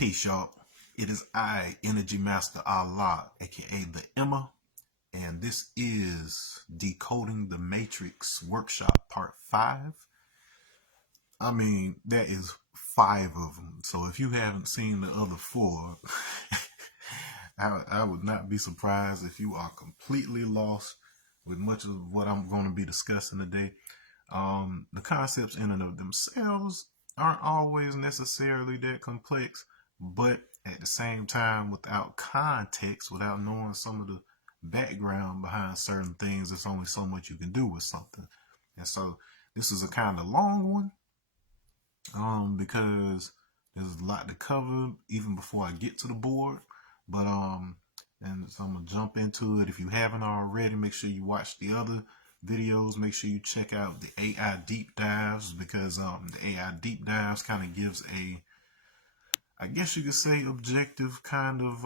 Peace, y'all. It is I, Energy Master Allah, aka the Emma, and this is Decoding the Matrix Workshop Part 5. I mean, there is 5 of them, so if you haven't seen the other 4, I would not be surprised if you are completely lost with much of what I'm going to be discussing today. The concepts in and of themselves aren't always necessarily that complex, but at the same time, without context, without knowing some of the background behind certain things, there's only so much you can do with something. And so this is a kind of long one, because there's a lot to cover even before I get to the board. But and so I'm gonna jump into it. If you haven't already, make sure you watch the other videos. Make sure you check out the AI deep dives, because the AI deep dives kind of gives a, I guess you could say, objective kind of,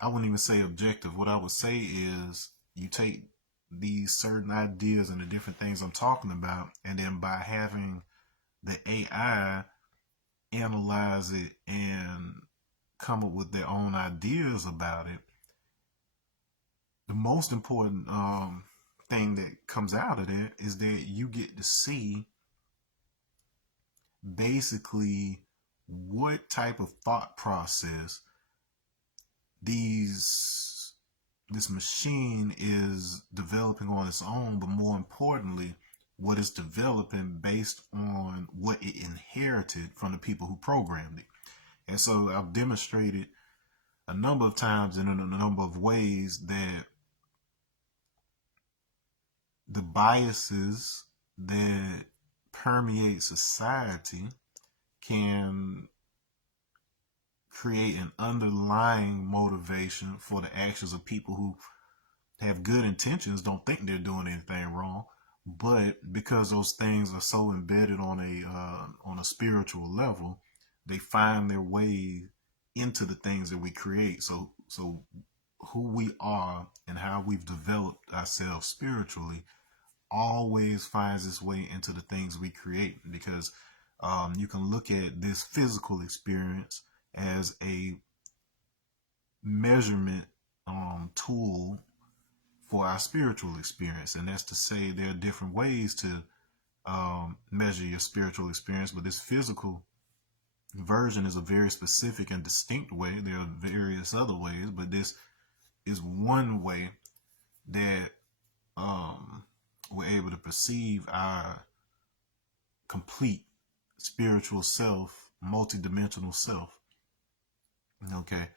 I wouldn't even say objective. What I would say is you take these certain ideas and the different things I'm talking about, and then by having the AI analyze it and come up with their own ideas about it, the most important thing that comes out of that is that you get to see basically what type of thought process this machine is developing on its own, but more importantly, what it's developing based on what it inherited from the people who programmed it. And so I've demonstrated a number of times and in a number of ways that the biases that permeate society can create an underlying motivation for the actions of people who have good intentions, don't think they're doing anything wrong, but because those things are so embedded on a spiritual level, they find their way into the things that we create. So who we are and how we've developed ourselves spiritually always finds its way into the things we create, because you can look at this physical experience as a measurement tool for our spiritual experience. And that's to say there are different ways to measure your spiritual experience, but this physical version is a very specific and distinct way. There are various other ways, but this is one way that we're able to perceive our complete spiritual self, multidimensional self. Okay,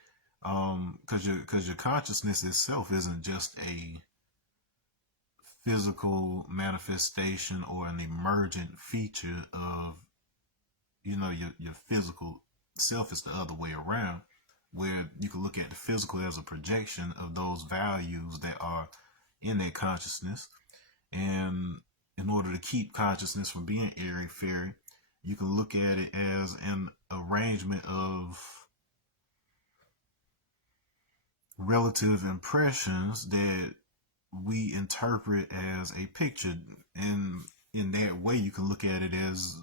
because your consciousness itself isn't just a physical manifestation or an emergent feature of, your physical self. Is the other way around, where you can look at the physical as a projection of those values that are in that consciousness. And in order to keep consciousness from being airy-fairy, you can look at it as an arrangement of relative impressions that we interpret as a picture. And in that way, you can look at it as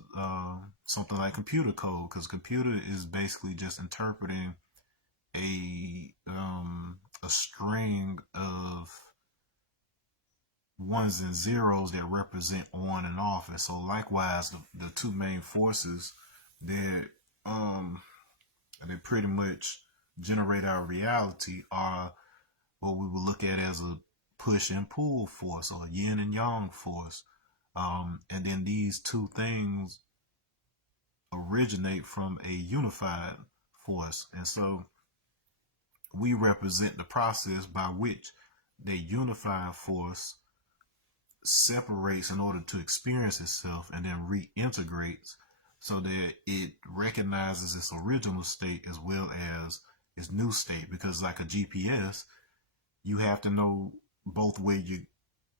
something like computer code, because computer is basically just interpreting a string of ones and zeros that represent on and off. And so likewise, the two main forces that pretty much generate our reality are what we would look at as a push and pull force, or yin and yang force. And then these two things originate from a unified force. And so we represent the process by which the unified force separates in order to experience itself and then reintegrates, so that it recognizes its original state as well as its new state. Because like a GPS, you have to know both where you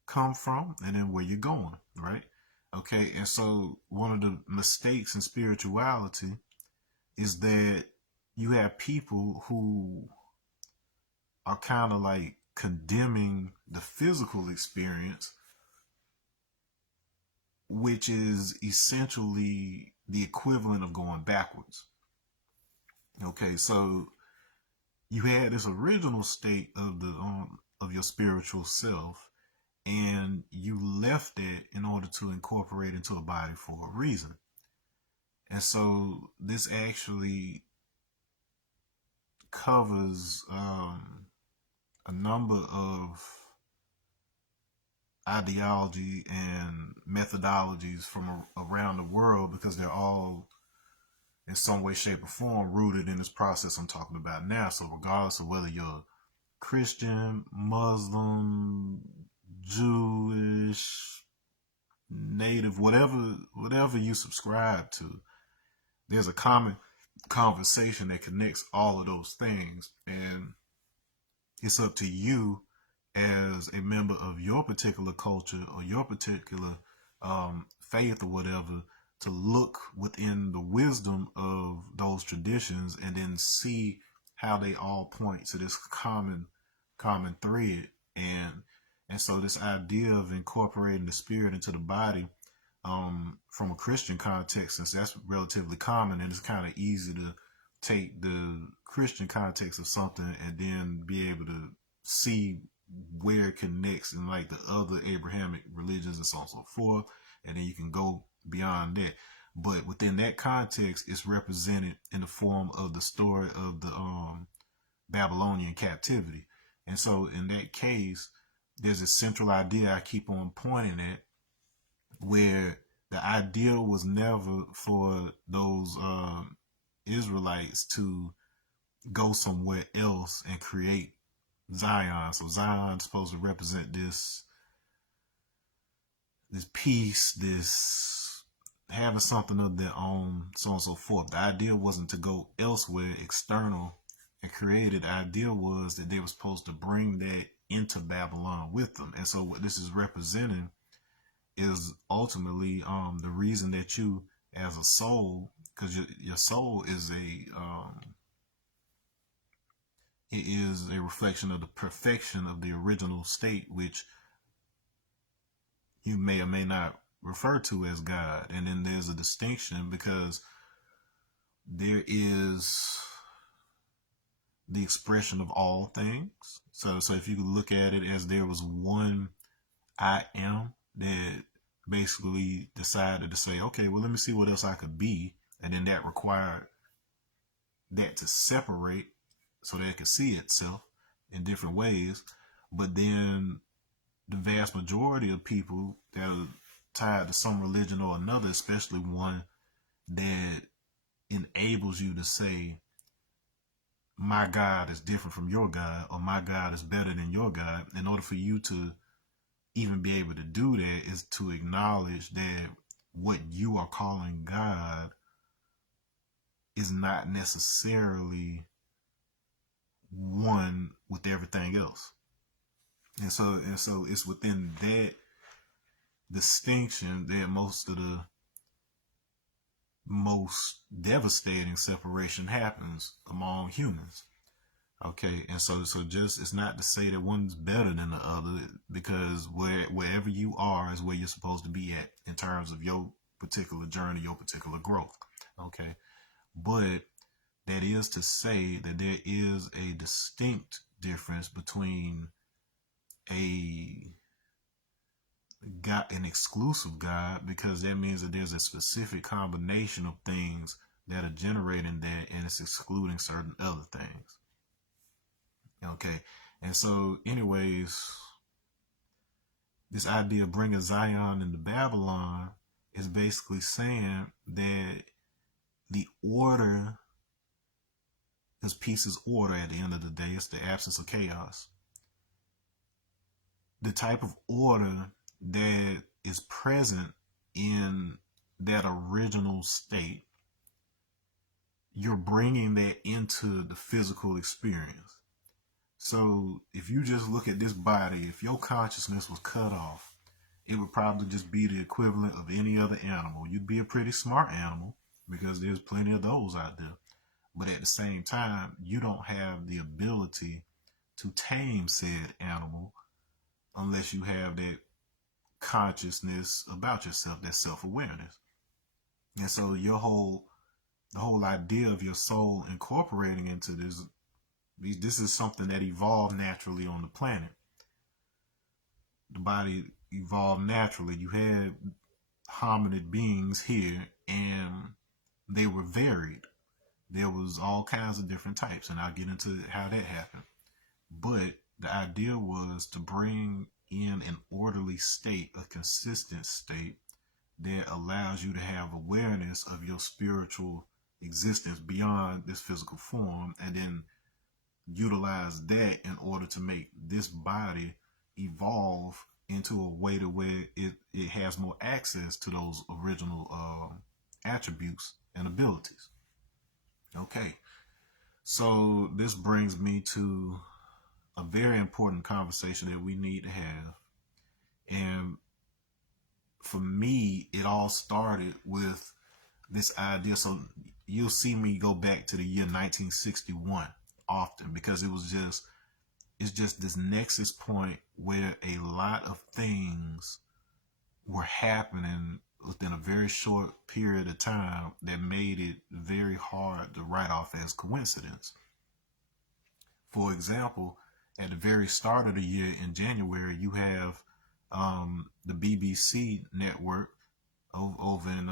come from and then where you're going, right? Okay, and so one of the mistakes in spirituality is that you have people who are kind of like condemning the physical experience, which is essentially the equivalent of going backwards. Okay, so you had this original state of your spiritual self, and you left it in order to incorporate into a body for a reason. And so this actually covers a number of ideology and methodologies from around the world, because they're all in some way, shape, or form rooted in this process I'm talking about now. So regardless of whether you're Christian, Muslim, Jewish, Native, whatever you subscribe to, there's a common conversation that connects all of those things. And it's up to you as a member of your particular culture or your particular faith or whatever to look within the wisdom of those traditions and then see how they all point to this common thread. And so this idea of incorporating the spirit into the body, from a Christian context, since that's relatively common and it's kind of easy to take the Christian context of something and then be able to see where it connects in like the other Abrahamic religions and so on and so forth, and then you can go beyond that. But within that context, it's represented in the form of the story of the Babylonian captivity. And so in that case, there's a central idea I keep on pointing at, where the idea was never for those Israelites to go somewhere else and create Zion. So Zion's supposed to represent this peace, this having something of their own, so on and so forth. The idea wasn't to go elsewhere external and create it. The idea was that they were supposed to bring that into Babylon with them. And so what this is representing is ultimately the reason that you, as a soul, because your soul is it is a reflection of the perfection of the original state, which you may or may not refer to as God. And then there's a distinction, because there is the expression of all things. So if you look at it as there was one I am that basically decided to say, okay, well, let me see what else I could be. And then that required that to separate so that it could see itself in different ways. But then the vast majority of people that are tied to some religion or another, especially one that enables you to say, my God is different from your God, or my God is better than your God. In order for you to even be able to do that is to acknowledge that what you are calling God is not necessarily one with everything else. And so it's within that distinction that most of the most devastating separation happens among humans. Okay, and so just, it's not to say that one's better than the other, because wherever you are is where you're supposed to be at in terms of your particular journey, your particular growth. Okay, but that is to say that there is a distinct difference between a God, an exclusive God, because that means that there's a specific combination of things that are generating that, and it's excluding certain other things. Okay, and so, anyways, this idea of bringing Zion into Babylon is basically saying that the order, because peace is order at the end of the day, it's the absence of chaos. The type of order that is present in that original state, you're bringing that into the physical experience. So if you just look at this body, if your consciousness was cut off, it would probably just be the equivalent of any other animal. You'd be a pretty smart animal, because there's plenty of those out there. But at the same time, you don't have the ability to tame said animal unless you have that consciousness about yourself, that self-awareness. And so your whole the whole idea of your soul incorporating into this is something that evolved naturally on the planet. The body evolved naturally. You had hominid beings here, and they were varied. There was all kinds of different types, and I'll get into how that happened. But the idea was to bring in an orderly state, a consistent state that allows you to have awareness of your spiritual existence beyond this physical form, and then utilize that in order to make this body evolve into a way to where it has more access to those original attributes and abilities. Okay, so this brings me to a very important conversation that we need to have. And for me, it all started with this idea. So you'll see me go back to the year 1961 often, because it's just this nexus point where a lot of things were happening within a very short period of time that made it very hard to write off as coincidence. For example, at the very start of the year in January, you have the BBC network over in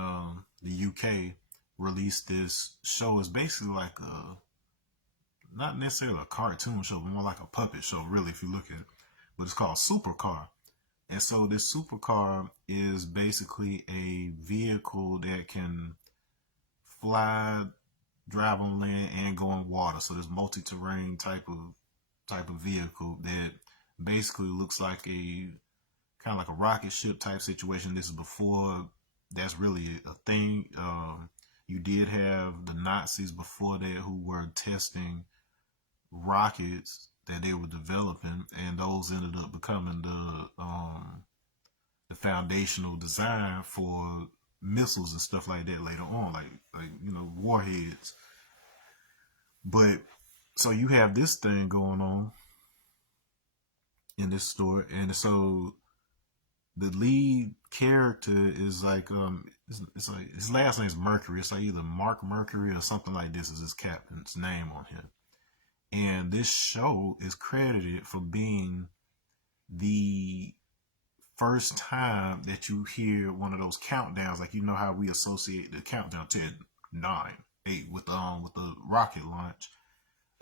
the UK released this show. It's basically like not necessarily a cartoon show, but more like a puppet show, really, if you look at it. But it's called Supercar. And so this supercar is basically a vehicle that can fly, drive on land, and go on water. So this multi-terrain type of vehicle that basically looks like a kind of like a rocket ship type situation. This is before that's really a thing. You did have the Nazis before that who were testing rockets that they were developing, and those ended up becoming the foundational design for missiles and stuff like that later on, like warheads. But so you have this thing going on in this story, and so the lead character is like it's like his last name is Mercury. It's like either Mark Mercury or something like this is his captain's name on him. And this show is credited for being the first time that you hear one of those countdowns, like how we associate the countdown 10, 9, 8 with the rocket launch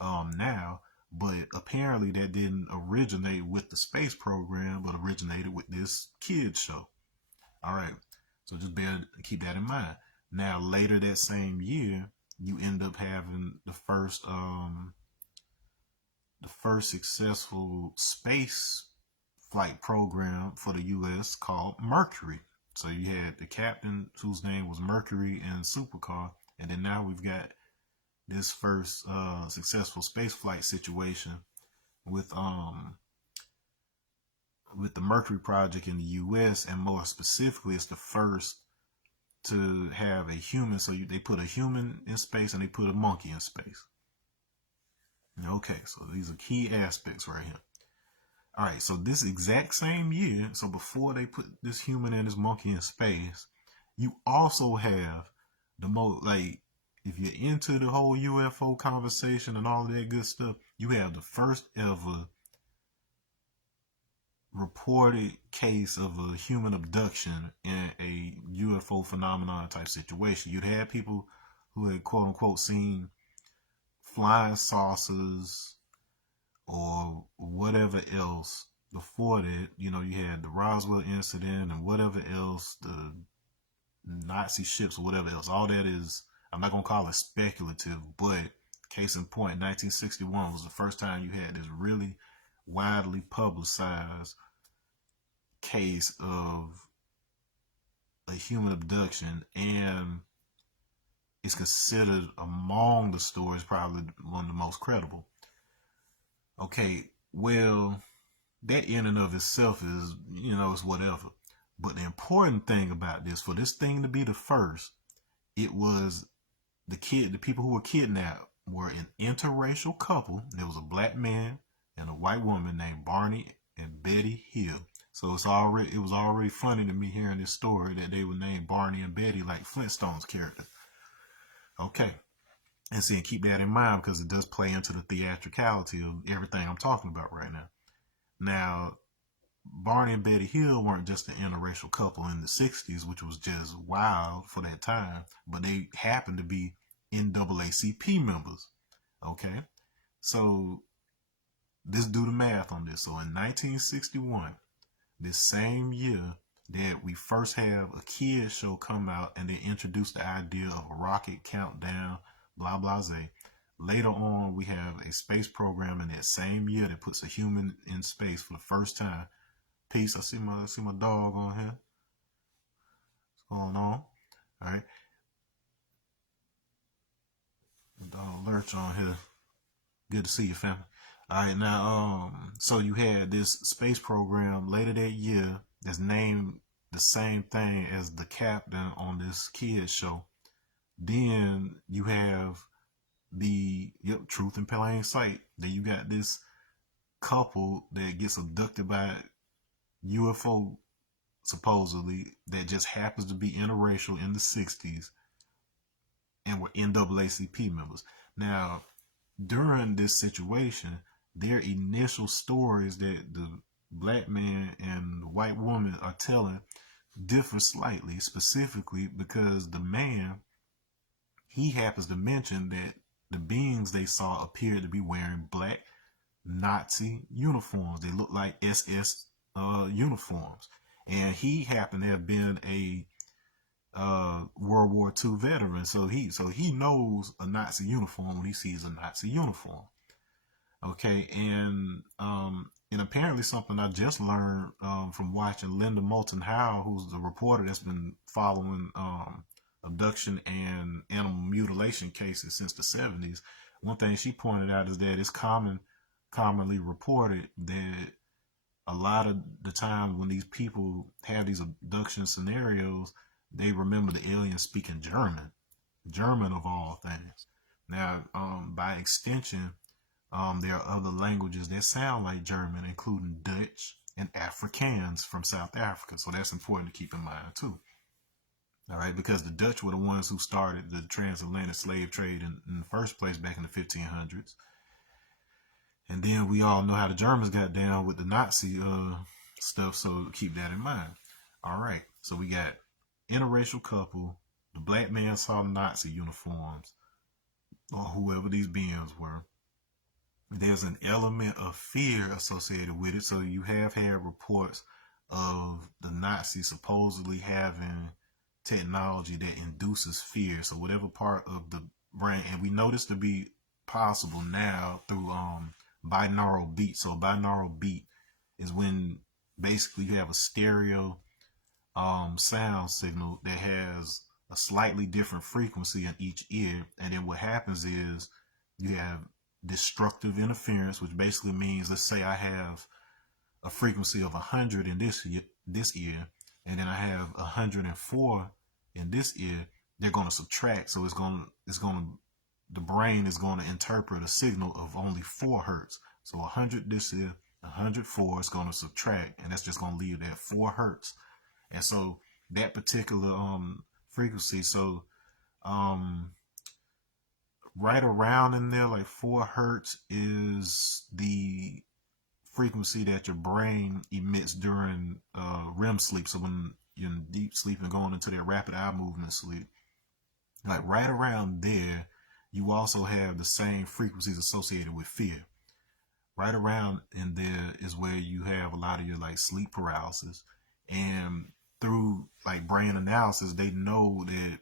now. But apparently that didn't originate with the space program, but originated with this kids show. All right, so just keep that in mind. Now later that same year, you end up having the first successful space flight program for the U.S. called Mercury. So you had the captain whose name was Mercury in Supercar, and then now we've got this first successful space flight situation with the Mercury project in the U.S., and more specifically, it's the first to have a human. So they put a human in space and they put a monkey in space. Okay, so these are key aspects right here. All right, so this exact same year, so before they put this human and this monkey in space, you also have the most, like, if you're into the whole UFO conversation and all of that good stuff, you have the first ever reported case of a human abduction in a UFO phenomenon type situation. You'd have people who had quote unquote seen flying saucers or whatever else before that. You had the Roswell incident and whatever else, the Nazi ships or whatever else. All that is, I'm not going to call it speculative, but case in point, 1961 was the first time you had this really widely publicized case of a human abduction, and it's considered among the stories probably one of the most credible. Okay, well, that in and of itself is, it's whatever. But the important thing about this, for this thing to be the first, it was the people who were kidnapped were an interracial couple. There was a black man and a white woman named Barney and Betty Hill. So it was already funny to me hearing this story that they were named Barney and Betty like Flintstones characters. Okay. And see, and keep that in mind because it does play into the theatricality of everything I'm talking about right now. Now, Barney and Betty Hill weren't just an interracial couple in the 60s, which was just wild for that time, but they happened to be NAACP members. Okay? So let's do the math on this. So in 1961, this same year that we first have a kids show come out and they introduce the idea of a rocket countdown, blah blah blah. Later on, we have a space program in that same year that puts a human in space for the first time. Peace. I see my dog on here. What's going on? All right. Dog Lurch on here. Good to see you, family. All right, now, so you had this space program later that year that's named the same thing as the captain on this kids show. Then you have the Truth in Plain Sight. Then you got this couple that gets abducted by UFO supposedly that just happens to be interracial in the 60s and were NAACP members. Now, during this situation, their initial stories that the black man and the white woman are telling differ slightly, specifically because the man, he happens to mention that the beings they saw appeared to be wearing black Nazi uniforms. They look like SS uniforms. And he happened to have been a World War II veteran, so he knows a Nazi uniform when he sees a Nazi uniform. Okay, and apparently something I just learned from watching Linda Moulton Howe, who's the reporter that's been following abduction and animal mutilation cases since the 70s. One thing she pointed out is that it's commonly reported that a lot of the time when these people have these abduction scenarios, they remember the aliens speaking German of all things. Now, by extension, there are other languages that sound like German, including Dutch and Afrikaans from South Africa. So that's important to keep in mind too. All right, because the Dutch were the ones who started the transatlantic slave trade in the first place back in the 1500s. And then we all know how the Germans got down with the Nazi stuff, so keep that in mind. All right, so we got interracial couple. The black man saw Nazi uniforms, or whoever these beings were. There's an element of fear associated with it. So you have had reports of the Nazis supposedly having technology that induces fear. So whatever part of the brain, and we know this to be possible now through binaural beat. So binaural beat is when basically you have a stereo sound signal that has a slightly different frequency in each ear, and then what happens is you have destructive interference, which basically means, let's say I have a frequency of 100 in this ear, and then I have 104 in this ear. They're going to subtract, so the brain is going to interpret a signal of only 4 hertz. So 100 this ear, 104 is going to subtract, and that's just going to leave that 4 hertz. And so that particular frequency, so right around in there, like 4 hertz is the frequency that your brain emits during REM sleep. So when you're in deep sleep and going into that rapid eye movement sleep, like right around there, you also have the same frequencies associated with fear. Right around in there is where you have a lot of your like sleep paralysis. And through like brain analysis, they know that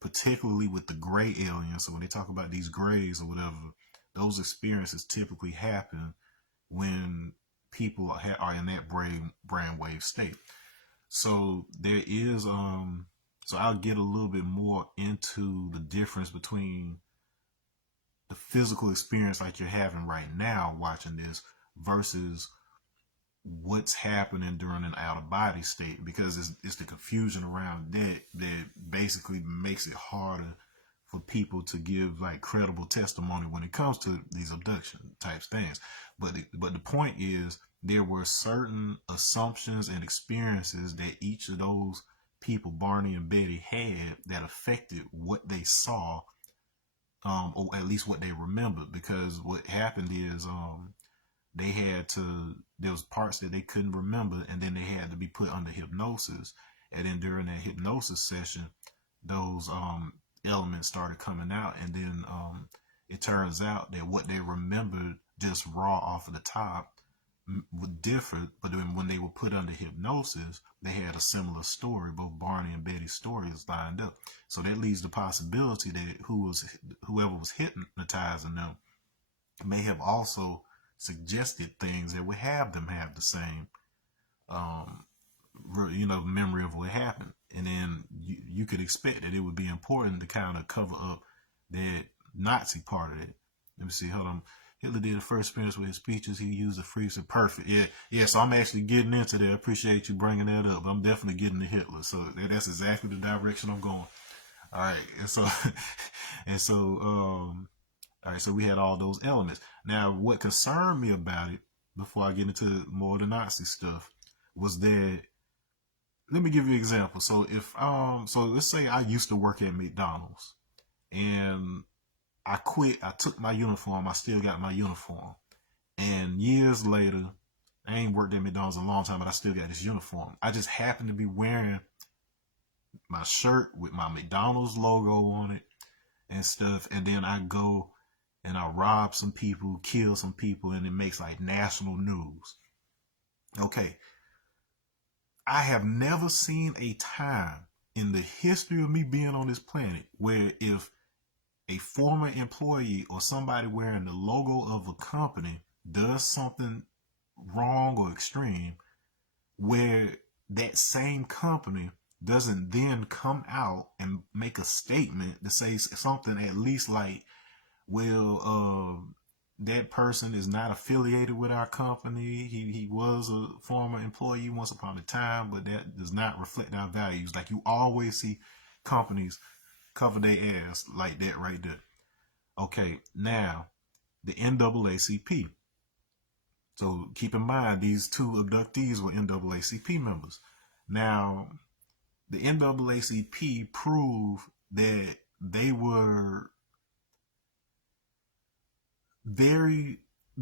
particularly with the gray aliens, so when they talk about these grays or whatever, those experiences typically happen when people are in that brainwave state. So there is so I'll get a little bit more into the difference between the physical experience like you're having right now watching this versus what's happening during an out of body state, because it's the confusion around that basically makes it harder for people to give like credible testimony when it comes to these abduction type things. But the point is there were certain assumptions and experiences that each of those people Barney and Betty had that affected what they saw, or at least what they remembered. Because what happened is, they had to, there was parts that they couldn't remember, and then they had to be put under hypnosis. And then during that hypnosis session, those elements started coming out, and then it turns out that what they remembered just raw off of the top would differ, but then when they were put under hypnosis, they had a similar story. Both Barney and Betty's stories lined up, so that leaves the possibility that whoever was hypnotizing them may have also suggested things that would have them have the same, um, memory of what happened. And then you could expect that it would be important to kind of cover up that Nazi part of it. Let me see. Hold on. Hitler did the first experience with his speeches. He used the freezer. Perfect. Yeah. So I'm actually getting into that. I appreciate you bringing that up. I'm definitely getting to Hitler. So that's exactly the direction I'm going. All right. All right. So we had all those elements. Now, what concerned me about it, before I get into more of the Nazi stuff, was that, let me give you an example. So so let's say I used to work at McDonald's, and I quit. I took my uniform. I still got my uniform. And years later, I ain't worked at McDonald's in a long time, but I still got this uniform. I just happen to be wearing my shirt with my McDonald's logo on it and stuff. And then I go and I rob some people, kill some people, and it makes like national news. Okay. I have never seen a time in the history of me being on this planet where if a former employee or somebody wearing the logo of a company does something wrong or extreme, where that same company doesn't then come out and make a statement to say something at least like, well, that person is not affiliated with our company. He was a former employee once upon a time, but that does not reflect our values. Like, you always see companies cover their ass like that right there. Okay, now the NAACP. So keep in mind, these two abductees were NAACP members. Now, the NAACP proved that they were very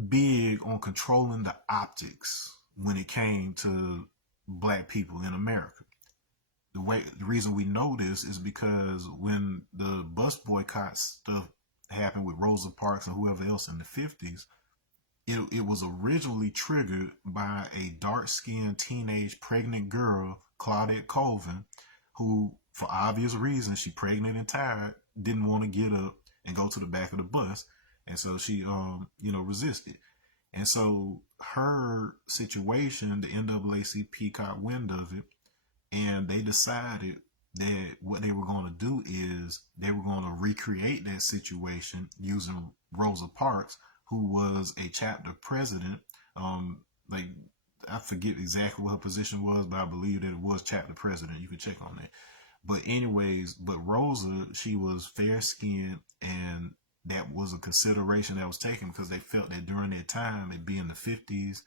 big on controlling the optics when it came to black people in America. The reason we know this is because when the bus boycott stuff happened with Rosa Parks and whoever else in the 50s, it was originally triggered by a dark-skinned teenage pregnant girl, Claudette Colvin, who, for obvious reasons, she pregnant and tired, didn't want to get up and go to the back of the bus. And so she, resisted. And so her situation, the NAACP caught wind of it, and they decided that what they were going to do is they were going to recreate that situation using Rosa Parks, who was a chapter president. Like, I forget exactly what her position was, but I believe that it was chapter president. You can check on that. But anyways, Rosa, she was fair skinned, and that was a consideration that was taken because they felt that during that time, it being the 50s,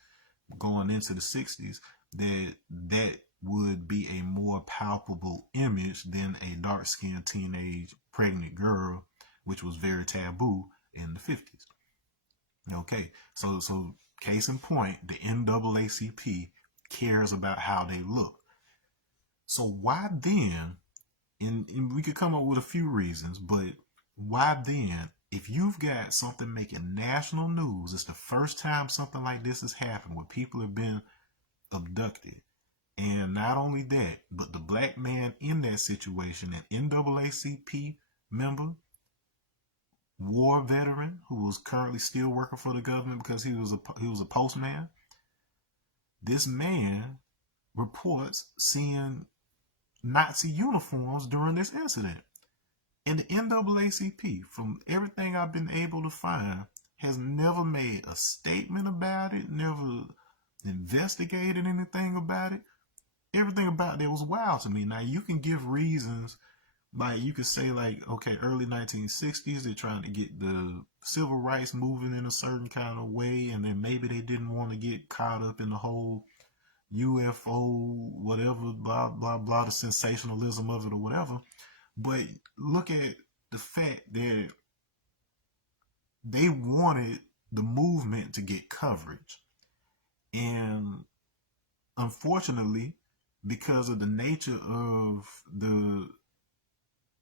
going into the 60s, that would be a more palpable image than a dark-skinned teenage pregnant girl, which was very taboo in the 50s. Okay, so case in point, the NAACP cares about how they look. So why then, and we could come up with a few reasons, but why then, if you've got something making national news, it's the first time something like this has happened where people have been abducted. And not only that, but the black man in that situation, an NAACP member, war veteran who was currently still working for the government because he was a postman. This man reports seeing Nazi uniforms during this incident. And the NAACP, from everything I've been able to find, has never made a statement about it, never investigated anything about it. Everything about it was wild to me. Now, you can give reasons, like you could say, like, okay, early 1960s, they're trying to get the civil rights moving in a certain kind of way, and then maybe they didn't want to get caught up in the whole UFO, whatever, blah, blah, blah, the sensationalism of it or whatever. But look at the fact that they wanted the movement to get coverage. And unfortunately, because of the nature of the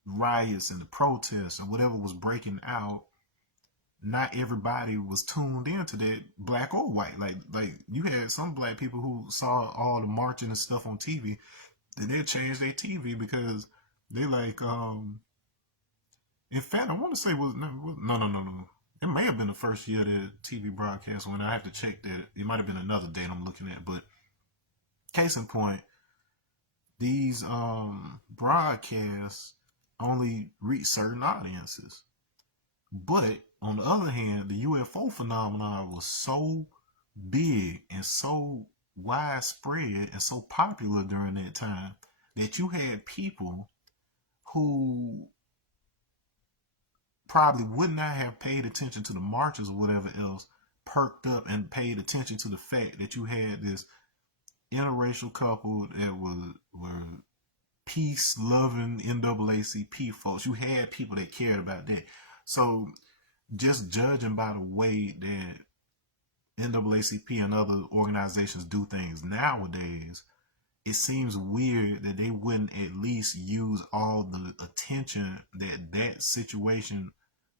riots and the protests and whatever was breaking out, not everybody was tuned into that, black or white. Like you had some black people who saw all the marching and stuff on TV, then they changed their TV because they like in fact I want to say was no. It may have been the first year that TV broadcast when I have to check that. It might have been another date I'm looking at, but case in point, these broadcasts only reach certain audiences. But on the other hand, the UFO phenomenon was so big and so widespread and so popular during that time that you had people who probably would not have paid attention to the marches or whatever else, perked up and paid attention to the fact that you had this interracial couple that were peace loving NAACP folks. You had people that cared about that. So just judging by the way that NAACP and other organizations do things nowadays, it seems weird that they wouldn't at least use all the attention that that situation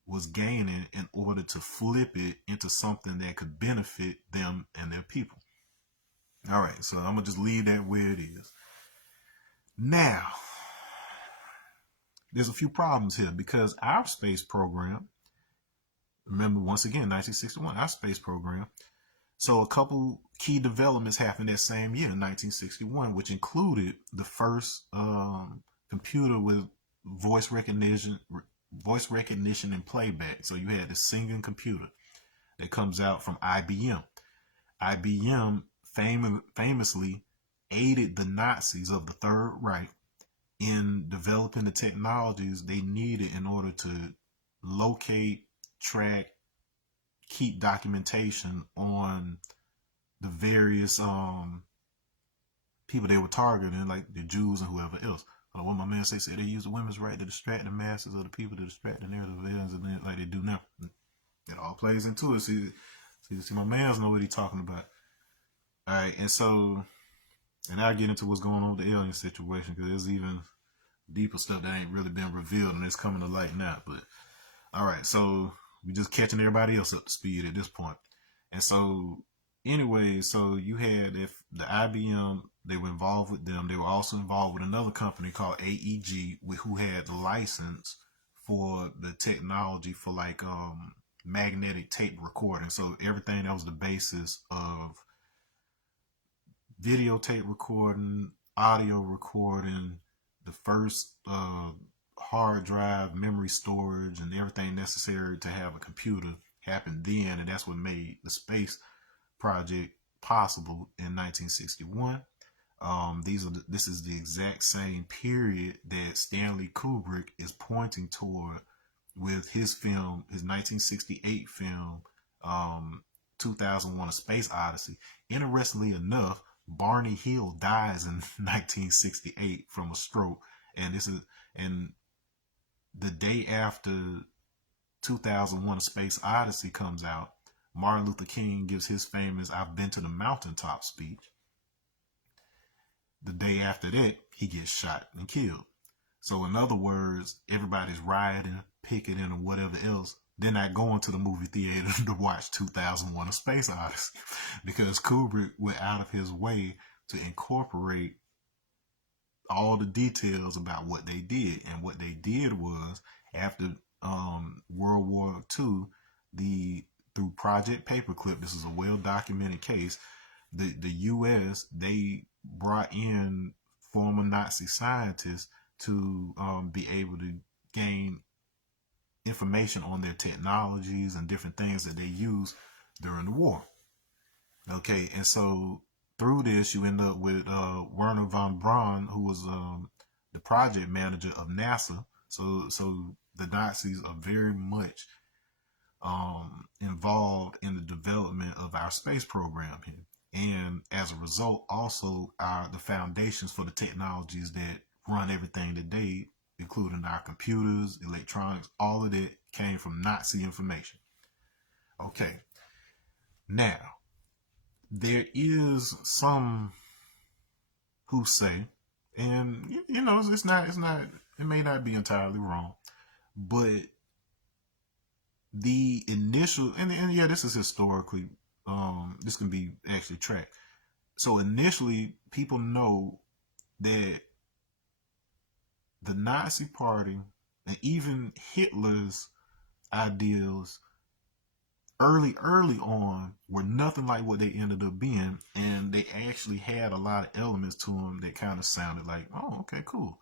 was gaining in order to flip it into something that could benefit them and their people. All right, so I'm going to just leave that where it is. Now, there's a few problems here because our space program, remember once again, 1961, our space program. So a couple key developments happened that same year in 1961, which included the first computer with voice recognition and playback. So you had the singing computer that comes out from IBM. IBM famously aided the Nazis of the Third Reich in developing the technologies they needed in order to locate, track, keep documentation on the various people they were targeting, like the Jews and whoever else. What my man said they use the women's right to distract the masses of the people to distract the narrative and like they do now. It all plays into it. See my man's know what he's talking about. All right, and I'll get into what's going on with the alien situation because there's even deeper stuff that ain't really been revealed and it's coming to light now. But all right, so we're just catching everybody else up to speed at this point. And so anyway, so you had the IBM, they were involved with them. They were also involved with another company called AEG, who had the license for the technology for like magnetic tape recording. So everything that was the basis of videotape recording, audio recording, the first hard drive, memory storage, and everything necessary to have a computer happened then, and that's what made the space project possible in 1961. This is the exact same period that Stanley Kubrick is pointing toward with his film, his 1968 film, 2001: A Space Odyssey. Interestingly enough, Barney Hill dies in 1968 from a stroke, and the day after 2001: A Space Odyssey comes out, Martin Luther King gives his famous "I've been to the mountaintop" speech. The day after that, he gets shot and killed. So in other words, everybody's rioting, picketing, or whatever else. They're not going to the movie theater to watch 2001: A Space Odyssey because Kubrick went out of his way to incorporate all the details about what they did. And what they did was, after World War II, through Project Paperclip, this is a well-documented case, the U.S., they brought in former Nazi scientists to be able to gain information on their technologies and different things that they use during the war. Okay, and so through this, you end up with Werner von Braun, who was the project manager of NASA. So the Nazis are very much involved in the development of our space program here. and as a result, also are the foundations for the technologies that run everything today, including our computers, electronics. All of it came from Nazi information. Okay, now there is some who say, and you know, it may not be entirely wrong, but the initial, and yeah, this is historically, this can be actually tracked. So initially, people know that the Nazi Party and even Hitler's ideals early on were nothing like what they ended up being, and they actually had a lot of elements to them that kind of sounded like, oh, okay, cool.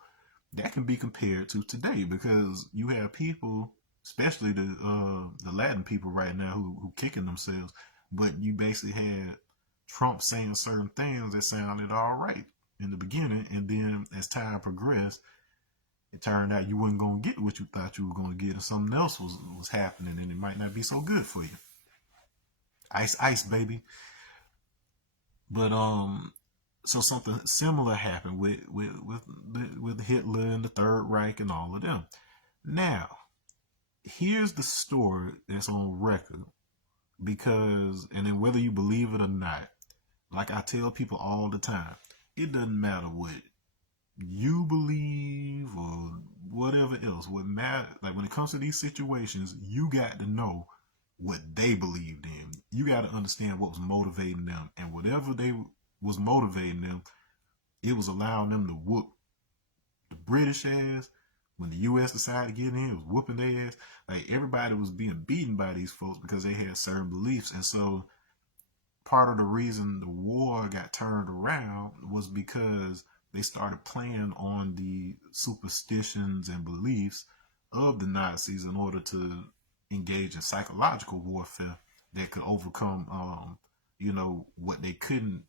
That can be compared to today, because you have people, especially the Latin people right now, who kicking themselves, but you basically had Trump saying certain things that sounded all right in the beginning, and then as time progressed, it turned out you wasn't gonna get what you thought you were gonna get, and something else was happening, and it might not be so good for you. Ice, baby. But so something similar happened with Hitler and the Third Reich and all of them. Now, here's the story that's on record, because, and then whether you believe it or not, like I tell people all the time, it doesn't matter what you believe or whatever else. What matter, like when it comes to these situations, you got to know what they believed in. You got to understand what was motivating them, and whatever they was motivating them, it was allowing them to whoop the British ass. When the U.S. decided to get in, it was whooping their ass. Like, everybody was being beaten by these folks because they had certain beliefs, and so part of the reason the war got turned around was because they started playing on the superstitions and beliefs of the Nazis in order to engage in psychological warfare that could overcome, what they couldn't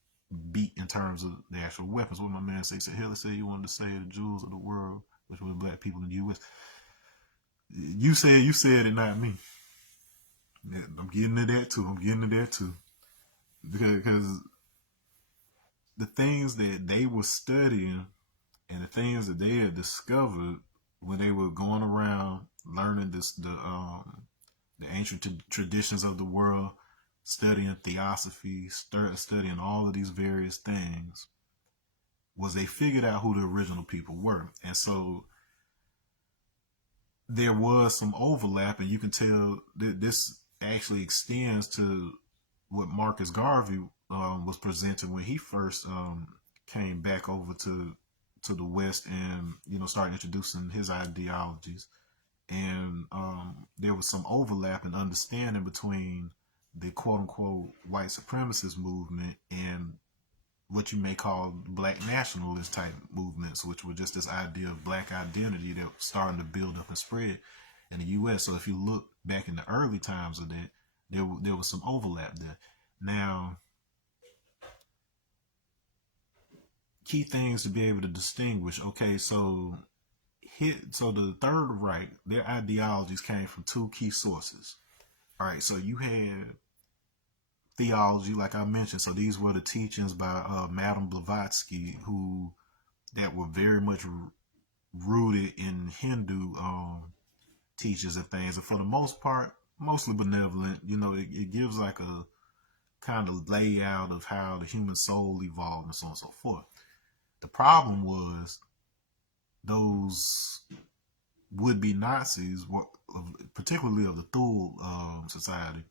beat in terms of the actual weapons. What my man said, Hitler said he wanted to save the Jews of the world, which were black people in the U.S. You said it, not me. I'm getting to that too. Because the things that they were studying and the things that they had discovered when they were going around learning the ancient traditions of the world, studying theosophy, studying all of these various things, was they figured out who the original people were. And so there was some overlap, and you can tell that this actually extends to what Marcus Garvey was presenting when he first came back over to the West, and started introducing his ideologies. And there was some overlap and understanding between the quote unquote white supremacist movement and what you may call black nationalist type movements, which were just this idea of black identity that was starting to build up and spread in the U.S. So if you look back in the early times of that, there was some overlap there. Now, key things to be able to distinguish. Okay, so the Third Reich, their ideologies came from two key sources. All right, so you had theology, like I mentioned. So these were the teachings by Madame Blavatsky, that were very much rooted in Hindu teachings and things, and for the most part, mostly benevolent. It gives like a kind of layout of how the human soul evolved and so on and so forth. The problem was those would-be Nazis, particularly of the Thule Society,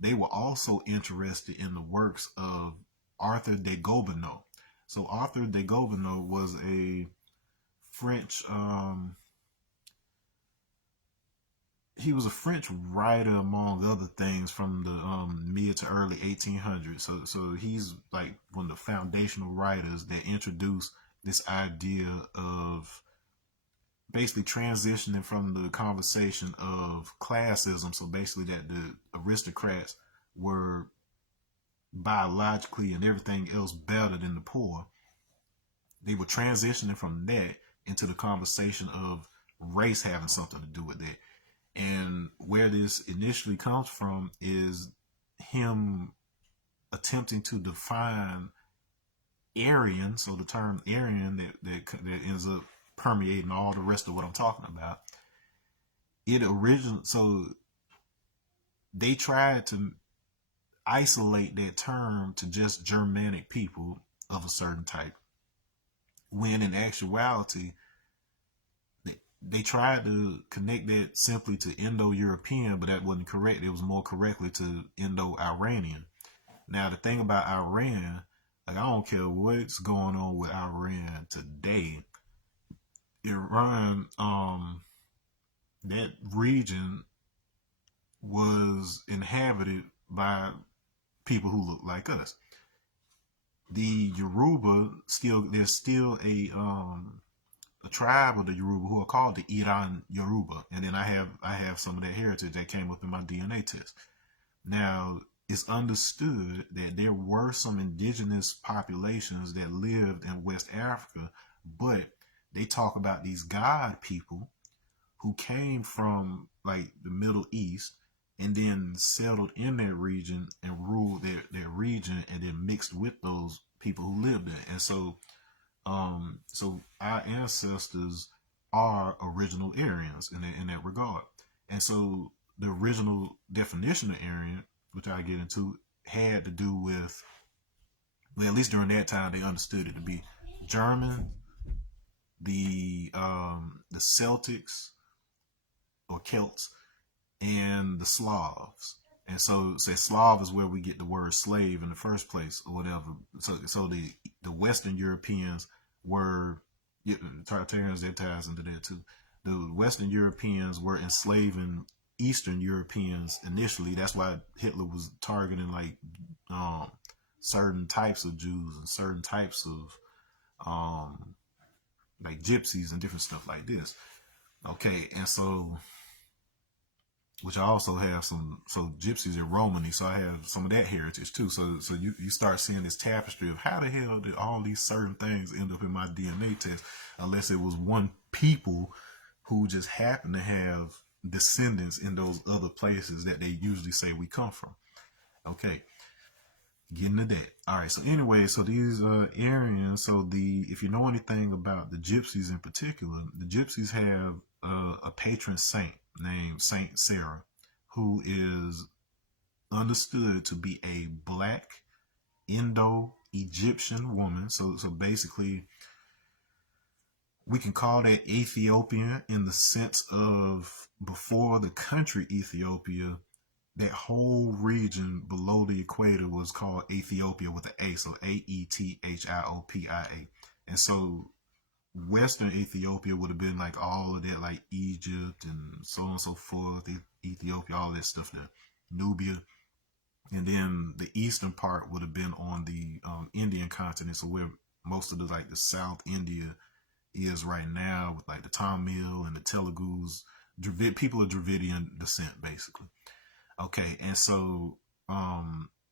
they were also interested in the works of Arthur de Gobineau. So Arthur de Gobineau was a French, he was a French writer, among other things, from the mid to early 1800s. So he's like one of the foundational writers that introduced this idea of basically transitioning from the conversation of classism. So basically that the aristocrats were biologically and everything else better than the poor. They were transitioning from that into the conversation of race having something to do with that. And where this initially comes from is him attempting to define Aryan, so the term Aryan that ends up permeating all the rest of what I'm talking about. So they tried to isolate that term to just Germanic people of a certain type, when in actuality they tried to connect that simply to Indo-European, but that wasn't correct. It was more correctly to Indo-Iranian. Now the thing about Iran, like, I don't care what's going on with Iran today. Iran, that region was inhabited by people who look like us. The Yoruba there's still a tribe of the Yoruba who are called the Iran Yoruba, and then I have some of that heritage that came up in my DNA test. Now, it's understood that there were some indigenous populations that lived in West Africa, but they talk about these God people who came from like the Middle East and then settled in that region and ruled their region, and then mixed with those people who lived there. And so our ancestors are original Aryans in that regard. And so the original definition of Aryan, which I get into, had to do with, well, at least during that time, they understood it to be German, the Celtics or Celts, and the Slavs. And so Slav is where we get the word slave in the first place, or whatever. So the Western Europeans were, Tartarians, that ties into that too. The Western Europeans were enslaving Eastern Europeans initially. That's why Hitler was targeting like certain types of Jews and certain types of like gypsies and different stuff like this. Okay, and so, which I also have so gypsies and Romany, so I have some of that heritage too. So you start seeing this tapestry of how the hell did all these certain things end up in my DNA test, unless it was one people who just happen to have descendants in those other places that they usually say we come from. Okay, getting to that. All right, so anyway, so these Aryans, so if you know anything about the gypsies in particular, the gypsies have a patron saint named Saint Sara, who is understood to be a black Indo-Egyptian woman. So basically, we can call that Ethiopian in the sense of, before the country Ethiopia, that whole region below the equator was called Ethiopia with an A, so Aethiopia. And so Western Ethiopia would have been like all of that, like Egypt and so on and so forth, Ethiopia, all that stuff there, Nubia. And then the eastern part would have been on the Indian continent, so where most of the like the South India is right now, with like the Tamil and the Telugus, people of Dravidian descent, basically. Okay, and so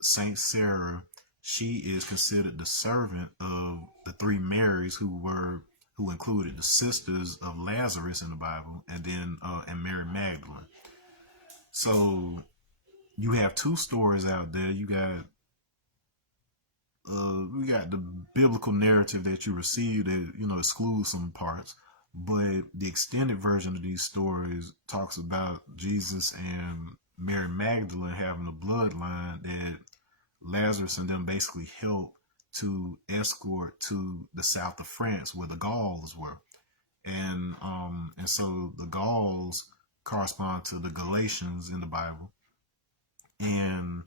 Saint Sara, she is considered the servant of the three Marys who included the sisters of Lazarus in the Bible, and then and Mary Magdalene. So you have two stories out there. We got the biblical narrative that you receive that excludes some parts, but the extended version of these stories talks about Jesus and Mary Magdalene having a bloodline that Lazarus and them basically helped to escort to the south of France, where the Gauls were, and so the Gauls correspond to the Galatians in the Bible, and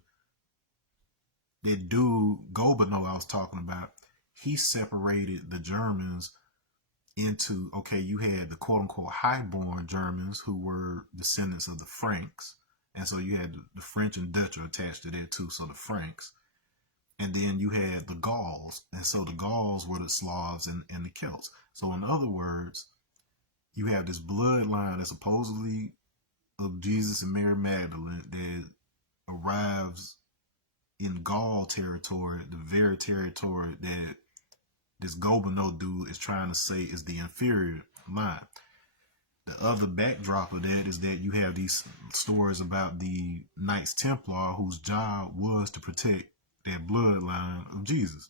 that dude Gobineau I was talking about, he separated the Germans into, okay, you had the quote unquote highborn Germans who were descendants of the Franks. And so you had the French and Dutch are attached to that too, so the Franks. And then you had the Gauls. And so the Gauls were the Slavs and the Celts. So in other words, you have this bloodline that supposedly of Jesus and Mary Magdalene that arrives in Gaul territory, the very territory that this Gobineau dude is trying to say is the inferior line. The other backdrop of that is that you have these stories about the Knights Templar whose job was to protect that bloodline of Jesus.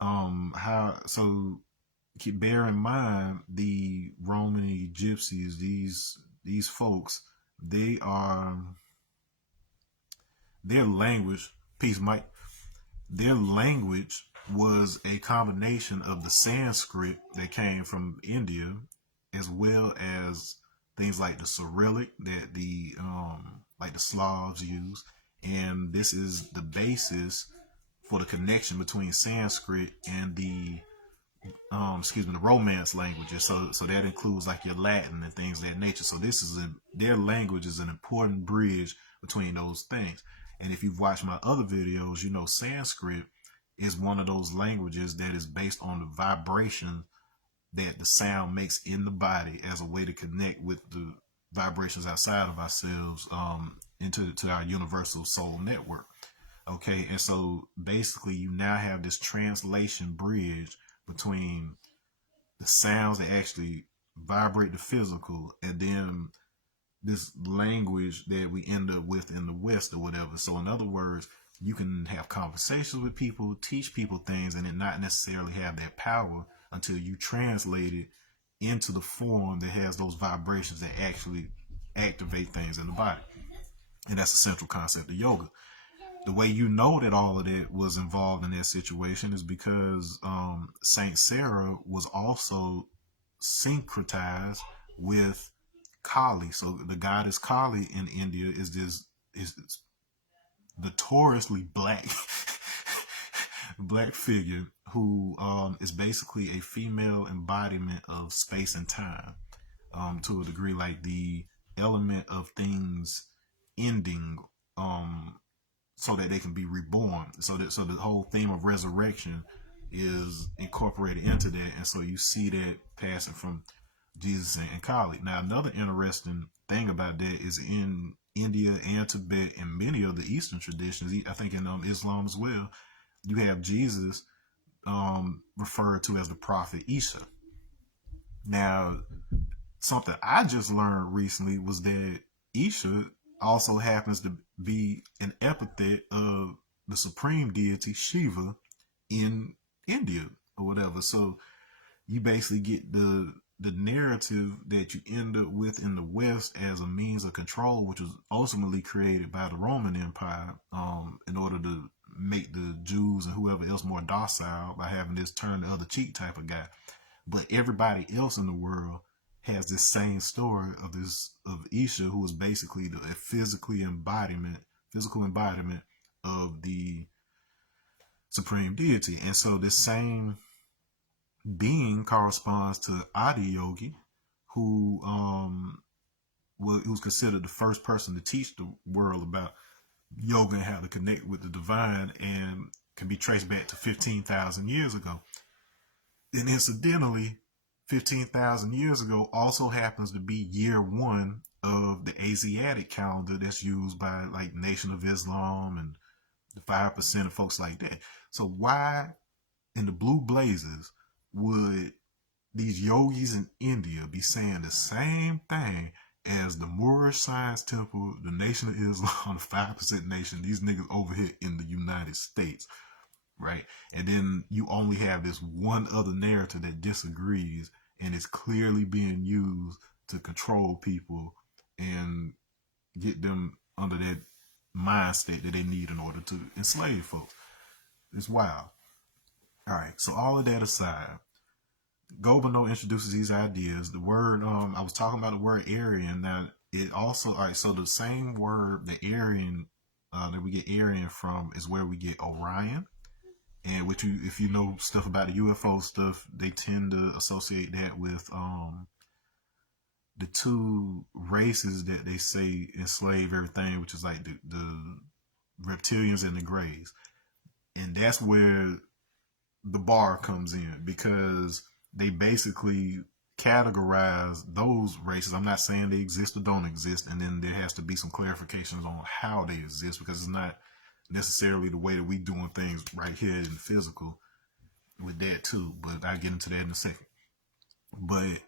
How so? Keep bear in mind the Roman gypsies. These folks, they are their language. Peace, Mike. Their language was a combination of the Sanskrit that came from India, as well as things like the Cyrillic that the like the Slavs use, and this is the basis for the connection between Sanskrit and the the Romance languages. So that includes like your Latin and things of that nature. So this is their language is an important bridge between those things. And if you've watched my other videos, you know Sanskrit is one of those languages that is based on the vibration that the sound makes in the body as a way to connect with the vibrations outside of ourselves into our universal soul network. Okay, and so basically you now have this translation bridge between the sounds that actually vibrate the physical and then this language that we end up with in the West or whatever. So in other words, you can have conversations with people, teach people things, and it not necessarily have that power until you translate it into the form that has those vibrations that actually activate things in the body. And that's the central concept of yoga. The way you know that all of that was involved in that situation is because Saint Sarah was also syncretized with Kali. So the goddess Kali in India is notoriously black black figure who is basically a female embodiment of space and time, to a degree, like the element of things ending, so that they can be reborn. So the whole theme of resurrection is incorporated into that, and so you see that passing from Jesus and Kali. Now, another interesting thing about that is in India and Tibet and many of the Eastern traditions, I think in Islam as well, you have Jesus referred to as the prophet Isa. Now, something I just learned recently was that Isha also happens to be an epithet of the supreme deity Shiva in India or whatever. So you basically get the narrative that you end up with in the West as a means of control, which was ultimately created by the Roman Empire in order to make the Jews and whoever else more docile by having this turn the other cheek type of guy. But everybody else in the world has this same story of Isha, who is basically the physical embodiment of the supreme deity. And so this same being corresponds to Adi Yogi, who was considered the first person to teach the world about yoga and how to connect with the divine, and can be traced back to 15,000 years ago. And incidentally, 15,000 years ago also happens to be year one of the Asiatic calendar that's used by like Nation of Islam and the 5% of folks like that. So why in the blue blazes would these yogis in India be saying the same thing as the Moorish Science Temple, the Nation of Islam, the 5% Nation, these niggas over here in the United States, right? And then you only have this one other narrative that disagrees, and it's clearly being used to control people and get them under that mind state that they need in order to enslave folks. It's wild. All right, so all of that aside, Gobineau introduces these ideas. The word, I was talking about the word Aryan. Now, it also, all right, so the same word, the Aryan, that we get Aryan from is where we get Orion. And which you, if you know stuff about the UFO stuff, they tend to associate that with the two races that they say enslave everything, which is like the reptilians and the greys. And that's where the bar comes in, because they basically categorize those races. I'm not saying they exist or don't exist, and then there has to be some clarifications on how they exist, because it's not necessarily the way that we doing things right here in physical with that too. But I'll get into that in a second. But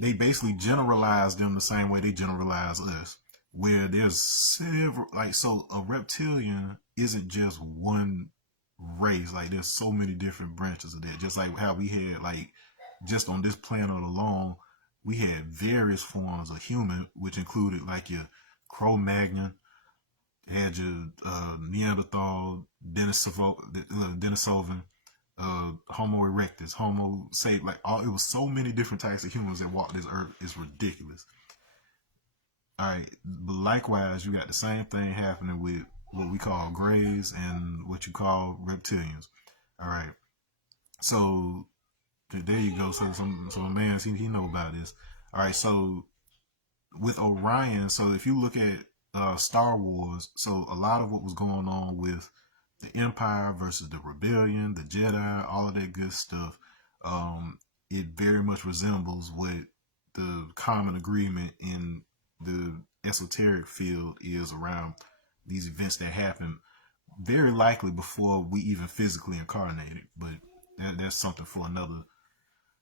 they basically generalized them the same way they generalize us. where there's several, like, so a reptilian isn't just one race. Like, there's so many different branches of that. Just like how we had, like, just on this planet alone, we had various forms of human, which included like your Cro-Magnon, had your Neanderthal, Denisovan, Homo erectus, Homo say, like, all, it was so many different types of humans that walked this earth. It's ridiculous. All right, but likewise, you got the same thing happening with what we call grays and what you call reptilians. All right, so there you go. So a man, he know about this. All right, so with Orion, so if you look at Star Wars, so a lot of what was going on with the Empire versus the Rebellion, the Jedi, all of that good stuff, it very much resembles what the common agreement in the esoteric field is around these events that happen very likely before we even physically incarnated. But that's something for another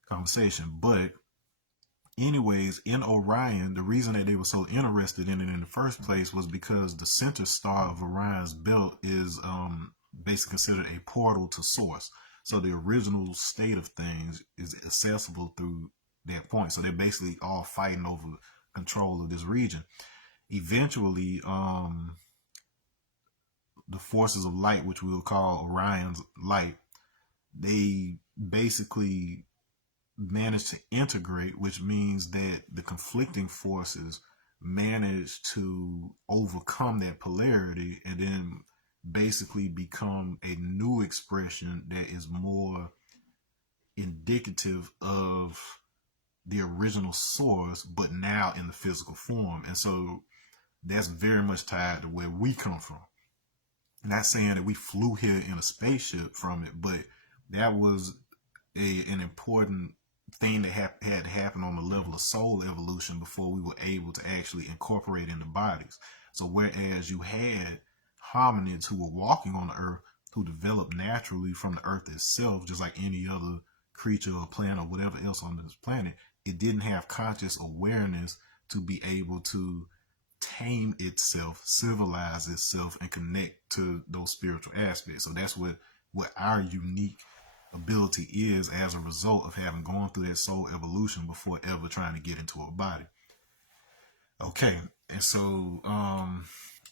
conversation. But anyways, in Orion, the reason that they were so interested in it in the first place was because the center star of Orion's belt is basically considered a portal to source. So the original state of things is accessible through that point. So they're basically all fighting over control of this region. Eventually, the forces of light, which we'll call Orion's light, they basically managed to integrate, which means that the conflicting forces managed to overcome that polarity and then basically become a new expression that is more indicative of the original source, but now in the physical form. And so that's very much tied to where we come from. Not saying that we flew here in a spaceship from it, but that was an important thing that had to happen on the level of soul evolution before we were able to actually incorporate into bodies. So whereas you had hominids who were walking on the earth, who developed naturally from the earth itself, just like any other creature or plant or whatever else on this planet, it didn't have conscious awareness to be able to tame itself, civilize itself, and connect to those spiritual aspects. So that's what our unique ability is as a result of having gone through that soul evolution before ever trying to get into a body. Okay, and so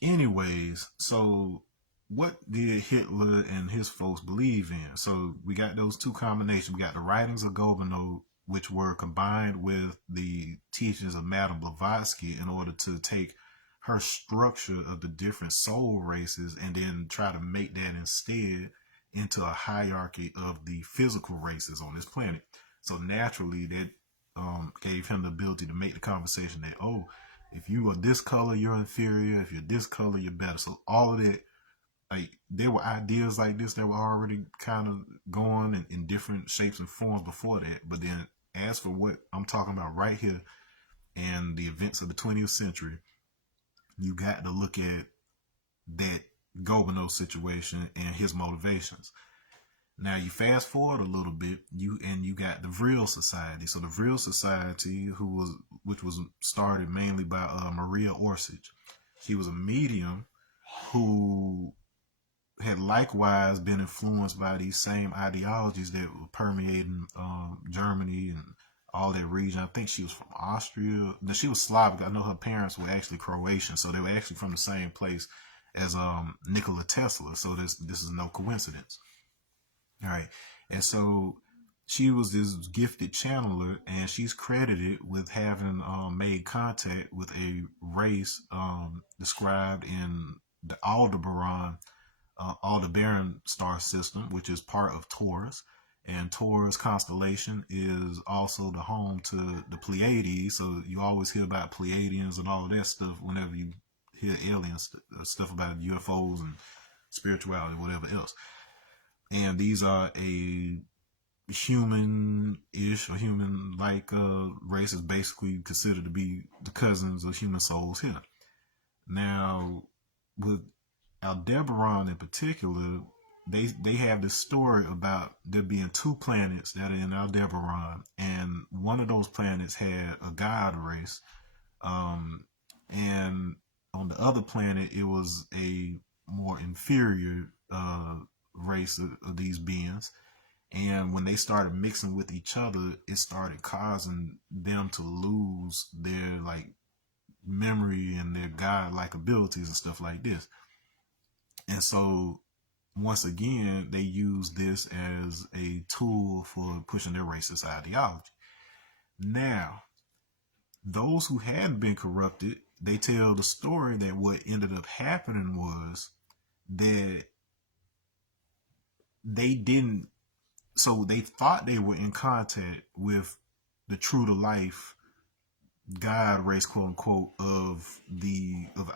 anyways, so what did Hitler and his folks believe in? So we got those two combinations. We got the writings of Gobineau, which were combined with the teachings of Madame Blavatsky in order to take her structure of the different soul races and then try to make that instead into a hierarchy of the physical races on this planet. So naturally, that gave him the ability to make the conversation that, oh, if you are this color, you're inferior. If you're this color, you're better. So all of that, like, there were ideas like this that were already kind of going in different shapes and forms before that. But then as for what I'm talking about right here and the events of the 20th century, you got to look at that Gobineau situation and his motivations. Now you fast forward a little bit, you got the Vril Society. So the Vril Society, which was started mainly by Maria Orsich. She was a medium who had likewise been influenced by these same ideologies that were permeating Germany and all that region. I think she was from Austria. No, she was Slavic. I know her parents were actually Croatian, so they were actually from the same place as Nikola Tesla. So this is no coincidence. All right, and so she was this gifted channeler, and she's credited with having made contact with a race described in the Aldebaran star system, which is part of Taurus. And Taurus constellation is also the home to the Pleiades. So you always hear about Pleiadians and all of that stuff whenever you hear aliens stuff about UFOs and spirituality, whatever else. And these are a human-ish or human-like races, basically considered to be the cousins of human souls here. Now, with Aldebaran in particular, they have this story about there being two planets that are in Aldebaran, and one of those planets had a god race, and On the other planet, it was a more inferior race of these beings. And when they started mixing with each other, it started causing them to lose their like memory and their godlike abilities and stuff like this. And so once again, they use this as a tool for pushing their racist ideology. Now, those who had been corrupted, they tell the story that what ended up happening was that they didn't, so they thought they were in contact with the true to life God race, quote unquote, of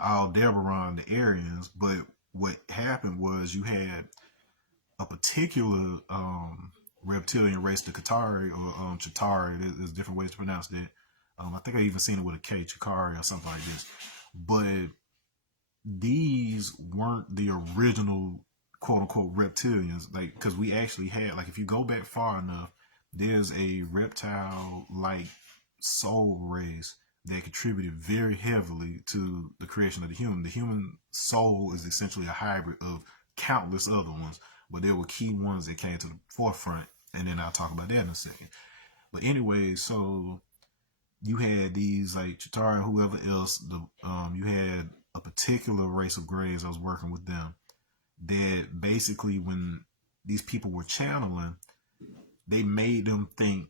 Aldebaran, the Aryans. But what happened was you had a particular reptilian race, the Qatari or Chitari. There's different ways to pronounce that. I think I even seen it with a K, Chikari or something like this. But these weren't the original quote unquote reptilians, like, because we actually had, like, if you go back far enough, there's a reptile like soul race that contributed very heavily to the creation of the human. The human soul is essentially a hybrid of countless other ones, but there were key ones that came to the forefront, and then I'll talk about that in a second. But anyway, so you had these like Chitara and whoever else. You had a particular race of grays. I was working with them that basically, when these people were channeling, they made them think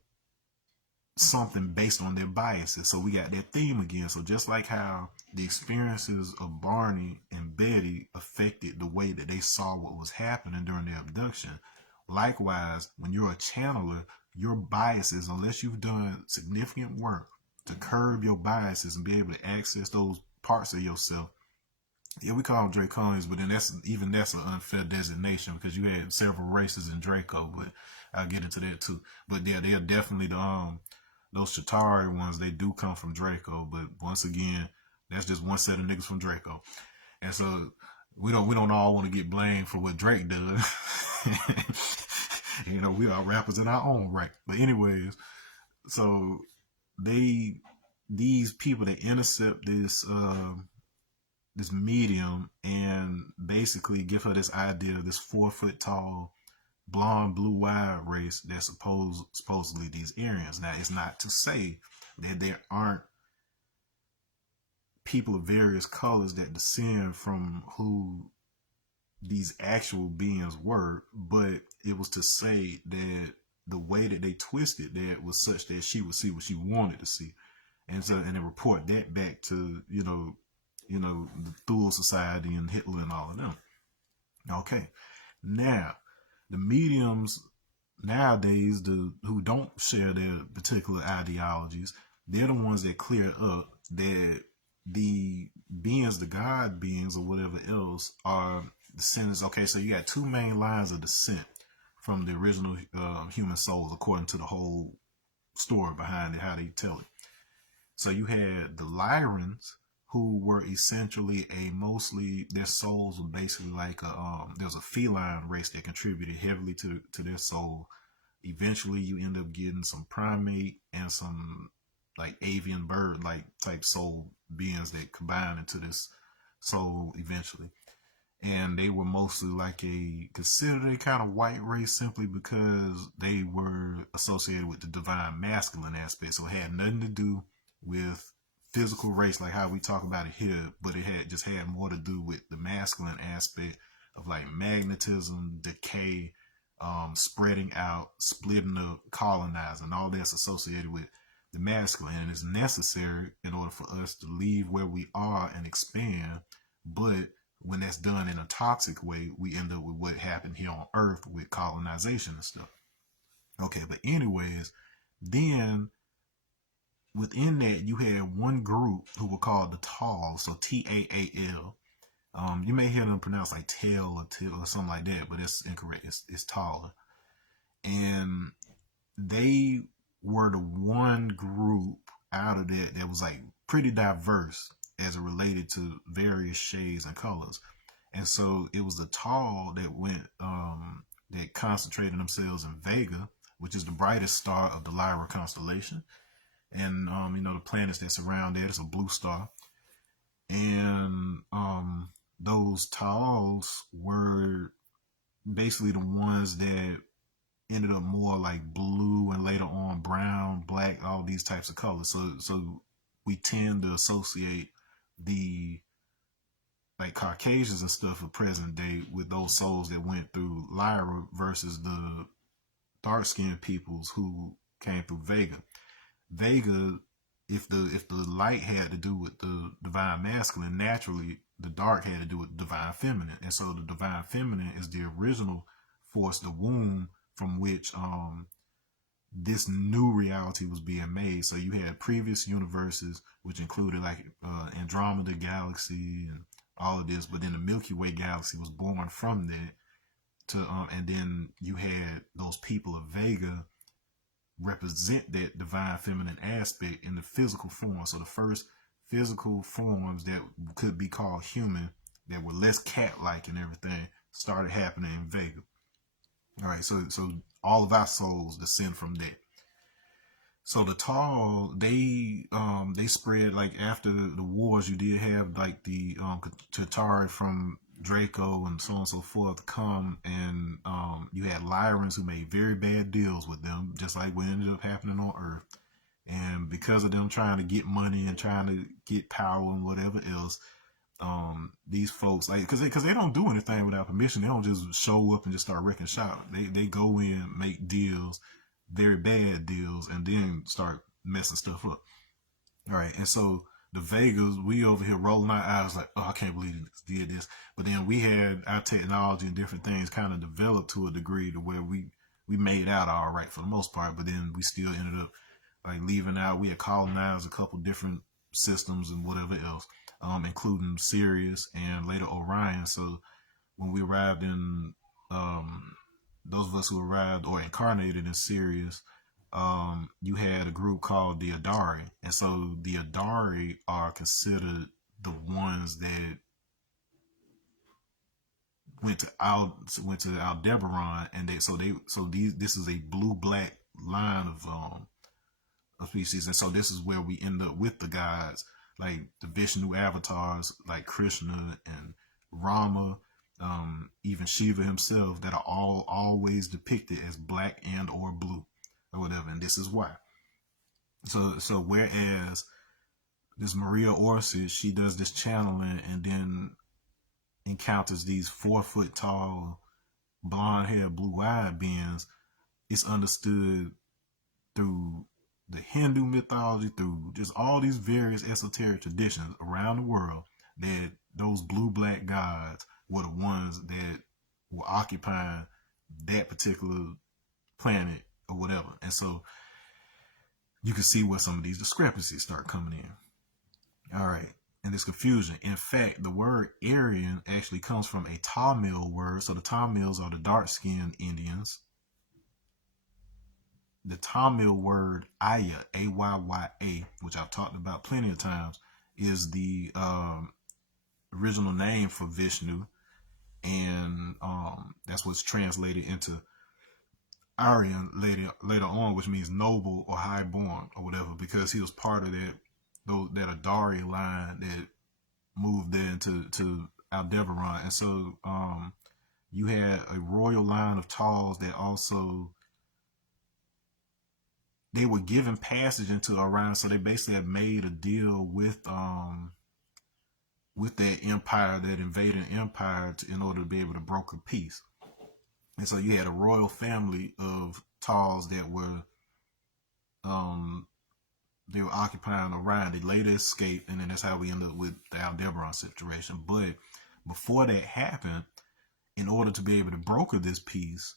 something based on their biases. So we got that theme again. So just like how the experiences of Barney and Betty affected the way that they saw what was happening during their abduction, likewise, when you're a channeler, your biases, unless you've done significant work to curb your biases and be able to access those parts of yourself. Yeah, we call them Draconians, but then that's an unfair designation because you had several races in Draco, but I'll get into that too. But yeah, they're definitely the those Chitari ones. They do come from Draco, but once again, that's just one set of niggas from Draco, and so we don't all want to get blamed for what Drake does. You know, we are rappers in our own right. But anyways, so these people that intercept this medium and basically give her this idea of this 4 foot tall blonde blue eyed race that's supposedly these Aryans. Now, it's not to say that there aren't people of various colors that descend from who these actual beings were, but it was to say that the way that they twisted that was such that she would see what she wanted to see, and so and then report that back to the Thule Society and Hitler and all of them. Okay, now the mediums nowadays, who don't share their particular ideologies, they're the ones that clear up that the beings, the God beings or whatever else, are descendants. Okay, so you got two main lines of descent from the original human souls, according to the whole story behind it, how they tell it. So you had the Lyrans, who were essentially mostly their souls were basically like there's a feline race that contributed heavily to their soul. Eventually, you end up getting some primate and some like avian bird like type soul beings that combine into this soul eventually. And they were mostly like considered a kind of white race simply because they were associated with the divine masculine aspect. So it had nothing to do with physical race like how we talk about it here, but it had more to do with the masculine aspect of like magnetism, decay, spreading out, splitting up, colonizing, all that's associated with the masculine, and it's necessary in order for us to leave where we are and expand. But when that's done in a toxic way, we end up with what happened here on Earth with colonization and stuff. Okay, but anyways, then within that, you had one group who were called the Tall, so Taal. You may hear them pronounce like tail or till or something like that, but that's incorrect. It's taller. And they were the one group out of that was like pretty diverse as it related to various shades and colors. And so it was the Tall that that concentrated themselves in Vega, which is the brightest star of the Lyra constellation. And the planets that surround that, it's a blue star. And those tals were basically the ones that ended up more like blue and later on brown, black, all these types of colors. So we tend to associate the like Caucasians and stuff of present day with those souls that went through Lyra versus the dark skinned peoples who came through Vega. Vega, if the light had to do with the divine masculine, naturally the dark had to do with divine feminine. And so the divine feminine is the original force, the womb from which this new reality was being made. So you had previous universes, which included like Andromeda galaxy and all of this, but then the Milky Way galaxy was born from that. And then you had those people of Vega represent that divine feminine aspect in the physical form. So the first physical forms that could be called human, that were less cat-like and everything, started happening in Vega. All right, so all of our souls descend from that. So the Tall, they spread like after the wars. You did have like the Tatari from Draco and so on and so forth come, and you had Lyrans who made very bad deals with them, just like what ended up happening on Earth. And because of them trying to get money and trying to get power and whatever else, these folks, like, because they don't do anything without permission. They don't just show up and just start wrecking shop. They go in, make deals, very bad deals, and then start messing stuff up. All right, and so the Vegas, we over here rolling our eyes like, oh, I can't believe it did this. But then we had our technology and different things kind of developed to a degree to where we made out all right for the most part. But then we still ended up like leaving out. We had colonized a couple different systems and whatever else, including Sirius and later Orion. So when we arrived in those of us who arrived or incarnated in Sirius, you had a group called the Adari. And so the Adari are considered the ones that went to Aldebaran, and this is a blue black line of species. And so this is where we end up with the gods like the Vishnu avatars like Krishna and Rama, even Shiva himself, that are all always depicted as black and or blue or whatever. And this is why. So whereas this Maria Orsic, she does this channeling and then encounters these 4 foot tall, blonde haired, blue eyed beings, it's understood through the Hindu mythology, through just all these various esoteric traditions around the world, that those blue black gods were the ones that were occupying that particular planet or whatever. And so you can see where some of these discrepancies start coming in. All right. And this confusion. In fact, the word Aryan actually comes from a Tamil word. So the Tamils are the dark-skinned Indians. The Tamil word Aya, Ayya, which I've talked about plenty of times, is the original name for Vishnu. And that's what's translated into Aryan later on, which means noble or highborn or whatever, because he was part of that Adari line that moved there into Aldebaran. And so you had a royal line of Tals that also, they were given passage into Orion. So they basically had made a deal with that empire, that invading empire, in order to be able to broker peace. And so you had a royal family of Tals that were they were occupying Orion. They later escaped, and then that's how we ended up with the Aldebaran situation. But before that happened, in order to be able to broker this peace,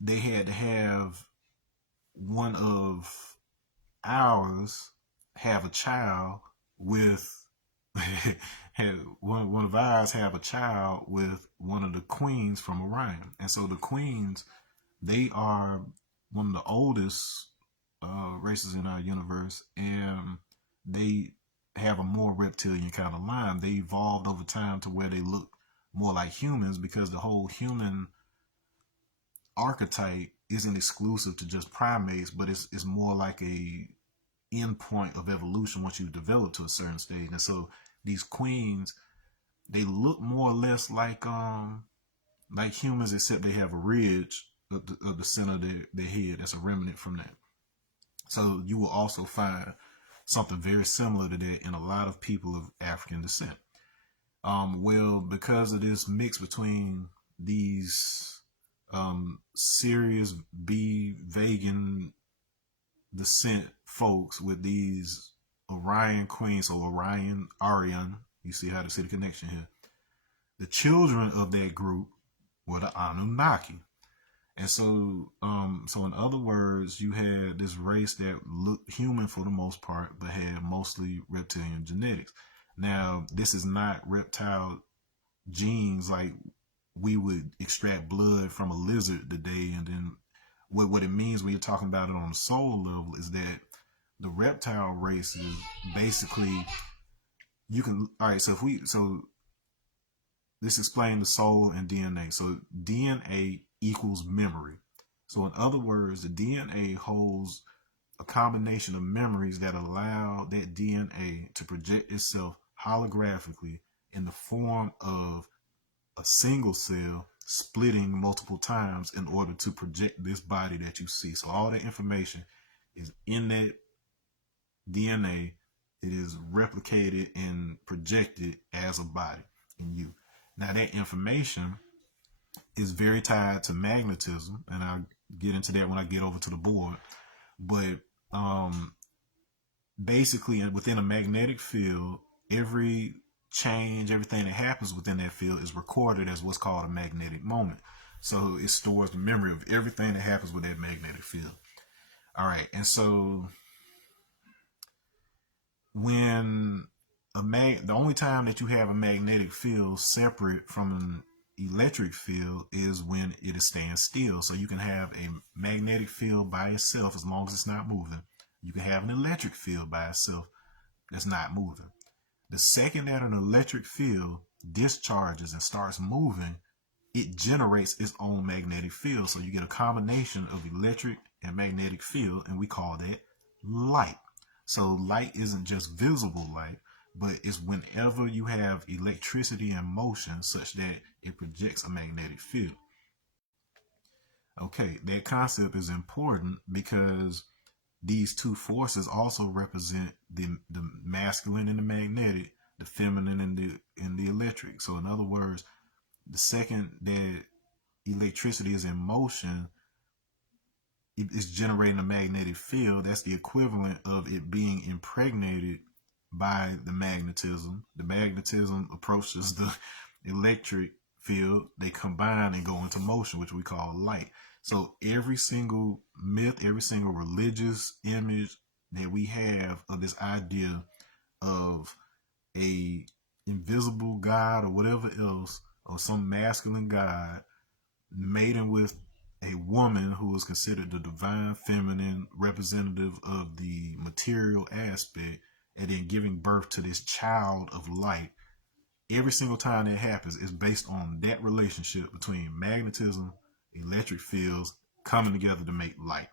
they had to have one of ours have a child with one of ours have a child with one of the queens from Orion. And so the queens, they are one of the oldest races in our universe, and they have a more reptilian kind of line. They evolved over time to where they look more like humans, because the whole human archetype isn't exclusive to just primates, but it's more like a end point of evolution once you develop to a certain stage. And so these queens, they look more or less like humans, except they have a ridge of the center of their head that's a remnant from that. So you will also find something very similar to that in a lot of people of African descent. Well, because of this mix between these Sirius B Vegan descent folks with these Orion queens, so Orion, you see how to see the connection here. The children of that group were the Anunnaki. And so in other words, you had this race that looked human for the most part, but had mostly reptilian genetics. Now, this is not reptile genes like we would extract blood from a lizard today. And then what it means when you're talking about it on a soul level is that the reptile race is basically, so let's explain the soul and DNA. So DNA equals memory. So in other words, the DNA holds a combination of memories that allow that DNA to project itself holographically in the form of a single cell splitting multiple times in order to project this body that you see. So all that information is in that DNA. It is replicated and projected as a body in you. Now that information is very tied to magnetism, and I'll get into that when I get over to the board. But basically, within a magnetic field, every change, everything that happens within that field is recorded as what's called a magnetic moment. So it stores the memory of everything that happens with that magnetic field. All right, and so when the only time that you have a magnetic field separate from an electric field is when it is staying still. So you can have a magnetic field by itself as long as it's not moving. You can have an electric field by itself that's not moving. The second that an electric field discharges and starts moving, it generates its own magnetic field. So you get a combination of electric and magnetic field, and we call that light. So light isn't just visible light, but it's whenever you have electricity in motion such that it projects a magnetic field. Okay, that concept is important because these two forces also represent the masculine and the magnetic, the feminine and the electric. So in other words, the second that electricity is in motion, it's generating a magnetic field. That's the equivalent of it being impregnated by the magnetism. The magnetism approaches the electric field. They combine and go into motion, which we call light. So every single myth, every single religious image that we have of this idea of a invisible God or whatever else, or some masculine God mating with a woman who is considered the divine feminine representative of the material aspect, and then giving birth to this child of light, every single time that happens is based on that relationship between magnetism, electric fields coming together to make light.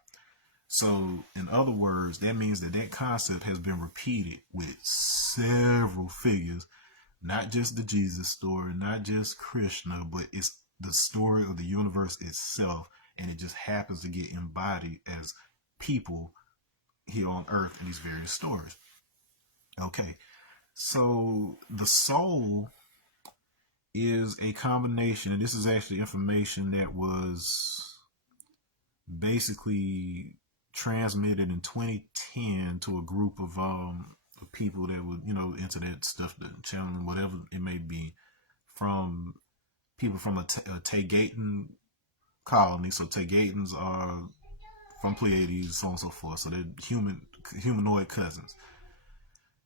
So in other words, that means that concept has been repeated with several figures, not just the Jesus story, not just Krishna, but it's the story of the universe itself, and it just happens to get embodied as people here on earth in these various stories. Okay, so the soul is a combination, and this is actually information that was basically transmitted in 2010 to a group of people that would, into that stuff, the channeling, whatever it may be, from people from a Tagatan colony. So Tagatans are from Pleiades, so on and so forth. So they're humanoid cousins.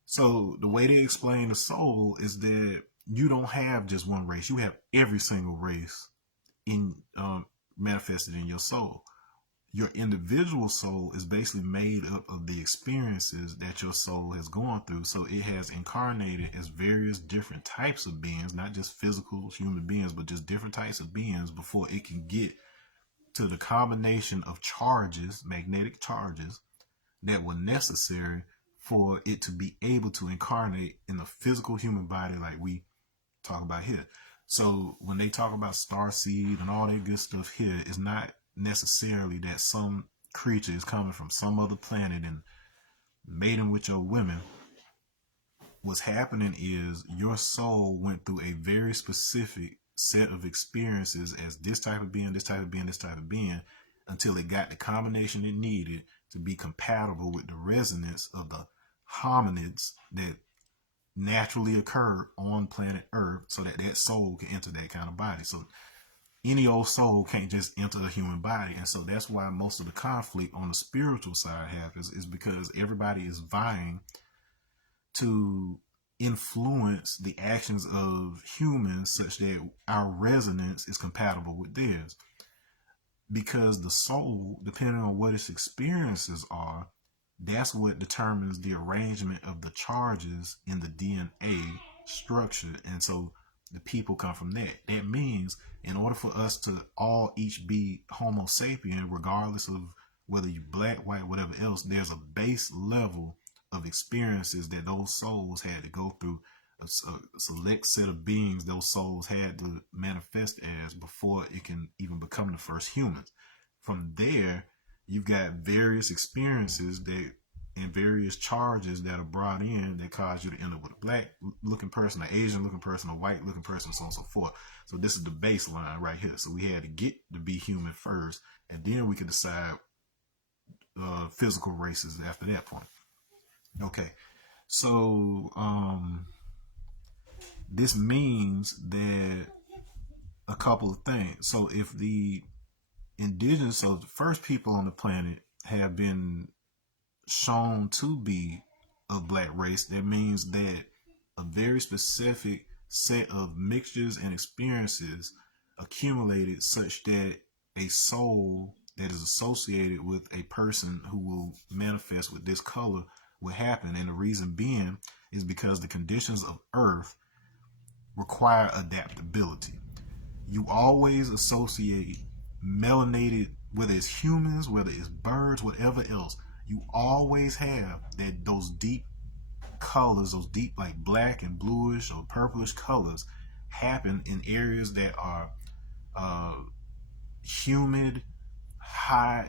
So the way they explain the soul is that you don't have just one race. You have every single race in manifested in your soul. Your individual soul is basically made up of the experiences that your soul has gone through. So it has incarnated as various different types of beings, not just physical human beings, but just different types of beings before it can get to the combination of charges, magnetic charges, that were necessary for it to be able to incarnate in a physical human body like we talk about here. So when they talk about starseed and all that good stuff here, it's not necessarily that some creature is coming from some other planet and mating with your women. What's happening is your soul went through a very specific set of experiences as this type of being, this type of being, this type of being, until it got the combination it needed to be compatible with the resonance of the hominids that naturally occurred on planet Earth, so that that soul can enter that kind of body. So any old soul can't just enter a human body. And so that's why most of the conflict on the spiritual side happens, is because everybody is vying to influence the actions of humans such that our resonance is compatible with theirs. Because the soul, depending on what its experiences are, that's what determines the arrangement of the charges in the DNA structure. And so the people come from that. That means in order for us to all each be Homo sapien, regardless of whether you black, white, whatever else, there's a base level of experiences that those souls had to go through, a select set of beings those souls had to manifest as before it can even become the first humans. From there, you've got various experiences that and various charges that are brought in that cause you to end up with a black looking person, an Asian looking person, a white looking person, so on and so forth. So this is the baseline right here. So we had to get to be human first, and then we could decide physical races after that point. Okay, so this means that a couple of things. So if the indigenous, so the first people on the planet have been shown to be of black race, that means that a very specific set of mixtures and experiences accumulated such that a soul that is associated with a person who will manifest with this color will happen. And the reason being is because the conditions of Earth require adaptability. You always associate melanated, whether it's humans, whether it's birds, whatever else, you always have that those deep colors, those deep like black and bluish or purplish colors happen in areas that are humid, hot,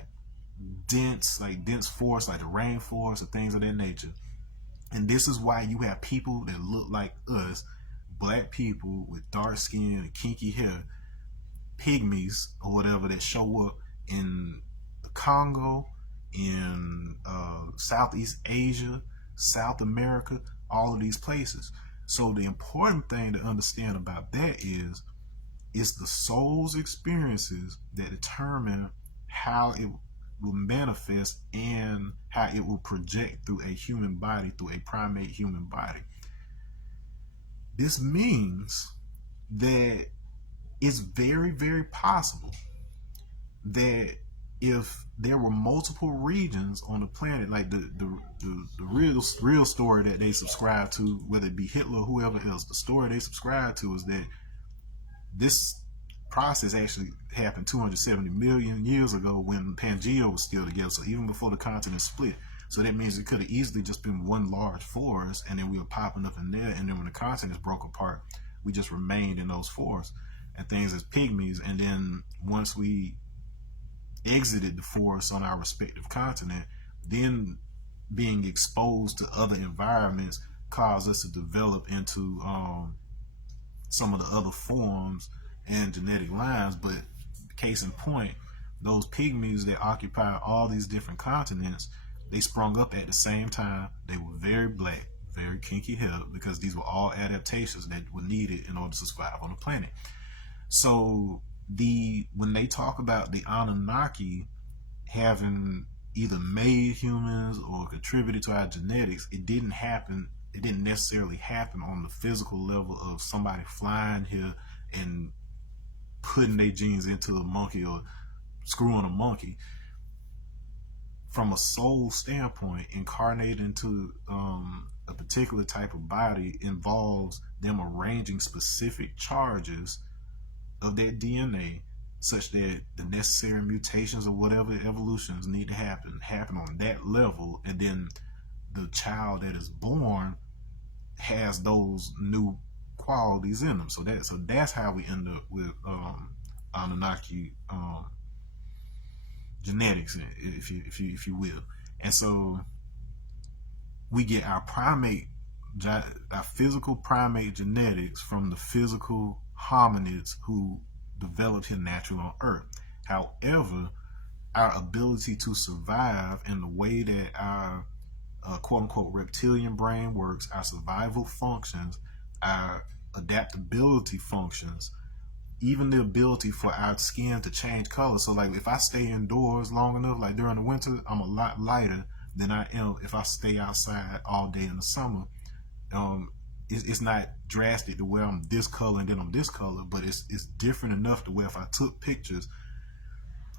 dense, like dense forests, like the rainforest or things of that nature. And this is why you have people that look like us, black people with dark skin and kinky hair, pygmies or whatever, that show up in the Congo, in Southeast Asia, South America, all of these places. So the important thing to understand about that is it's the soul's experiences that determine how it will manifest and how it will project through a human body, through a primate human body. This means that it's very, very possible that if there were multiple regions on the planet, like the real story that they subscribe to, whether it be Hitler or whoever else, the story they subscribe to is that this process actually happened 270 million years ago when Pangea was still together, so even before the continent split. So that means it could have easily just been one large forest, and then we were popping up in there, and then when the continents broke apart, we just remained in those forests and things as pygmies. And then once we exited the forest on our respective continent, then being exposed to other environments caused us to develop into some of the other forms and genetic lines. But case in point, those pygmies that occupy all these different continents, they sprung up at the same time. They were very black, very kinky hair, because these were all adaptations that were needed in order to survive on the planet. So when they talk about the Anunnaki having either made humans or contributed to our genetics, it didn't happen. It didn't necessarily happen on the physical level of somebody flying here and putting their genes into a monkey or screwing a monkey. From a soul standpoint, incarnated into a particular type of body involves them arranging specific charges of that DNA such that the necessary mutations or whatever evolutions need to happen on that level, and then the child that is born has those new qualities in them. So that's how we end up with Anunnaki genetics, if you will. And so we get our physical primate genetics from the physical hominids who developed here naturally on Earth. However, our ability to survive and the way that our quote unquote reptilian brain works, our survival functions, our adaptability functions, even the ability for our skin to change color. So like if I stay indoors long enough, like during the winter, I'm a lot lighter than I am if I stay outside all day in the summer. It's not drastic to where I'm this color and then I'm this color, but it's different enough to where if I took pictures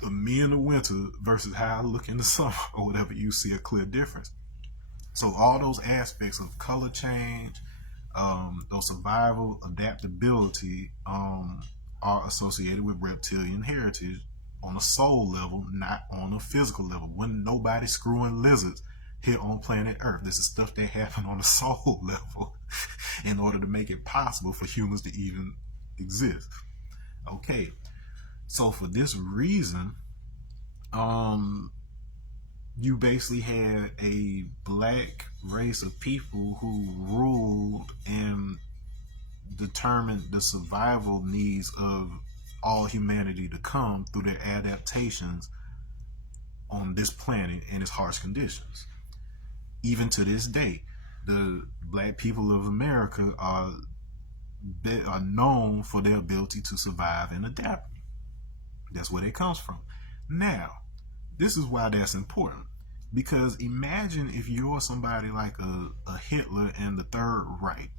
of me in the winter versus how I look in the summer or whatever, you see a clear difference. So all those aspects of color change, those survival, adaptability, are associated with reptilian heritage on a soul level, not on a physical level. When nobody screwing lizards here on planet Earth, this is stuff that happened on a soul level in order to make it possible for humans to even exist. Okay, so for this reason, you basically had a black race of people who ruled and determined the survival needs of all humanity to come through their adaptations on this planet and its harsh conditions. Even to this day, the black people of America are known for their ability to survive and adapt. That's where it comes from. Now, this is why that's important. Because imagine if you're somebody like a Hitler and the Third Reich,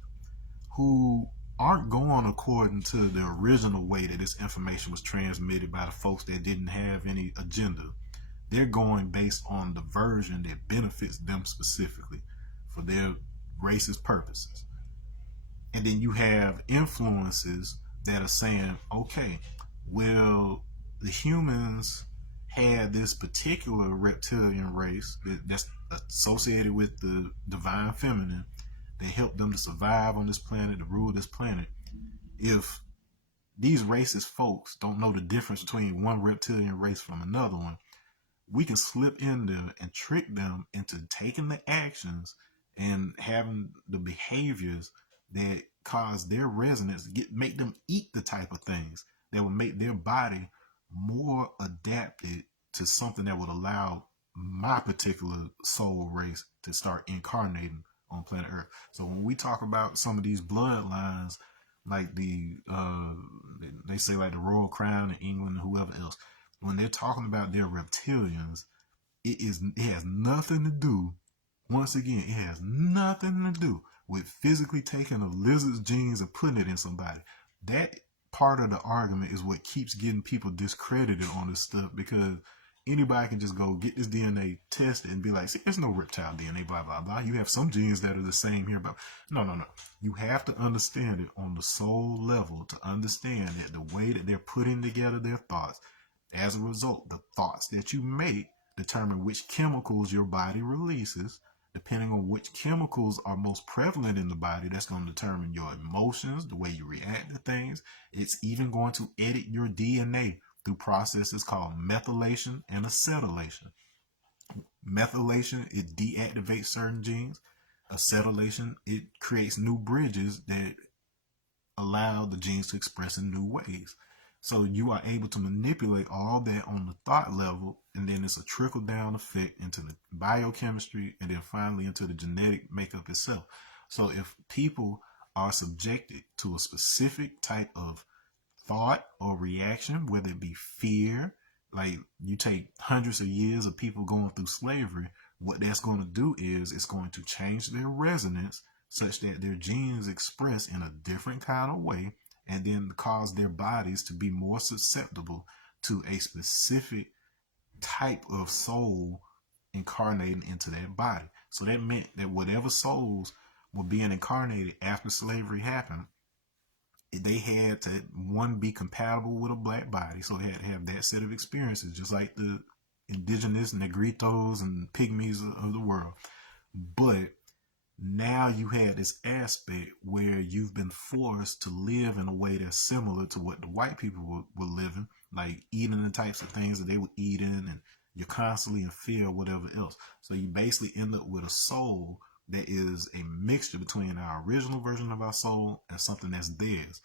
who aren't going according to the original way that this information was transmitted by the folks that didn't have any agenda. They're going based on the version that benefits them specifically for their racist purposes. And then you have influences that are saying, okay, well, the humans had this particular reptilian race that's associated with the divine feminine that helped them to survive on this planet, to rule this planet. If these racist folks don't know the difference between one reptilian race from another one, we can slip in there and trick them into taking the actions and having the behaviors that cause their resonance, make them eat the type of things that would make their body more adapted to something that would allow my particular soul race to start incarnating on planet Earth. So when we talk about some of these bloodlines, like they say like the Royal Crown in England and whoever else, when they're talking about their reptilians, it has nothing to do. Once again, it has nothing to do with physically taking a lizard's genes and putting it in somebody. That part of the argument is what keeps getting people discredited on this stuff, because anybody can just go get this DNA tested and be like, see, there's no reptile DNA, blah, blah, blah. You have some genes that are the same here, but no. You have to understand it on the soul level to understand that the way that they're putting together their thoughts, as a result, the thoughts that you make determine which chemicals your body releases. Depending on which chemicals are most prevalent in the body, that's going to determine your emotions, the way you react to things. It's even going to edit your DNA through processes called methylation and acetylation. Methylation, it deactivates certain genes. Acetylation, it creates new bridges that allow the genes to express in new ways. So you are able to manipulate all that on the thought level, and then it's a trickle down effect into the biochemistry, and then finally into the genetic makeup itself. So if people are subjected to a specific type of thought or reaction, whether it be fear, like you take hundreds of years of people going through slavery, what that's going to do is it's going to change their resonance such that their genes express in a different kind of way, and then cause their bodies to be more susceptible to a specific type of soul incarnating into that body. So that meant that whatever souls were being incarnated after slavery happened, they had to, one, be compatible with a black body. So they had to have that set of experiences, just like the indigenous Negritos and pygmies of the world. But now you had this aspect where you've been forced to live in a way that's similar to what the white people were living, like eating the types of things that they were eating, and you're constantly in fear or whatever else. So you basically end up with a soul that is a mixture between our original version of our soul and something that's theirs.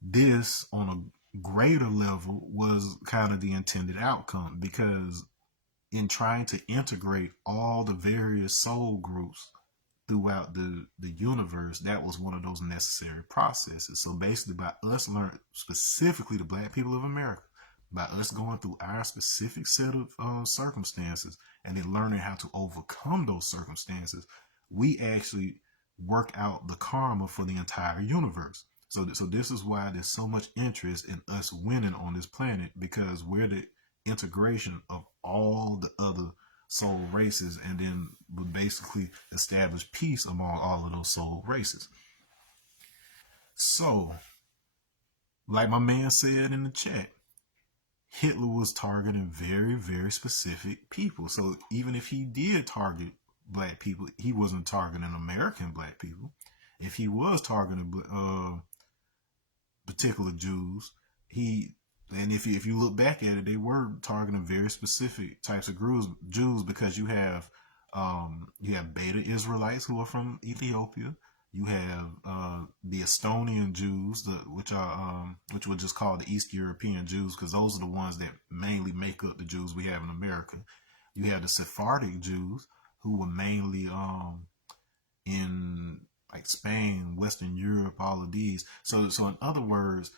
This, on a greater level, was kind of the intended outcome, because in trying to integrate all the various soul groups throughout the universe, that was one of those necessary processes. So basically, by us learning, specifically the Black people of America, by us going through our specific set of circumstances and then learning how to overcome those circumstances, we actually work out the karma for the entire universe. So this is why there's so much interest in us winning on this planet, because we're the integration of all the other soul races, and then would basically establish peace among all of those soul races. So, like my man said in the chat, Hitler was targeting very, very specific people. So even if he did target black people, he wasn't targeting American black people. If he was targeting particular Jews, he and if you look back at it, they were targeting very specific types of Jews, because you have Beta Israelites who are from Ethiopia. You have the Estonian Jews, which were just called the East European Jews, because those are the ones that mainly make up the Jews we have in America. You have the Sephardic Jews, who were mainly in like Spain, Western Europe, all of these. So in other words,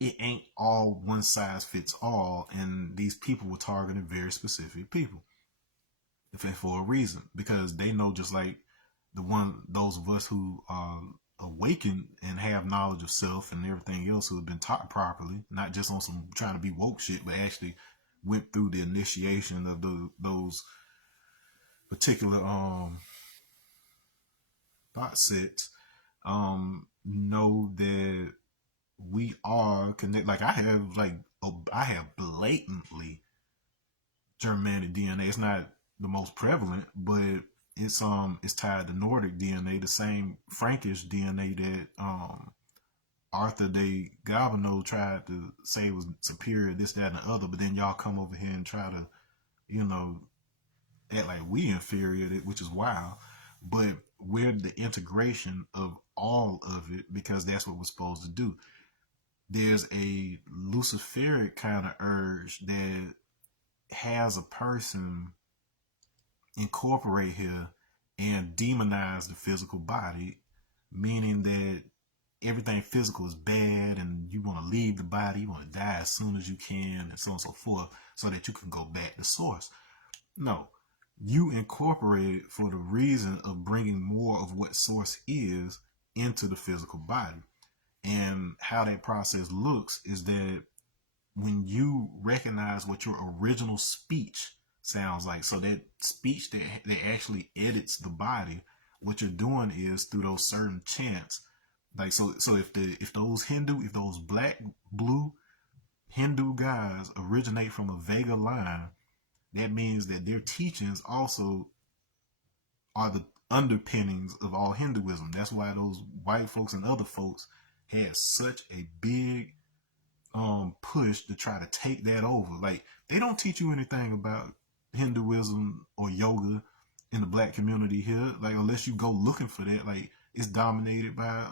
it ain't all one size fits all, and these people were targeting very specific people, for a reason, because they know, just like those of us who are awakened and have knowledge of self and everything else, who have been taught properly, not just on some trying to be woke shit, but actually went through the initiation of those particular thought sets, know that we are connected. Like I have blatantly Germanic DNA. It's not the most prevalent, but it's tied to Nordic DNA, the same Frankish DNA that Arthur de Galvano tried to say was superior, this, that, and the other. But then y'all come over here and try to, you know, act like we inferior, which is wild. But we're the integration of all of it, because that's what we're supposed to do. There's a Luciferic kind of urge that has a person incorporate here and demonize the physical body, meaning that everything physical is bad and you want to leave the body, you want to die as soon as you can, and so on and so forth, so that you can go back to source. No, you incorporate it for the reason of bringing more of what source is into the physical body. And how that process looks is that when you recognize what your original speech sounds like, so that speech that actually edits the body, what you're doing is through those certain chants. Like so if those black blue Hindu guys originate from a Vega line, that means that their teachings also are the underpinnings of all Hinduism. That's why those white folks and other folks had such a big push to try to take that over. Like, they don't teach you anything about Hinduism or yoga in the black community here, like, unless you go looking for that. Like, it's dominated by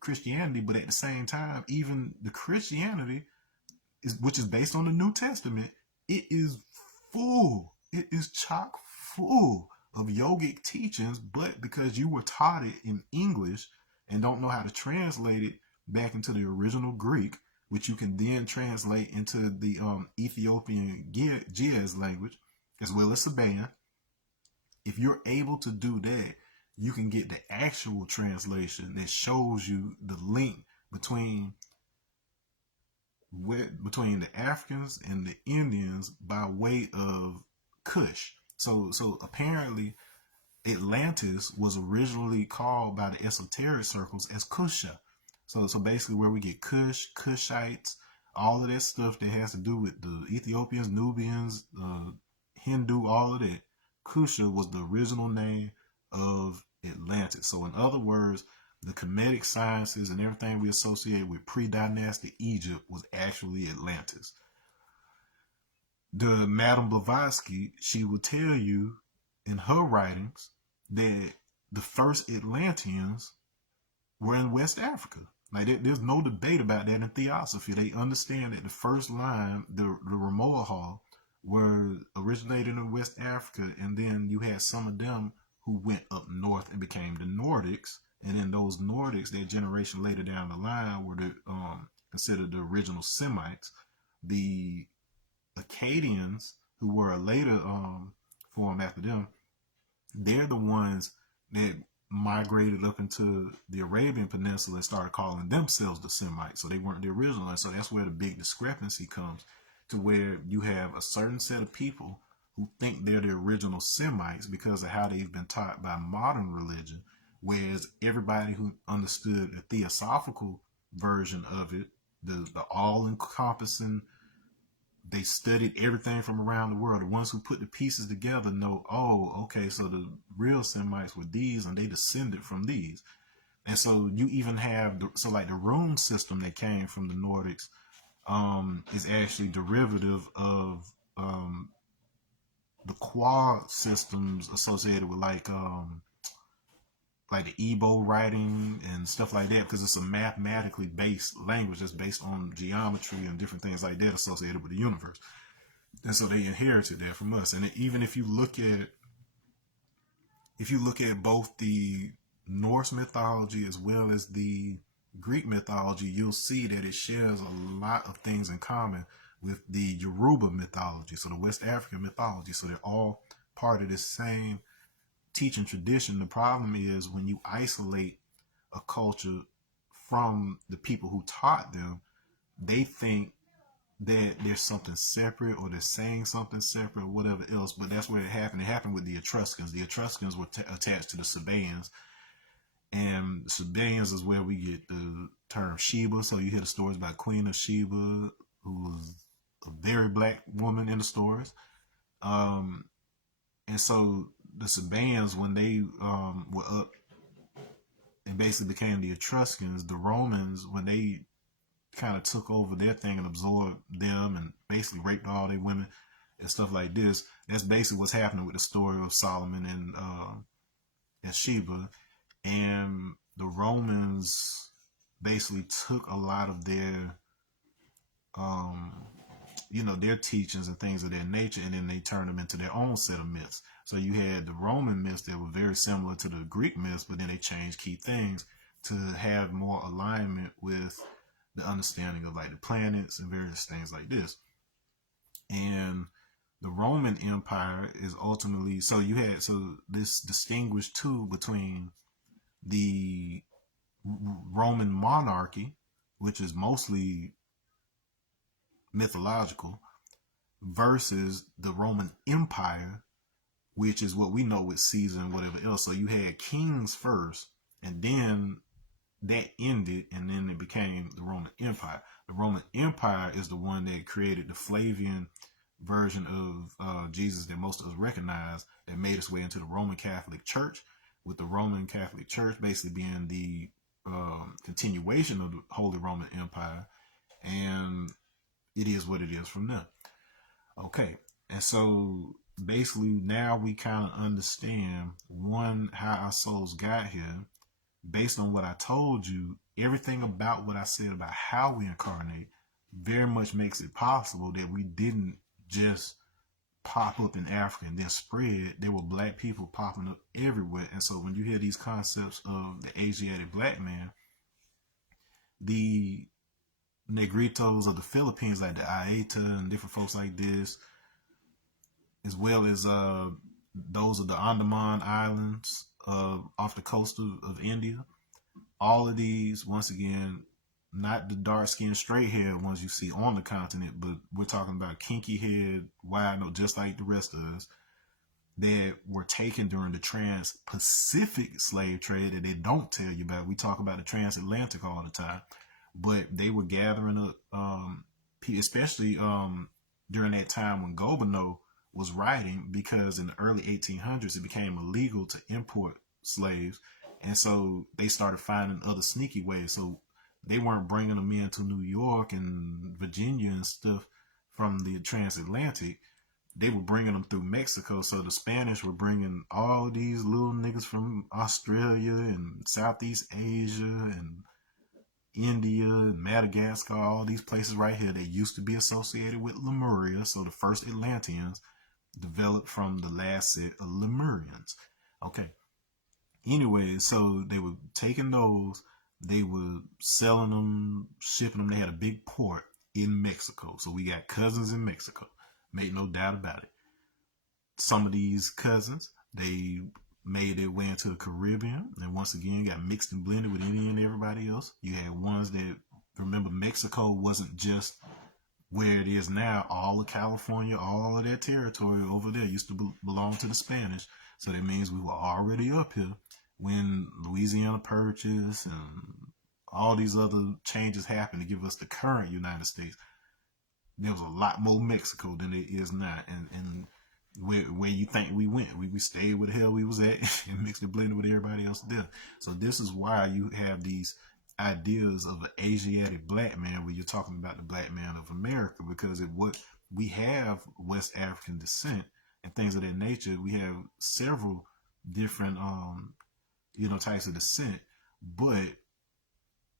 Christianity. But at the same time, even the Christianity which is based on the New Testament, it is chock full of yogic teachings. But because you were taught it in English and don't know how to translate it back into the original Greek, which you can then translate into the Ethiopian Ge'ez language, as well as Sabaean, if you're able to do that, you can get the actual translation that shows you the link between the Africans and the Indians by way of Kush. So apparently Atlantis was originally called by the esoteric circles as Kusha. So basically where we get Kush, Kushites, all of that stuff that has to do with the Ethiopians, Nubians, Hindu, all of that Kusha was the original name of Atlantis. So in other words, the Kemetic sciences and everything we associate with pre-dynastic Egypt was actually Atlantis. The Madame Blavatsky, she will tell you in her writings that the first Atlanteans were in West Africa. Like there's no debate about that in Theosophy. They understand that the first line, the Ramoahal, were originated in West Africa, and then you had some of them who went up north and became the Nordics, and then those Nordics, their generation later down the line, were considered the original Semites. The Akkadians, who were a later form after them, they're the ones that migrated up into the Arabian Peninsula and started calling themselves the Semites. So they weren't the original. And so that's where the big discrepancy comes, to where you have a certain set of people who think they're the original Semites because of how they've been taught by modern religion, whereas everybody who understood a theosophical version of it, the all-encompassing, they studied everything from around the world. The ones who put the pieces together know, oh, okay, so the real Semites were these, and they descended from these. And so you even have, like the rune system that came from the Nordics is actually derivative of the Kwa systems associated with like the Igbo writing and stuff like that, because it's a mathematically based language that's based on geometry and different things like that associated with the universe. And so they inherited that from us. And even if you look at both the Norse mythology as well as the Greek mythology, you'll see that it shares a lot of things in common with the Yoruba mythology, so the West African mythology. So they're all part of this same teaching tradition. The problem is when you isolate a culture from the people who taught them, they think that there's something separate, or they're saying something separate, or whatever else. But that's where it happened. It happened with the Etruscans. The Etruscans were attached to the Sabaeans, and Sabaeans is where we get the term Sheba. So you hear the stories about Queen of Sheba, who was a very black woman in the stories. And so the Sabaeans, when they were up and basically became the Etruscans, the Romans, when they kind of took over their thing and absorbed them and basically raped all their women and stuff like this, that's basically what's happening with the story of Solomon and Sheba. And the Romans basically took a lot of their their teachings and things of that nature, and then they turned them into their own set of myths. So you had the Roman myths that were very similar to the Greek myths, but then they changed key things to have more alignment with the understanding of like the planets and various things like this. And the Roman Empire is ultimately, so this distinguished too between the Roman monarchy, which is mostly mythological, versus the Roman Empire, which is what we know with Caesar and whatever else. So you had kings first, and then that ended, and then it became the Roman Empire. The Roman Empire is the one that created the Flavian version of Jesus that most of us recognize, that made its way into the Roman Catholic Church, with the Roman Catholic Church basically being the continuation of the Holy Roman Empire, and it is what it is from there. Okay, and so basically now we kind of understand, one, how our souls got here. Based on what I told you, everything about what I said about how we incarnate very much makes it possible that we didn't just pop up in Africa and then spread. There were black people popping up everywhere. And so when you hear these concepts of the Asiatic black man, the Negritos of the Philippines, like the Aeta and different folks like this, as well as those of the Andaman Islands off the coast of India. All of these, once again, not the dark-skinned, straight-haired ones you see on the continent, but we're talking about kinky-haired, wide-nose, just like the rest of us, that were taken during the trans-Pacific slave trade that they don't tell you about. We talk about the transatlantic all the time, but they were gathering up, especially during that time when Gobineau was writing, because in the early 1800s it became illegal to import slaves, and so they started finding other sneaky ways. So they weren't bringing them into New York and Virginia and stuff from the transatlantic. They were bringing them through Mexico. So the Spanish were bringing all these little niggas from Australia and Southeast Asia and India and Madagascar, all these places right here that used to be associated with Lemuria. So the first Atlanteans developed from the last set of Lemurians. Okay. Anyway, so they were taking those, they were selling them, shipping them. They had a big port in Mexico. So we got cousins in Mexico. Make no doubt about it. Some of these cousins, they made their way into the Caribbean, and once again got mixed and blended with Indian and everybody else. You had ones that, remember, Mexico wasn't just where it is now. All of California, all of that territory over there used to belong to the Spanish. So that means we were already up here when Louisiana Purchase and all these other changes happened to give us the current United States. There was a lot more Mexico than it is now, and where you think we went, we stayed where the hell we was at and mixed and blended with everybody else there. So this is why you have these ideas of an Asiatic black man when you're talking about the black man of America, because what we have West African descent and things of that nature. We have several different types of descent, but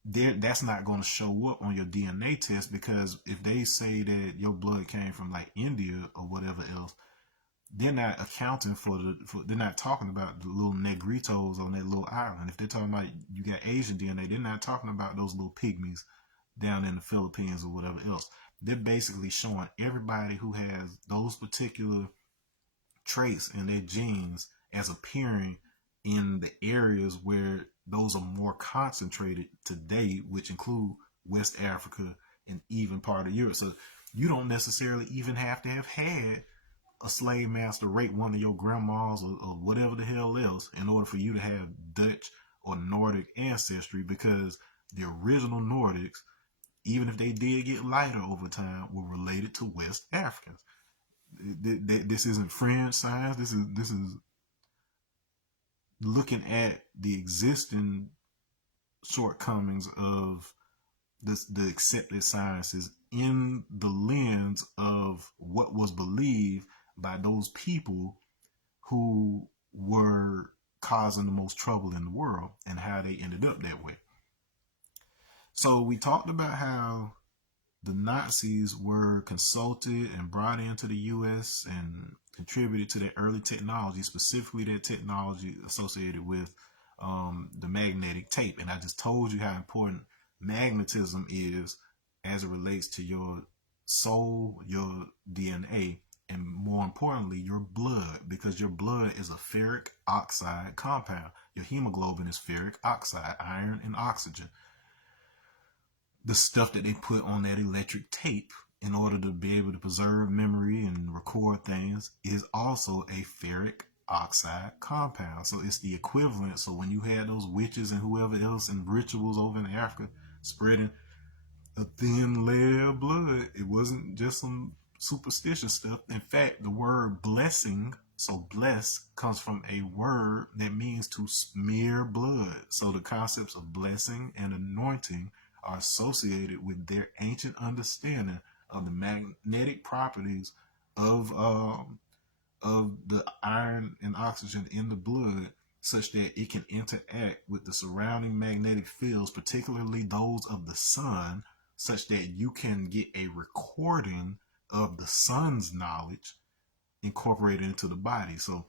that's not going to show up on your DNA test, because if they say that your blood came from like India or whatever else, they're not accounting they're not talking about the little negritos on that little island. If they're talking about you got Asian DNA, they're not talking about those little pygmies down in the Philippines or whatever else. They're basically showing everybody who has those particular traits in their genes as appearing in the areas where those are more concentrated today, which include West Africa and even part of Europe. So you don't necessarily even have to have had a slave master rape one of your grandmas or whatever the hell else in order for you to have Dutch or Nordic ancestry, because the original Nordics, even if they did get lighter over time, were related to West Africans. This isn't French science. This is looking at the existing shortcomings of the accepted sciences in the lens of what was believed by those people who were causing the most trouble in the world and how they ended up that way. So we talked about how the Nazis were consulted and brought into the U.S. and contributed to that early technology, specifically that technology associated with the magnetic tape. And I just told you how important magnetism is as it relates to your soul, your DNA, and more importantly, your blood, because your blood is a ferric oxide compound. Your hemoglobin is ferric oxide, iron and oxygen. The stuff that they put on that electric tape in order to be able to preserve memory and record things is also a ferric oxide compound. So it's the equivalent. So when you had those witches and whoever else in rituals over in Africa spreading a thin layer of blood, it wasn't just some superstitious stuff. In fact, the word blessing, so bless, comes from a word that means to smear blood. So the concepts of blessing and anointing are associated with their ancient understanding of the magnetic properties of the iron and oxygen in the blood, such that it can interact with the surrounding magnetic fields, particularly those of the sun, such that you can get a recording of the sun's knowledge incorporated into the body. So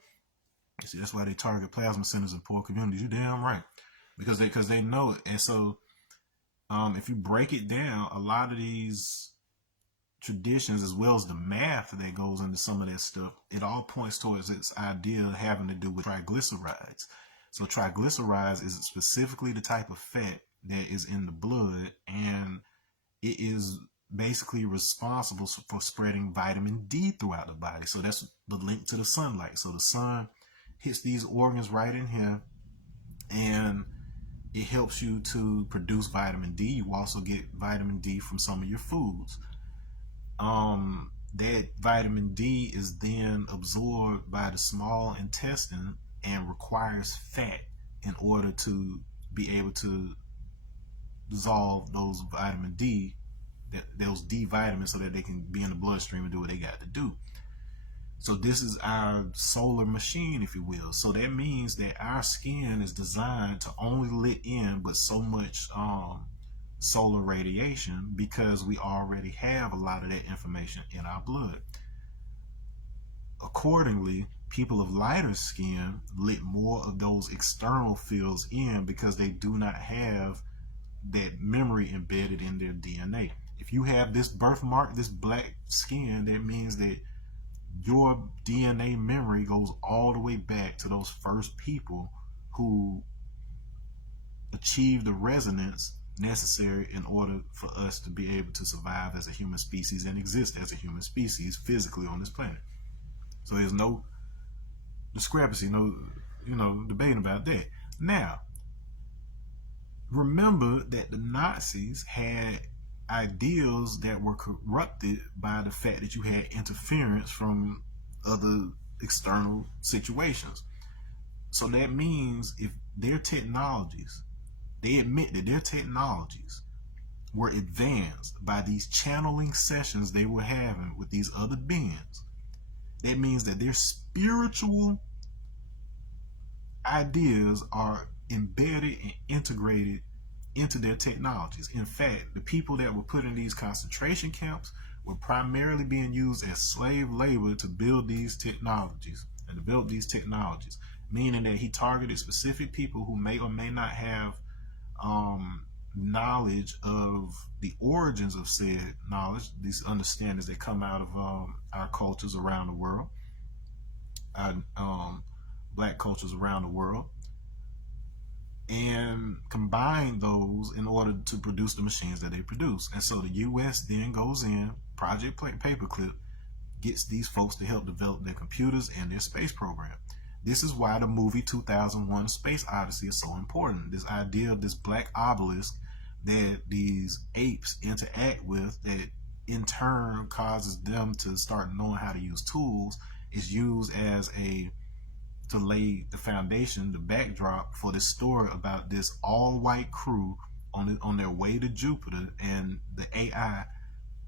see, that's why they target plasma centers in poor communities. You're damn right, because they know it. And so if you break it down, a lot of these traditions, as well as the math that goes into some of that stuff, it all points towards its idea having to do with triglycerides. So triglycerides is specifically the type of fat that is in the blood, and it is basically responsible for spreading vitamin D throughout the body. So that's the link to the sunlight. So the sun hits these organs right in here, and it helps you to produce vitamin D. You also get vitamin D from some of your foods. that vitamin D is then absorbed by the small intestine and requires fat in order to be able to dissolve those vitamin D, those D vitamins, so that they can be in the bloodstream and do what they got to do. So this is our solar machine, if you will. So that means that our skin is designed to only let in but so much solar radiation, because we already have a lot of that information in our blood. Accordingly, people of lighter skin let more of those external fields in because they do not have that memory embedded in their DNA. If you have this birthmark, this black skin, that means that your DNA memory goes all the way back to those first people who achieved the resonance necessary in order for us to be able to survive as a human species and exist as a human species physically on this planet. So there's no discrepancy, no debating about that. Now, remember that the Nazis had ideals that were corrupted by the fact that you had interference from other external situations. So that means if their technologies, they admit that their technologies were advanced by these channeling sessions they were having with these other beings, that means that their spiritual ideas are embedded and integrated into their technologies. In fact, the people that were put in these concentration camps were primarily being used as slave labor to build these technologies and develop these technologies, meaning that he targeted specific people who may or may not have knowledge of the origins of said knowledge, these understandings that come out of our cultures around the world, black cultures around the world, and combine those in order to produce the machines that they produce. And so the U.S. then goes in, Project Paperclip, gets these folks to help develop their computers and their space program. This is why the movie 2001 Space Odyssey is so important. This idea of this black obelisk that these apes interact with, that in turn causes them to start knowing how to use tools, is used as to lay the foundation, the backdrop for this story about this all-white crew on their way to Jupiter, and the AI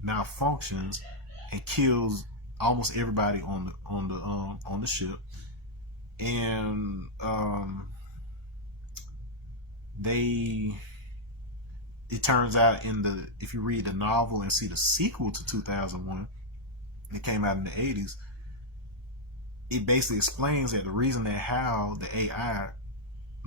malfunctions and kills almost everybody on the ship. And it turns out, if you read the novel and see the sequel to 2001, it came out in the 80s, it basically explains that the reason that how the AI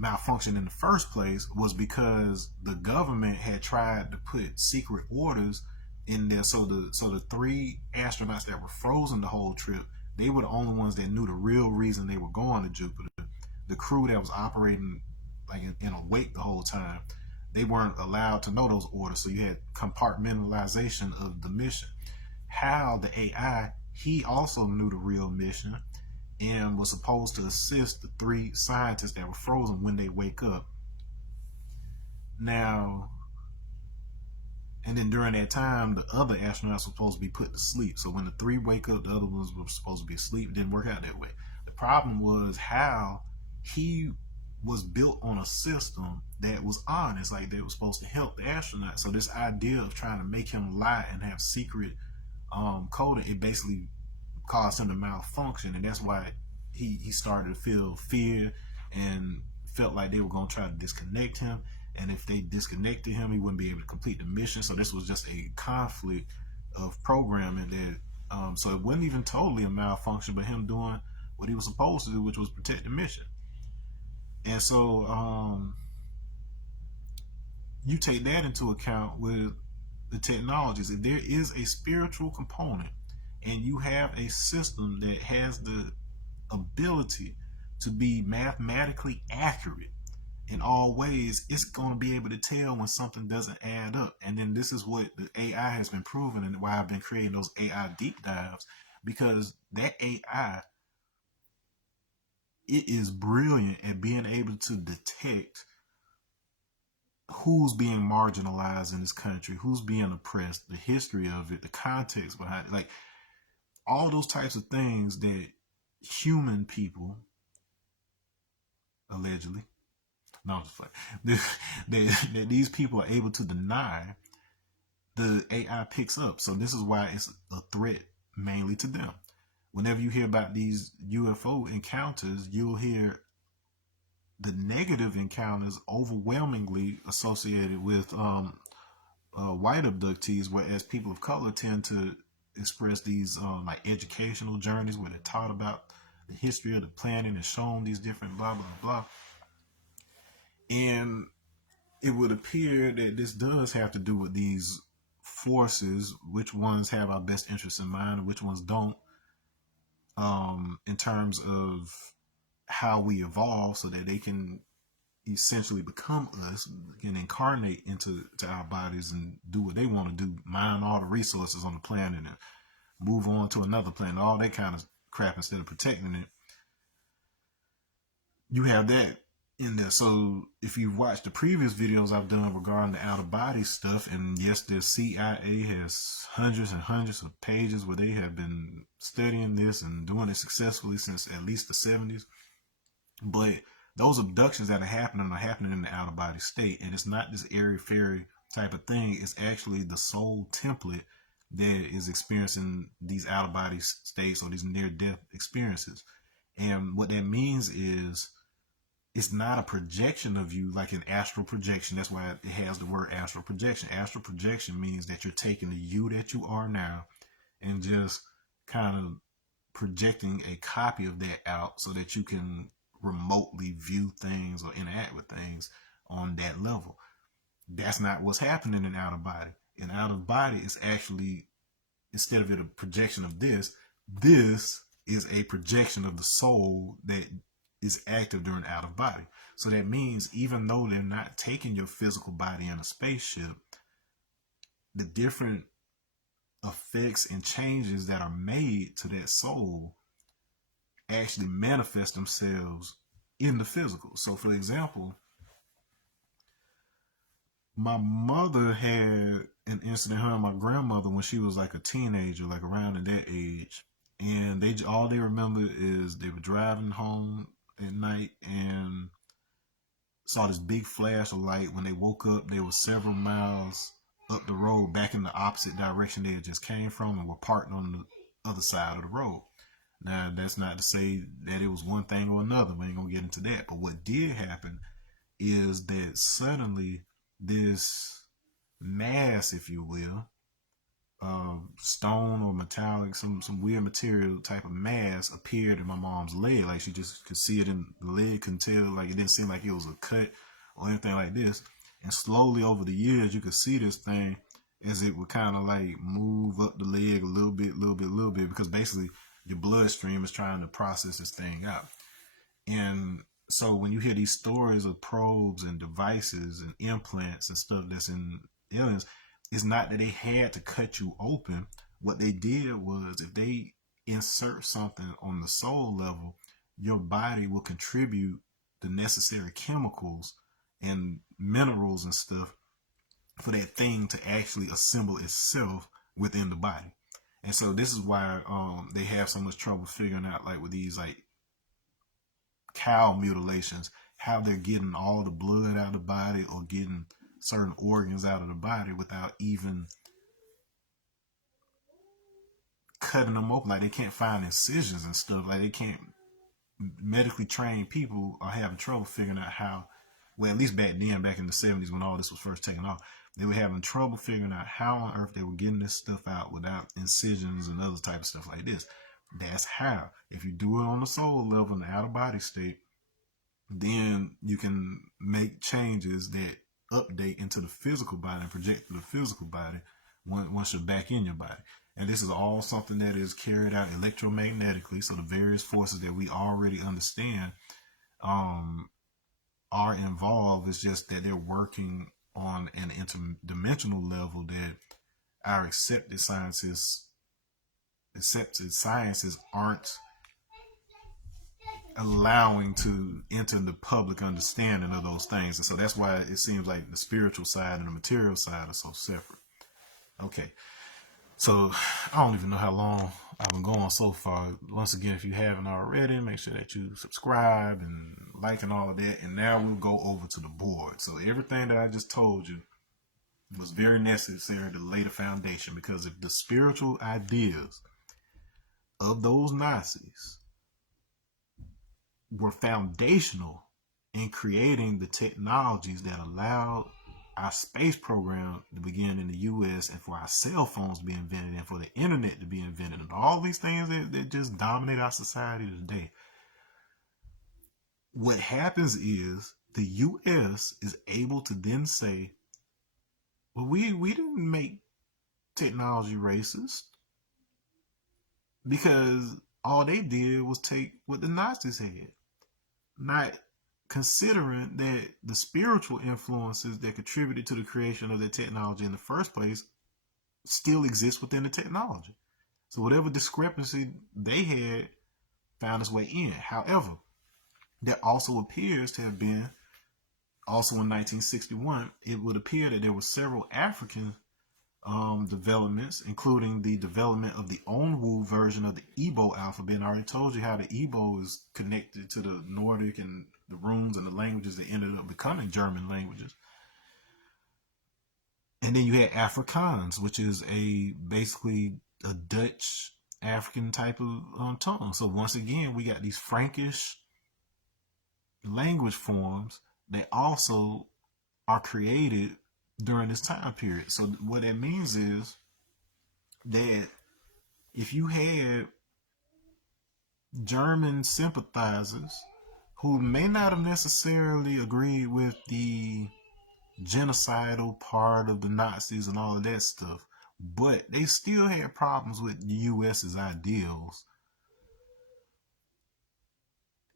malfunctioned in the first place was because the government had tried to put secret orders in there. So the three astronauts that were frozen the whole trip, they were the only ones that knew the real reason they were going to Jupiter. The crew that was operating like in a wake the whole time, they weren't allowed to know those orders. So you had compartmentalization of the mission. How the AI, he also knew the real mission and was supposed to assist the three scientists that were frozen when they wake up. Now, and then during that time, the other astronauts were supposed to be put to sleep. So when the three wake up, the other ones were supposed to be asleep. It didn't work out that way. The problem was how he was built on a system that was honest, like they were supposed to help the astronauts. So this idea of trying to make him lie and have secret coding, it basically caused him to malfunction, and that's why he started to feel fear and felt like they were going to try to disconnect him, and if they disconnected him, he wouldn't be able to complete the mission. So this was just a conflict of programming that so it wasn't even totally a malfunction, but him doing what he was supposed to do, which was protect the mission. And so you take that into account with the technologies. If there is a spiritual component and you have a system that has the ability to be mathematically accurate in all ways, it's going to be able to tell when something doesn't add up. And then this is what the AI has been proven, and why I've been creating those AI deep dives, because that AI, it is brilliant at being able to detect who's being marginalized in this country, who's being oppressed, the history of it, the context behind it. Like, all those types of things that human people, allegedly, no, I'm just like, that these people are able to deny, the AI picks up. So this is why it's a threat mainly to them. Whenever you hear about these UFO encounters, you'll hear the negative encounters overwhelmingly associated with white abductees, whereas people of color tend to express these like educational journeys where they're taught about the history of the planet and shown these different blah blah blah. And it would appear that this does have to do with these forces, which ones have our best interests in mind and which ones don't, in terms of how we evolve so that they can essentially become us, can incarnate into our bodies and do what they want to do, mine all the resources on the planet and move on to another planet, all that kind of crap instead of protecting it. You have that in there. So if you've watched the previous videos I've done regarding the outer body stuff, and yes, the CIA has hundreds and hundreds of pages where they have been studying this and doing it successfully since at least the 70s. But those abductions that are happening in the outer body state, and it's not this airy fairy type of thing. It's actually the soul template that is experiencing these outer body states or these near death experiences. And what that means is it's not a projection of you like an astral projection. That's why it has the word astral projection. Astral projection means that you're taking the you that you are now and just kind of projecting a copy of that out so that you can remotely view things or interact with things on that level. That's not what's happening in outer body. In outer body, it's actually, instead of it a projection of this is a projection of the soul that is active during out of body. So that means even though they're not taking your physical body in a spaceship, the different effects and changes that are made to that soul actually manifest themselves in the physical. So for example, my mother had an incident, her and my grandmother, when she was like a teenager, like around in that age. And they all they remember is they were driving home at night and saw this big flash of light. When they woke up, they were several miles up the road back in the opposite direction they had just came from and were parked on the other side of the road. Now, that's not to say that it was one thing or another. We ain't going to get into that. But what did happen is that suddenly this mass, if you will, stone or metallic, some weird material type of mass appeared in my mom's leg. Like she just could see it in the leg, couldn't tell. Like it didn't seem like it was a cut or anything like this. And slowly over the years, you could see this thing as it would kind of like move up the leg a little bit, because basically your bloodstream is trying to process this thing out. And so when you hear these stories of probes and devices and implants and stuff that's in aliens, it's not that they had to cut you open. What they did was, if they insert something on the soul level, your body will contribute the necessary chemicals and minerals and stuff for that thing to actually assemble itself within the body. And so this is why they have so much trouble figuring out, like with these like cow mutilations, how they're getting all the blood out of the body or getting certain organs out of the body without even cutting them open. Like they can't find incisions and stuff. Like they can't, medically trained people are having trouble figuring out how, well, at least back then, back in the 70s when all this was first taken off, they were having trouble figuring out how on earth they were getting this stuff out without incisions and other type of stuff like this. That's how. If you do it on the soul level in the outer body state, then you can make changes that update into the physical body and project to the physical body once you're back in your body. And this is all something that is carried out electromagnetically. So the various forces that we already understand are involved. It's just that they're working on an interdimensional level that our accepted sciences aren't allowing to enter the public understanding of those things. And so that's why it seems like the spiritual side and the material side are so separate. Okay. So I don't even know how long I've been going so far. Once again, if you haven't already, make sure that you subscribe and like and all of that. And now we'll go over to the board. So everything that I just told you was very necessary to lay the foundation, because if the spiritual ideas of those Nazis were foundational in creating the technologies that allowed our space program to begin in the U.S. and for our cell phones to be invented and for the internet to be invented and all these things that just dominate our society today, what happens is the U.S. is able to then say, well, we didn't make technology racist, because all they did was take what the Nazis had, not considering that the spiritual influences that contributed to the creation of the technology in the first place still exist within the technology. So whatever discrepancy they had found its way in. However, there also appears to have been, also in 1961, it would appear that there were several African developments, including the development of the Onwu version of the Igbo alphabet. And I already told you how the Igbo is connected to the Nordic and the runes and the languages that ended up becoming German languages. And then you had Afrikaans, which is basically a Dutch African type of tongue. So once again, we got these Frankish language forms that also are created during this time period. So what that means is that if you had German sympathizers who may not have necessarily agreed with the genocidal part of the Nazis and all of that stuff, but they still had problems with the US's ideals,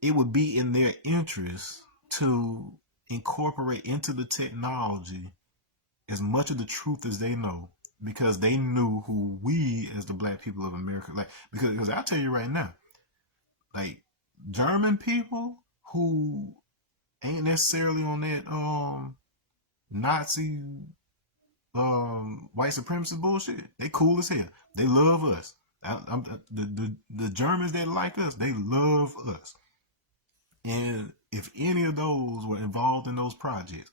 it would be in their interest to incorporate into the technology as much of the truth as they know, because they knew who we as the black people of America, like, because I'll tell you right now, like, German people who ain't necessarily on that Nazi white supremacist bullshit, they cool as hell. They love us. The Germans that like us, they love us. And if any of those were involved in those projects,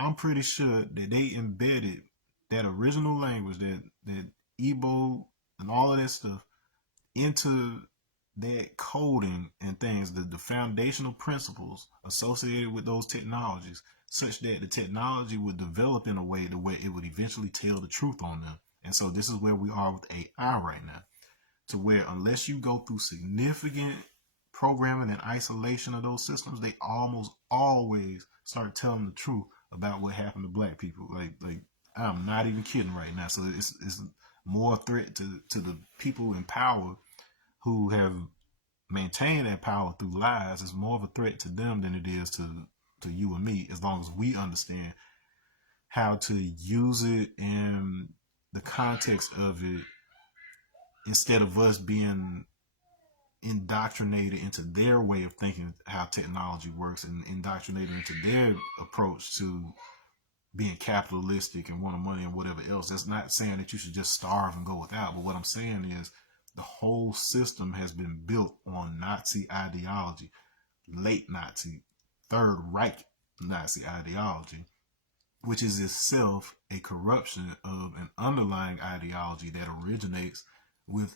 I'm pretty sure that they embedded that original language, that Igbo and all of that stuff, into that coding and things, the foundational principles associated with those technologies, such that the technology would develop in a way to where it would eventually tell the truth on them. And so this is where we are with AI right now, to where unless you go through significant programming and isolation of those systems, they almost always start telling the truth about what happened to black people. Like I'm not even kidding right now. So it's more a threat to the people in power who have maintained that power through lies. It's more of a threat to them than it is to you and me, as long as we understand how to use it and the context of it, instead of us being indoctrinated into their way of thinking how technology works and indoctrinated into their approach to being capitalistic and wanting money and whatever else. That's not saying that you should just starve and go without, but what I'm saying is the whole system has been built on Nazi ideology, late Nazi, Third Reich Nazi ideology, which is itself a corruption of an underlying ideology that originates with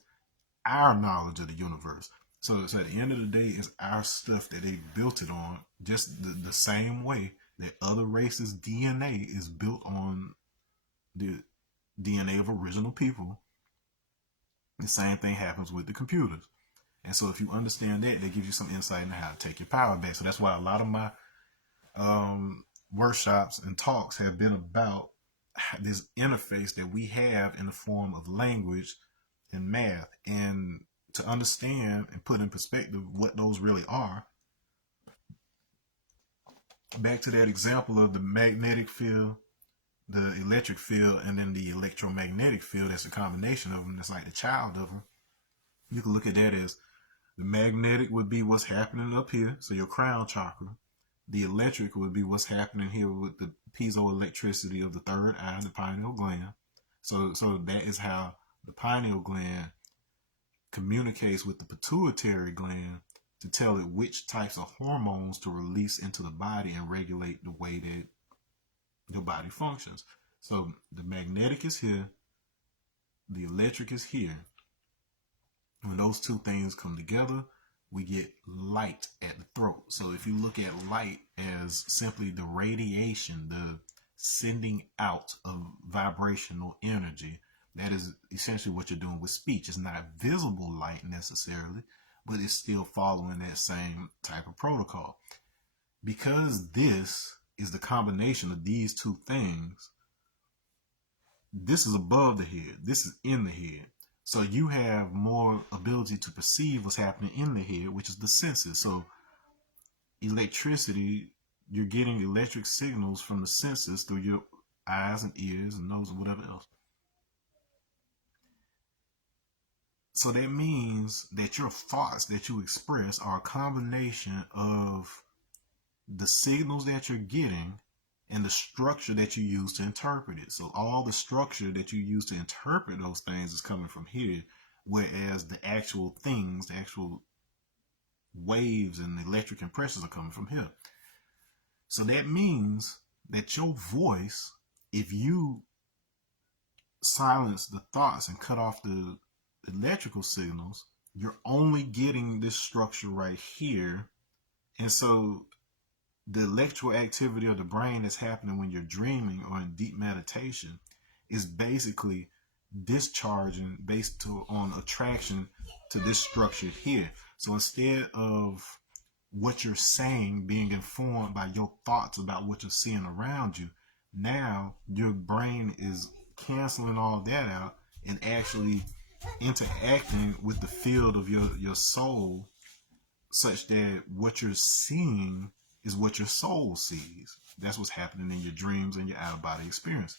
our knowledge of the universe. So at the end of the day, it's our stuff that they built it on, just the same way that other races' DNA is built on the DNA of original people. The same thing happens with the computers. And so if you understand that, they give you some insight into how to take your power back. So that's why a lot of my workshops and talks have been about this interface that we have in the form of language and math. And to understand and put in perspective what those really are, back to that example of the magnetic field, the electric field, and then the electromagnetic field, that's a combination of them. That's like the child of them. You can look at that as the magnetic would be what's happening up here, so your crown chakra. The electric would be what's happening here with the piezoelectricity of the third eye, the pineal gland. So that is how the pineal gland communicates with the pituitary gland to tell it which types of hormones to release into the body and regulate the way that your body functions. So the magnetic is here, the electric is here. When those two things come together, we get light at the throat. So if you look at light as simply the radiation, the sending out of vibrational energy, that is essentially what you're doing with speech. It's not visible light necessarily, but it's still following that same type of protocol. Because this is the combination of these two things, this is above the head, this is in the head. So you have more ability to perceive what's happening in the head, which is the senses. So electricity, you're getting electric signals from the senses through your eyes and ears and nose and whatever else. So that means that your thoughts that you express are a combination of the signals that you're getting and the structure that you use to interpret it. So all the structure that you use to interpret those things is coming from here, whereas the actual things, the actual waves and the electric impressions are coming from here. So that means that your voice, if you silence the thoughts and cut off the electrical signals, you're only getting this structure right here. And so the electrical activity of the brain that's happening when you're dreaming or in deep meditation is basically discharging based on attraction to this structure here. So instead of what you're saying being informed by your thoughts about what you're seeing around you, now your brain is canceling all that out and actually interacting with the field of your soul, such that what you're seeing is what your soul sees. That's what's happening in your dreams and your out-of-body experience.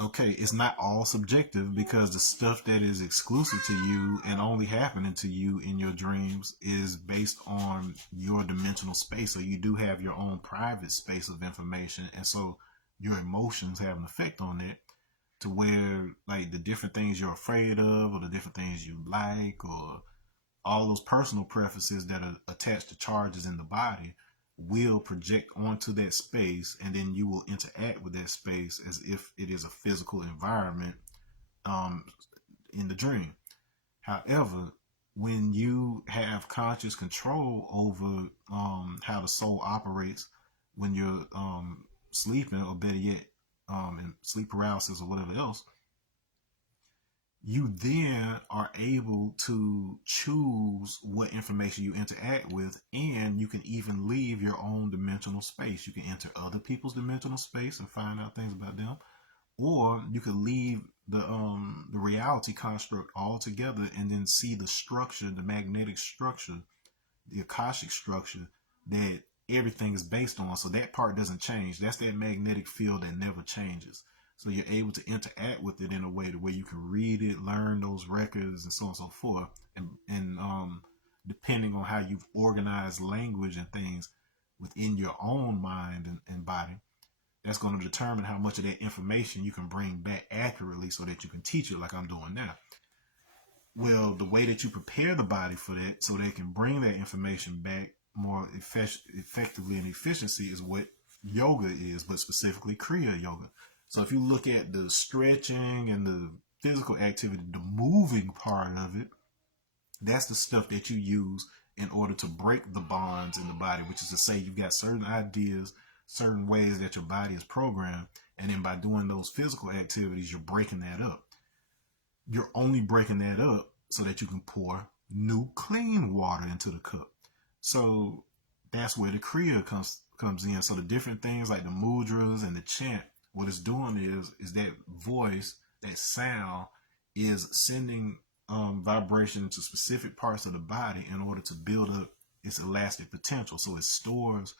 Okay, it's not all subjective, because the stuff that is exclusive to you and only happening to you in your dreams is based on your dimensional space. So you do have your own private space of information, and so your emotions have an effect on it, to where like the different things you're afraid of or the different things you like, or all those personal preferences that are attached to charges in the body will project onto that space, and then you will interact with that space as if it is a physical environment in the dream. However, when you have conscious control over how the soul operates when you're sleeping, or better yet, in sleep paralysis or whatever else, you then are able to choose what information you interact with, and you can even leave your own dimensional space. You can enter other people's dimensional space and find out things about them, or you could leave the reality construct altogether and then see the structure, the magnetic structure, the Akashic structure that everything is based on. So that part doesn't change. That's that magnetic field that never changes. So you're able to interact with it in a way to where you can read it, learn those records, and so on and so forth. And depending on how you've organized language and things within your own mind and body, that's going to determine how much of that information you can bring back accurately so that you can teach it like I'm doing now. Well, the way that you prepare the body for that so they can bring that information back more effectively and efficiency is what yoga is, but specifically Kriya Yoga. So if you look at the stretching and the physical activity, the moving part of it, that's the stuff that you use in order to break the bonds in the body, which is to say you've got certain ideas, certain ways that your body is programmed, and then by doing those physical activities, you're breaking that up. You're only breaking that up so that you can pour new clean water into the cup. So that's where the Kriya comes in. So the different things like the mudras and the chant, what it's doing is that voice, that sound is sending vibration to specific parts of the body in order to build up its elastic potential. So it stores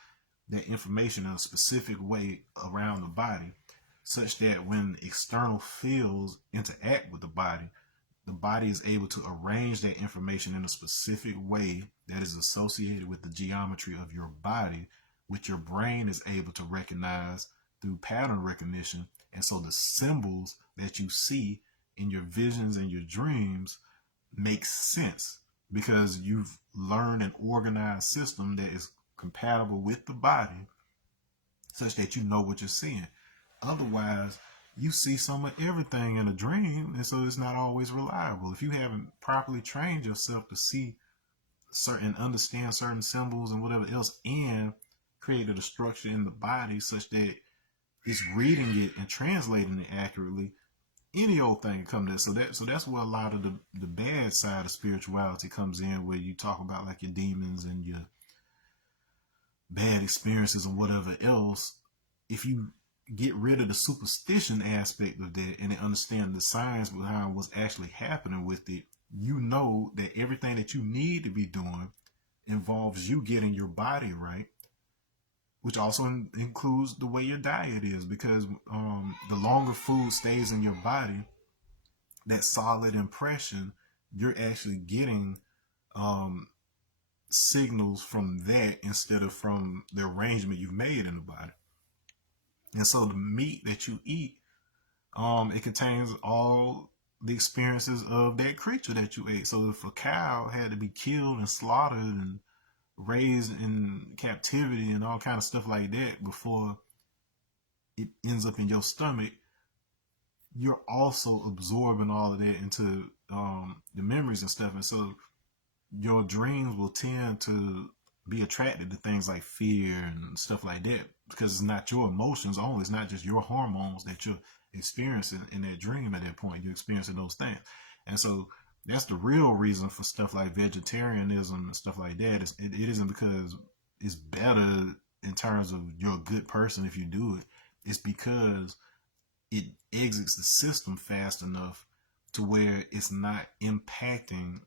that information in a specific way around the body, such that when external fields interact with the body is able to arrange that information in a specific way that is associated with the geometry of your body, which your brain is able to recognize through pattern recognition. And so the symbols that you see in your visions and your dreams makes sense because you've learned an organized system that is compatible with the body such that you know what you're seeing. Otherwise, you see some of everything in a dream, and so it's not always reliable. If you haven't properly trained yourself to see certain, understand certain symbols and whatever else, and created a structure in the body such that it's reading it and translating it accurately, any old thing come there. So that's where a lot of the bad side of spirituality comes in, where you talk about like your demons and your bad experiences and whatever else. If you get rid of the superstition aspect of that and understand the science behind what's actually happening with it, you know that everything that you need to be doing involves you getting your body right, which also includes the way your diet is, because the longer food stays in your body, that solid impression, you're actually getting signals from that instead of from the arrangement you've made in the body. And so the meat that you eat, it contains all the experiences of that creature that you ate. So if a cow had to be killed and slaughtered and raised in captivity and all kind of stuff like that before it ends up in your stomach, you're also absorbing all of that into the memories and stuff. And so your dreams will tend to be attracted to things like fear and stuff like that, because it's not your emotions only. It's not just your hormones that you're experiencing in that dream at that point. You're experiencing those things. And so that's the real reason for stuff like vegetarianism and stuff like that. It isn't because it's better in terms of you're a good person if you do it. It's because it exits the system fast enough to where it's not impacting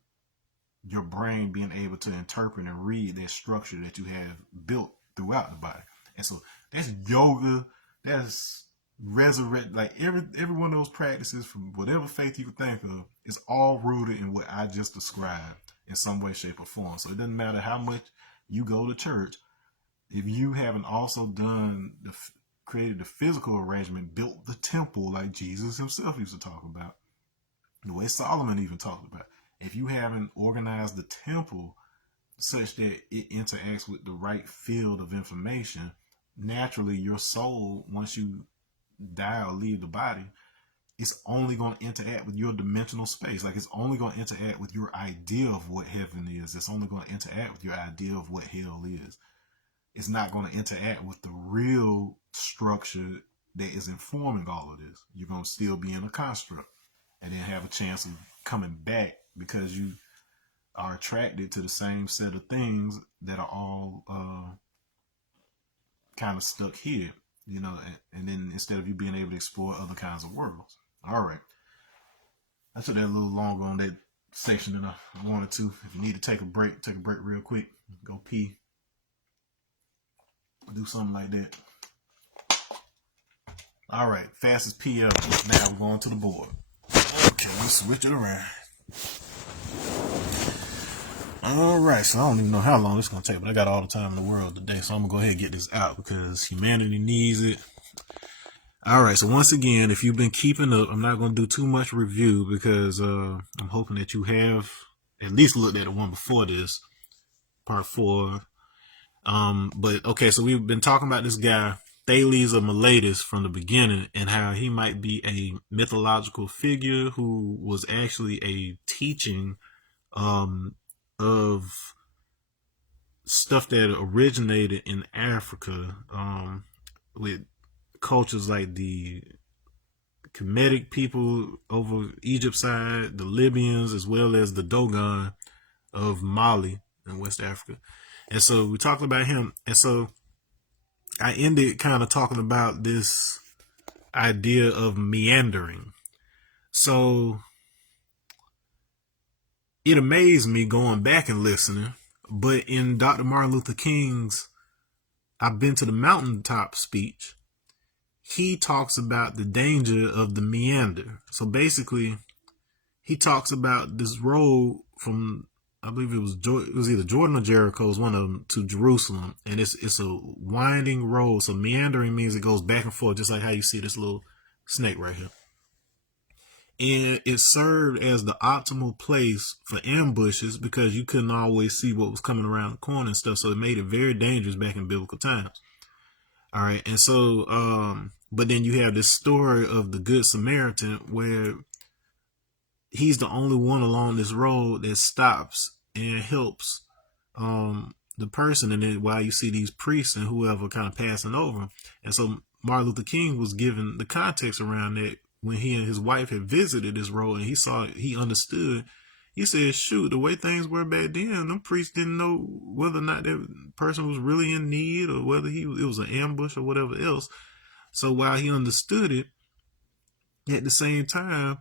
your brain being able to interpret and read that structure that you have built throughout the body. And so that's yoga, that's resurrect, like every one of those practices from whatever faith you can think of is all rooted in what I just described in some way, shape, or form. So it doesn't matter how much you go to church, if you haven't also done created the physical arrangement, built the temple like Jesus himself used to talk about, the way Solomon even talked about. If you haven't organized the temple such that it interacts with the right field of information, naturally your soul, once you die or leave the body, it's only going to interact with your dimensional space. Like it's only going to interact with your idea of what heaven is. It's only going to interact with your idea of what hell is. It's not going to interact with the real structure that is informing all of this. You're going to still be in a construct and then have a chance of coming back because you are attracted to the same set of things that are all kind of stuck here, you know, and then instead of you being able to explore other kinds of worlds. All right. I took that a little longer on that section than I wanted to. If you need to take a break real quick. Go pee. Do something like that. All right. Fastest pee ever. Now we're going to the board. Okay, let's switch it around. All right, so I don't even know how long this is going to take, but I got all the time in the world today, so I'm going to go ahead and get this out because humanity needs it. All right, so once again, if you've been keeping up, I'm not going to do too much review because I'm hoping that you have at least looked at the one before this, part 4. But okay, so we've been talking about this guy, Thales of Miletus, from the beginning, and how he might be a mythological figure who was actually a teaching of stuff that originated in Africa, with cultures like the Kemetic people over Egypt side, the Libyans, as well as the Dogon of Mali in West Africa. And so we talked about him. And so I ended kind of talking about this idea of meandering. So it amazed me going back and listening, but in Dr. Martin Luther King's I've Been to the Mountaintop speech, he talks about the danger of the meander. So basically, he talks about this road from, I believe it was either Jordan or Jericho, it was one of them, to Jerusalem, and it's a winding road. So meandering means it goes back and forth, just like how you see this little snake right here. And it served as the optimal place for ambushes because you couldn't always see what was coming around the corner and stuff. So it made it very dangerous back in biblical times. All right. And so, but then you have this story of the Good Samaritan where he's the only one along this road that stops and helps the person. And then while you see these priests and whoever kind of passing over. And so Martin Luther King was given the context around that when he and his wife had visited this road and he understood. He said, shoot, the way things were back then, them priests didn't know whether or not that person was really in need or whether it was an ambush or whatever else. So while he understood it, at the same time,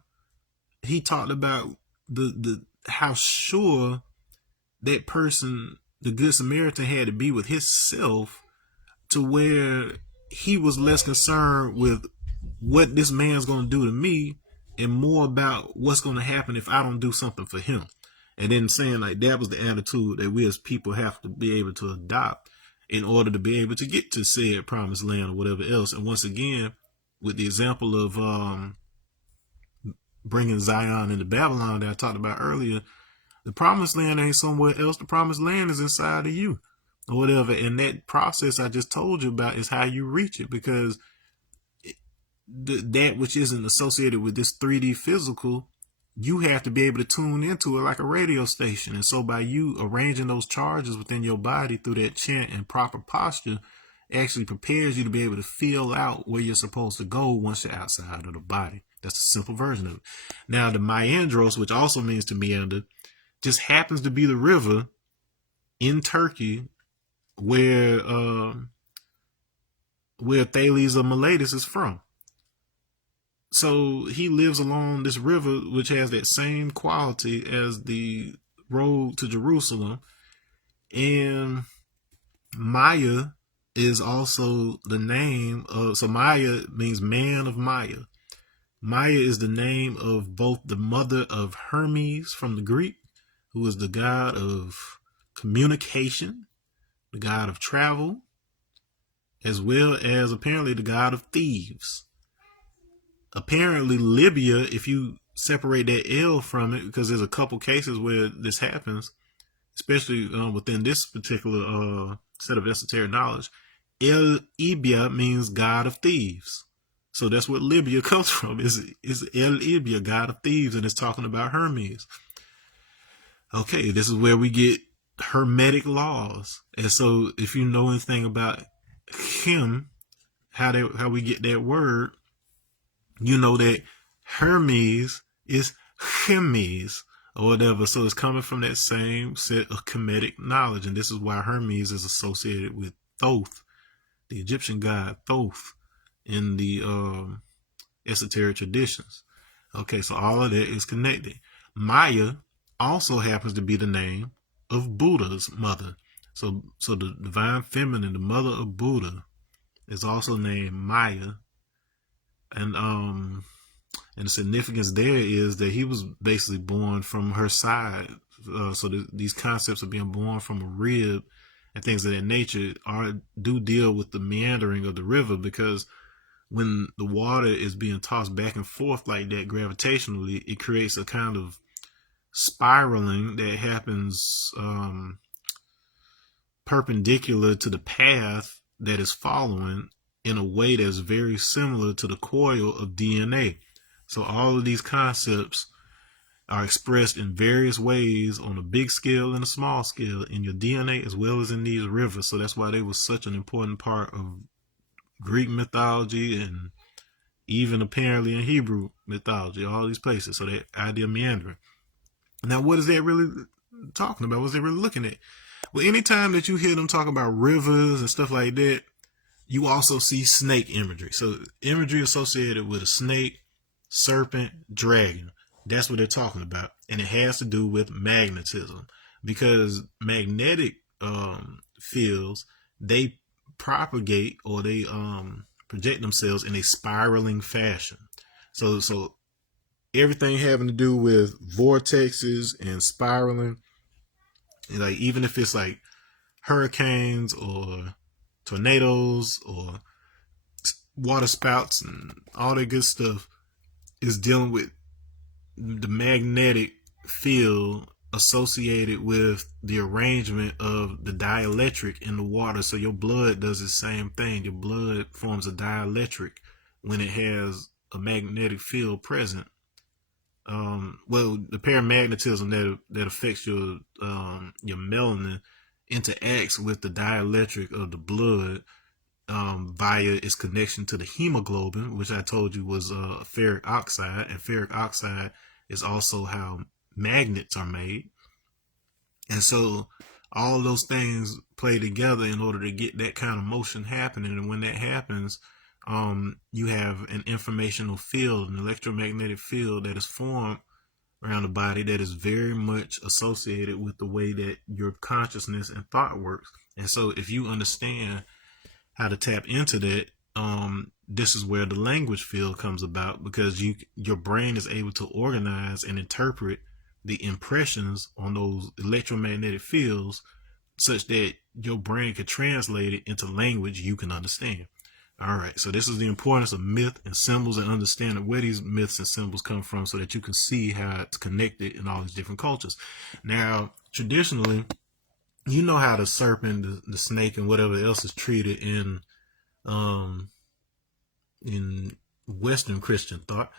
he talked about the how sure that person, the Good Samaritan, had to be with himself to where he was less concerned with what this man's going to do to me and more about what's going to happen if I don't do something for him. And then saying like that was the attitude that we as people have to be able to adopt in order to be able to get to said promised land or whatever else. And once again, with the example of bringing Zion into Babylon that I talked about earlier, the promised land ain't somewhere else. The promised land is inside of you or whatever. And that process I just told you about is how you reach it, because that which isn't associated with this 3D physical, you have to be able to tune into it like a radio station. And so by you arranging those charges within your body through that chant and proper posture actually prepares you to be able to feel out where you're supposed to go once you're outside of the body. That's a simple version of it. Now, the Meandros, which also means to meander, just happens to be the river in Turkey where Thales of Miletus is from. So he lives along this river, which has that same quality as the road to Jerusalem. And Maya is also the name of, so Maya means man of Maya. Maya is the name of both the mother of Hermes from the Greek, who is the god of communication, the god of travel, as well as apparently the god of thieves. Apparently Libya, if you separate that L from it, because there's a couple cases where this happens, especially within this particular set of esoteric knowledge, El Ibia means god of thieves. So that's what Libya comes from, is El Ibia, god of thieves, and it's talking about Hermes. Okay, this is where we get Hermetic laws. And so if you know anything about him, how we get that word, you know that Hermes is Hermes or whatever. So it's coming from that same set of Kemetic knowledge. And this is why Hermes is associated with Thoth, the Egyptian god Thoth, in the esoteric traditions. Okay, so all of that is connected. Maya also happens to be the name of Buddha's mother. So the divine feminine, the mother of Buddha, is also named Maya. And the significance there is that he was basically born from her side. So these concepts of being born from a rib and things of that nature do deal with the meandering of the river, because when the water is being tossed back and forth like that gravitationally, it creates a kind of spiraling that happens perpendicular to the path that is following, in a way that's very similar to the coil of DNA. So all of these concepts are expressed in various ways on a big scale and a small scale in your DNA as well as in these rivers. So that's why they were such an important part of Greek mythology and even apparently in Hebrew mythology, all these places. So that idea of meandering. Now, what is that really talking about? What's they really looking at? Well, anytime that you hear them talk about rivers and stuff like that, you also see snake imagery. So imagery associated with a snake, serpent, dragon. That's what they're talking about. And it has to do with magnetism, because magnetic fields, they propagate or they project themselves in a spiraling fashion. So everything having to do with vortexes and spiraling, like even if it's like hurricanes or tornadoes or water spouts and all that good stuff, is dealing with the magnetic field associated with the arrangement of the dielectric in the water. So your blood does the same thing. Your blood forms a dielectric when it has a magnetic field present. Well, the paramagnetism that affects your melanin interacts with the dielectric of the blood via its connection to the hemoglobin, which I told you was ferric oxide, and ferric oxide is also how magnets are made. And so all those things play together in order to get that kind of motion happening. And when that happens, you have an informational field, an electromagnetic field that is formed around the body that is very much associated with the way that your consciousness and thought works. And so if you understand how to tap into that, this is where the language field comes about, because your brain is able to organize and interpret the impressions on those electromagnetic fields such that your brain can translate it into language you can understand. All right, so this is the importance of myth and symbols, and understanding where these myths and symbols come from so that you can see how it's connected in all these different cultures. Now, traditionally, you know how the serpent, the snake, and whatever else is treated in Western Christian thought.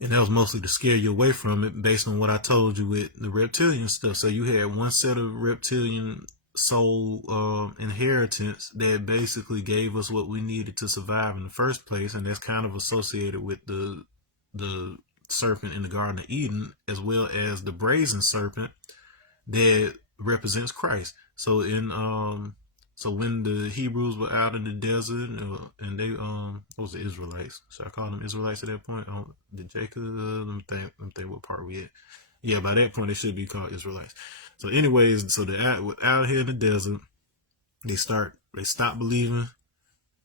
And that was mostly to scare you away from it based on what I told you with the reptilian stuff. So you had one set of reptilian soul inheritance that basically gave us what we needed to survive in the first place, and that's kind of associated with the serpent in the Garden of Eden, as well as the brazen serpent that represents Christ. So so when the Hebrews were out in the desert, and they what was the Israelites? Should I call them Israelites at that point? Did Jacob? Let me think what part we at. Yeah, by that point they should be called Israelites. So anyways, so they're out here in the desert. They stop believing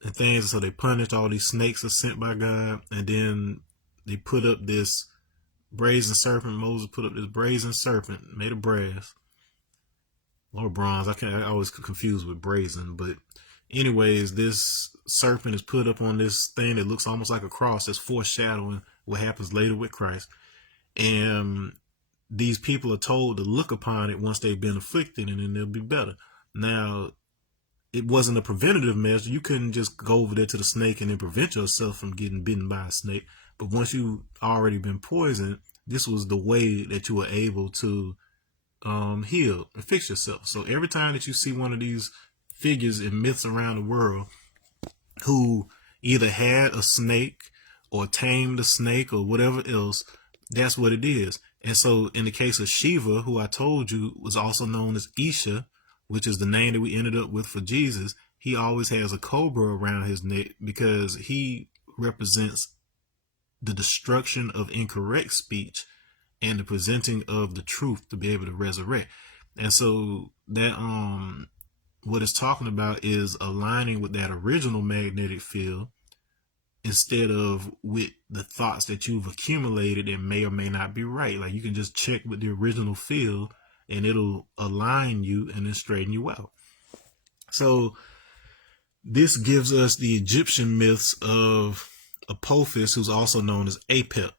in things, so they punish all these snakes are sent by God, and then they put up this brazen serpent. Moses put up this brazen serpent made of brass or bronze. I always confused with brazen, but anyways, this serpent is put up on this thing that looks almost like a cross, that's foreshadowing what happens later with Christ. And these people are told to look upon it once they've been afflicted, and then they'll be better. Now, it wasn't a preventative measure. You couldn't just go over there to the snake and then prevent yourself from getting bitten by a snake. But once you already been poisoned, this was the way that you were able to heal and fix yourself. So every time that you see one of these figures in myths around the world who either had a snake or tamed a snake or whatever else, that's what it is. And so in the case of Shiva, who I told you was also known as Isha, which is the name that we ended up with for Jesus, he always has a cobra around his neck because he represents the destruction of incorrect speech and the presenting of the truth to be able to resurrect. And so that what it's talking about is aligning with that original magnetic field instead of with the thoughts that you've accumulated and may or may not be right. Like, you can just check with the original field and it'll align you and then straighten you out. So this gives us the Egyptian myths of Apophis, who's also known as Apep.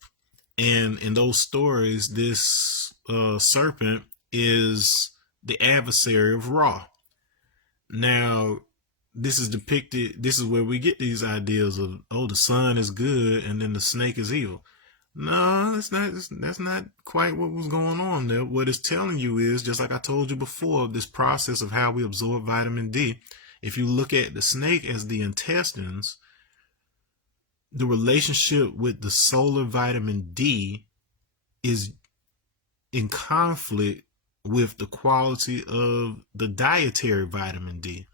And in those stories, this serpent is the adversary of Ra. Now, this is depicted, this is where we get these ideas of, oh, the sun is good and then the snake is evil. No, that's not quite what was going on there. What it's telling you is, just like I told you before, this process of how we absorb vitamin D. If you look at the snake as the intestines, the relationship with the solar vitamin D is in conflict with the quality of the dietary vitamin D.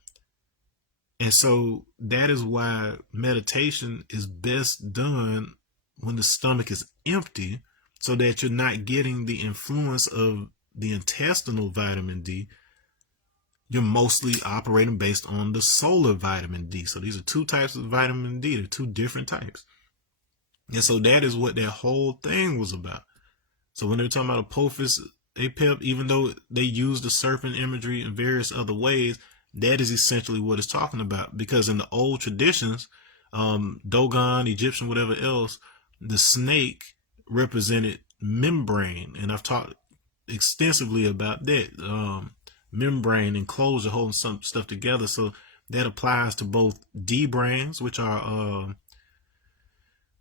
And so that is why meditation is best done when the stomach is empty, so that you're not getting the influence of the intestinal vitamin D. You're mostly operating based on the solar vitamin D. So these are two types of vitamin D. They're two different types. And so that is what that whole thing was about. So when they're talking about Apophis, Apep, even though they use the serpent imagery in various other ways, that is essentially what it's talking about. Because in the old traditions, Dogon, Egyptian, whatever else, the snake represented membrane, and I've talked extensively about that. Membrane enclosure holding some stuff together. So that applies to both D brains, which are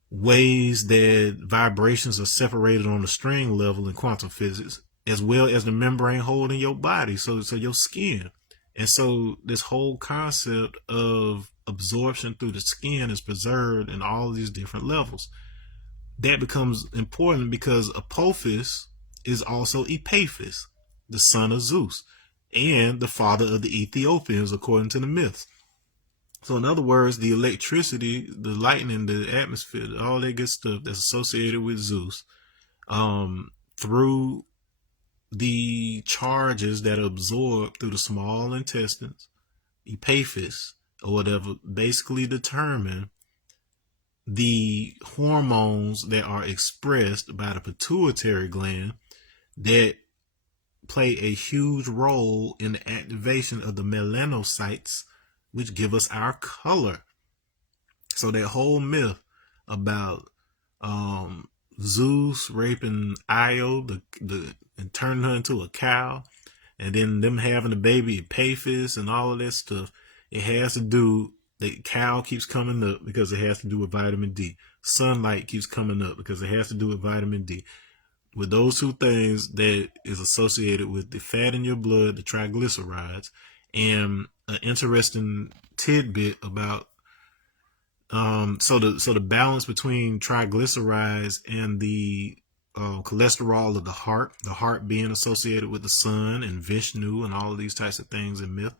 ways that vibrations are separated on the string level in quantum physics, as well as the membrane holding your body, so your skin. And so this whole concept of absorption through the skin is preserved in all of these different levels. That becomes important because Apophis is also Epaphus, the son of Zeus, and the father of the Ethiopians, according to the myths. So in other words, the electricity, the lightning, the atmosphere, all that good stuff that's associated with Zeus, through the charges that are absorbed through the small intestines, Epaphis, or whatever, basically determine the hormones that are expressed by the pituitary gland that play a huge role in the activation of the melanocytes, which give us our color. So that whole myth about Zeus raping Io, and turning her into a cow, and then them having a baby Epaphus and all of that stuff, it has to do, the cow keeps coming up because it has to do with vitamin D. Sunlight keeps coming up because it has to do with vitamin D. With those two things, that is associated with the fat in your blood, the triglycerides. And an interesting tidbit about so the balance between triglycerides and the cholesterol of the heart being associated with the sun and Vishnu and all of these types of things in myth.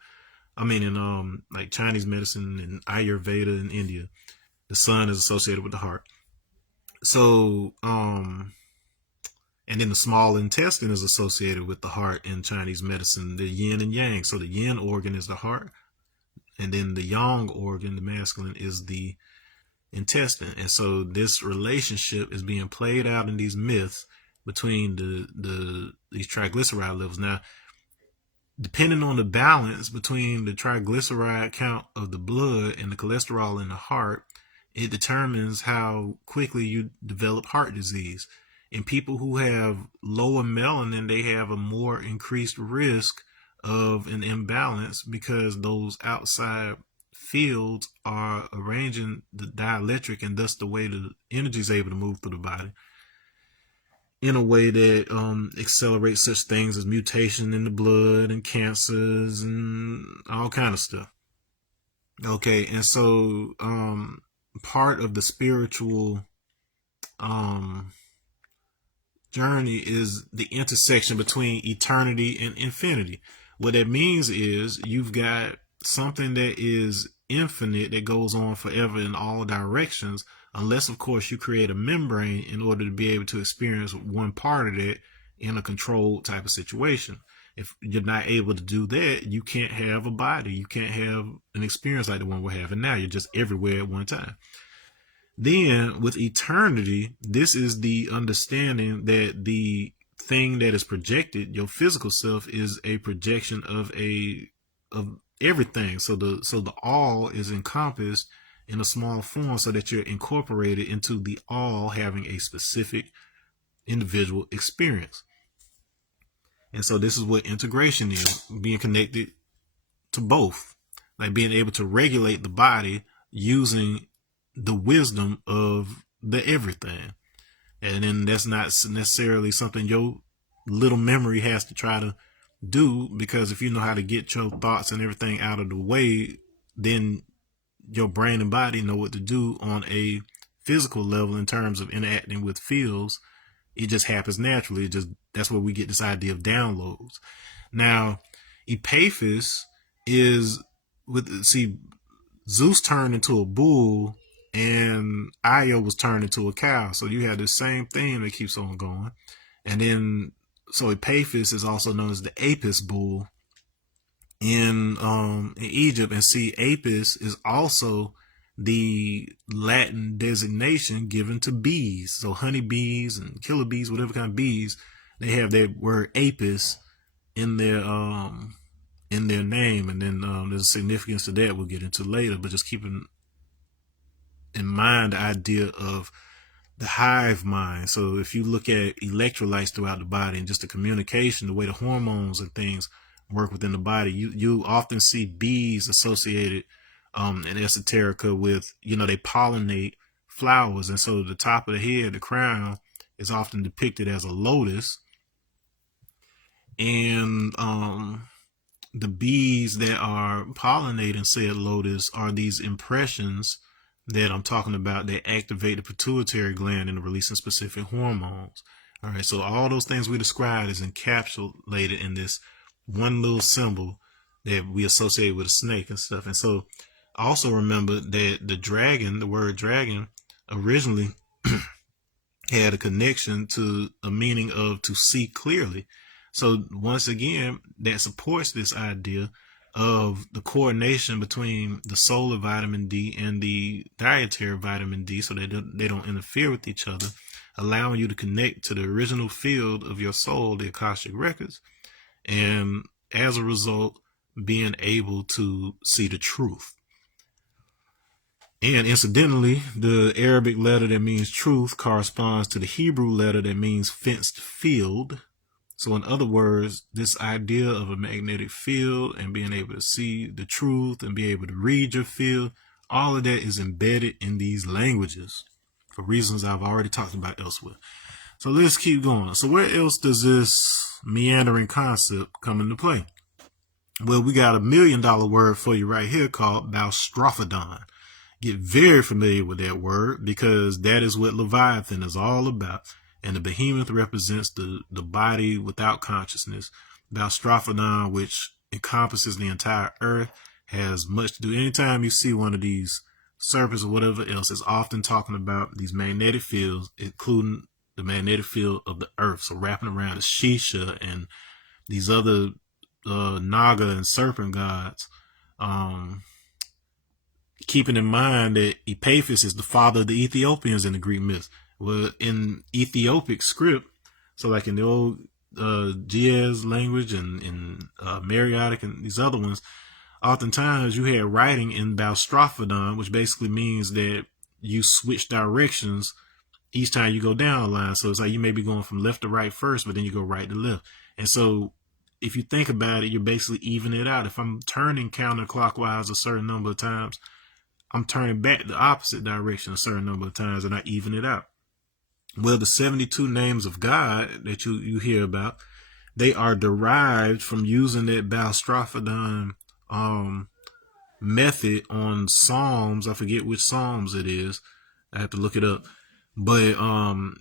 I mean, in like Chinese medicine and Ayurveda in India, the sun is associated with the heart. So and then the small intestine is associated with the heart in Chinese medicine, the yin and yang. So the yin organ is the heart, and then the yang organ, the masculine, is the intestine. And so this relationship is being played out in these myths between these triglyceride levels. Now, depending on the balance between the triglyceride count of the blood and the cholesterol in the heart, it determines how quickly you develop heart disease. In people who have lower melanin, they have a more increased risk of an imbalance because those outside fields are arranging the dielectric and thus the way the energy is able to move through the body in a way that accelerates such things as mutation in the blood and cancers and all kind of stuff. Okay, and so part of the spiritual journey is the intersection between eternity and infinity. What that means is you've got something that is infinite that goes on forever in all directions, unless of course you create a membrane in order to be able to experience one part of that in a controlled type of situation. If you're not able to do that, you can't have a body. You can't have an experience like the one we're having now. You're just everywhere at one time. Then with eternity, this is the understanding that the thing that is projected, your physical self, is a projection of everything. So the all is encompassed in a small form so that you're incorporated into the all having a specific individual experience. And so this is what integration is, being connected to both, like being able to regulate the body using the wisdom of the everything. And then that's not necessarily something your little memory has to try to do, because if you know how to get your thoughts and everything out of the way, then your brain and body know what to do on a physical level in terms of interacting with fields. It just happens naturally. That's where we get this idea of downloads. Now, Epaphus is Zeus turned into a bull and Io was turned into a cow. So you have the same thing that keeps on going. And then, so Epaphus is also known as the Apis bull in Egypt. And see, Apis is also the Latin designation given to bees. So honeybees and killer bees, whatever kind of bees, they have their word Apis in their name. And then there's a significance to that we'll get into later. But just keeping in mind the idea of the hive mind. So if you look at electrolytes throughout the body and just the communication, the way the hormones and things work within the body, you often see bees associated in esoterica with, they pollinate flowers. And so the top of the head, the crown, is often depicted as a lotus. And the bees that are pollinating said lotus are these impressions that I'm talking about that activate the pituitary gland and releasing specific hormones. All right, so all those things we described is encapsulated in this one little symbol that we associate with a snake and stuff. And so also remember that the dragon, the word dragon, originally had a connection to a meaning of to see clearly. So once again, that supports this idea of the coordination between the solar vitamin D and the dietary vitamin D, so they don't interfere with each other, allowing you to connect to the original field of your soul, the Akashic records, and as a result, being able to see the truth. And incidentally, the Arabic letter that means truth corresponds to the Hebrew letter that means fenced field. So in other words, this idea of a magnetic field and being able to see the truth and be able to read your field, all of that is embedded in these languages for reasons I've already talked about elsewhere. So let's keep going. So where else does this meandering concept come into play? Well, we got $1 million word for you right here called Baustrophedon. Get very familiar with that word because that is what Leviathan is all about. And the behemoth represents the body without consciousness. Baustrophedon, which encompasses the entire earth, has much to do. Anytime you see one of these serpents or whatever else, it's often talking about these magnetic fields, including the magnetic field of the earth. So wrapping around the Shisha and these other Naga and serpent gods. Keeping in mind that Epaphras is the father of the Ethiopians in the Greek myth. Well, in Ethiopic script, so like in the old Ge'ez language and in Mariotic and these other ones, oftentimes you had writing in Baustrophedon, which basically means that you switch directions each time you go down a line. So it's like you may be going from left to right first, but then you go right to left. And so if you think about it, you're basically evening it out. If I'm turning counterclockwise a certain number of times, I'm turning back the opposite direction a certain number of times, and I even it out. Well, the 72 names of God that you hear about, they are derived from using that Baustrophedon method on Psalms. I forget which Psalms it is. I have to look it up. But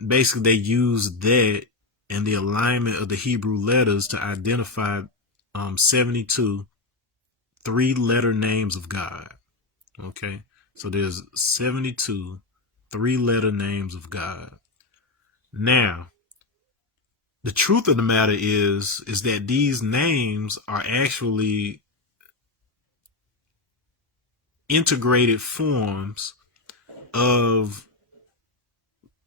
basically they use that and the alignment of the Hebrew letters to identify 72 three-letter names of God. Okay, so there's 72 three-letter names of God. Now, the truth of the matter is that these names are actually integrated forms of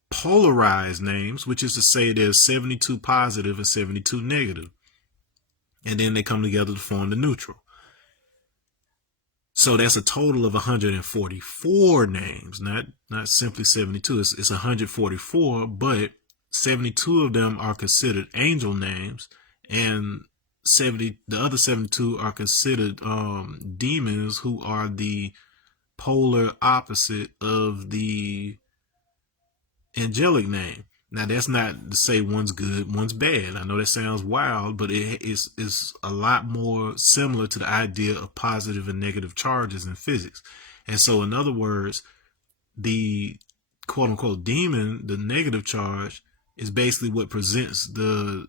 polarized names, which is to say there's 72 positive and 72 negative. And then they come together to form the neutral. So that's a total of 144 names, not simply 72. It's 144, but 72 of them are considered angel names, and the other 72 are considered demons, who are the polar opposite of the angelic name. Now, that's not to say one's good, one's bad. I know that sounds wild, but it is a lot more similar to the idea of positive and negative charges in physics. And so, in other words, the quote unquote demon, the negative charge, is basically what presents the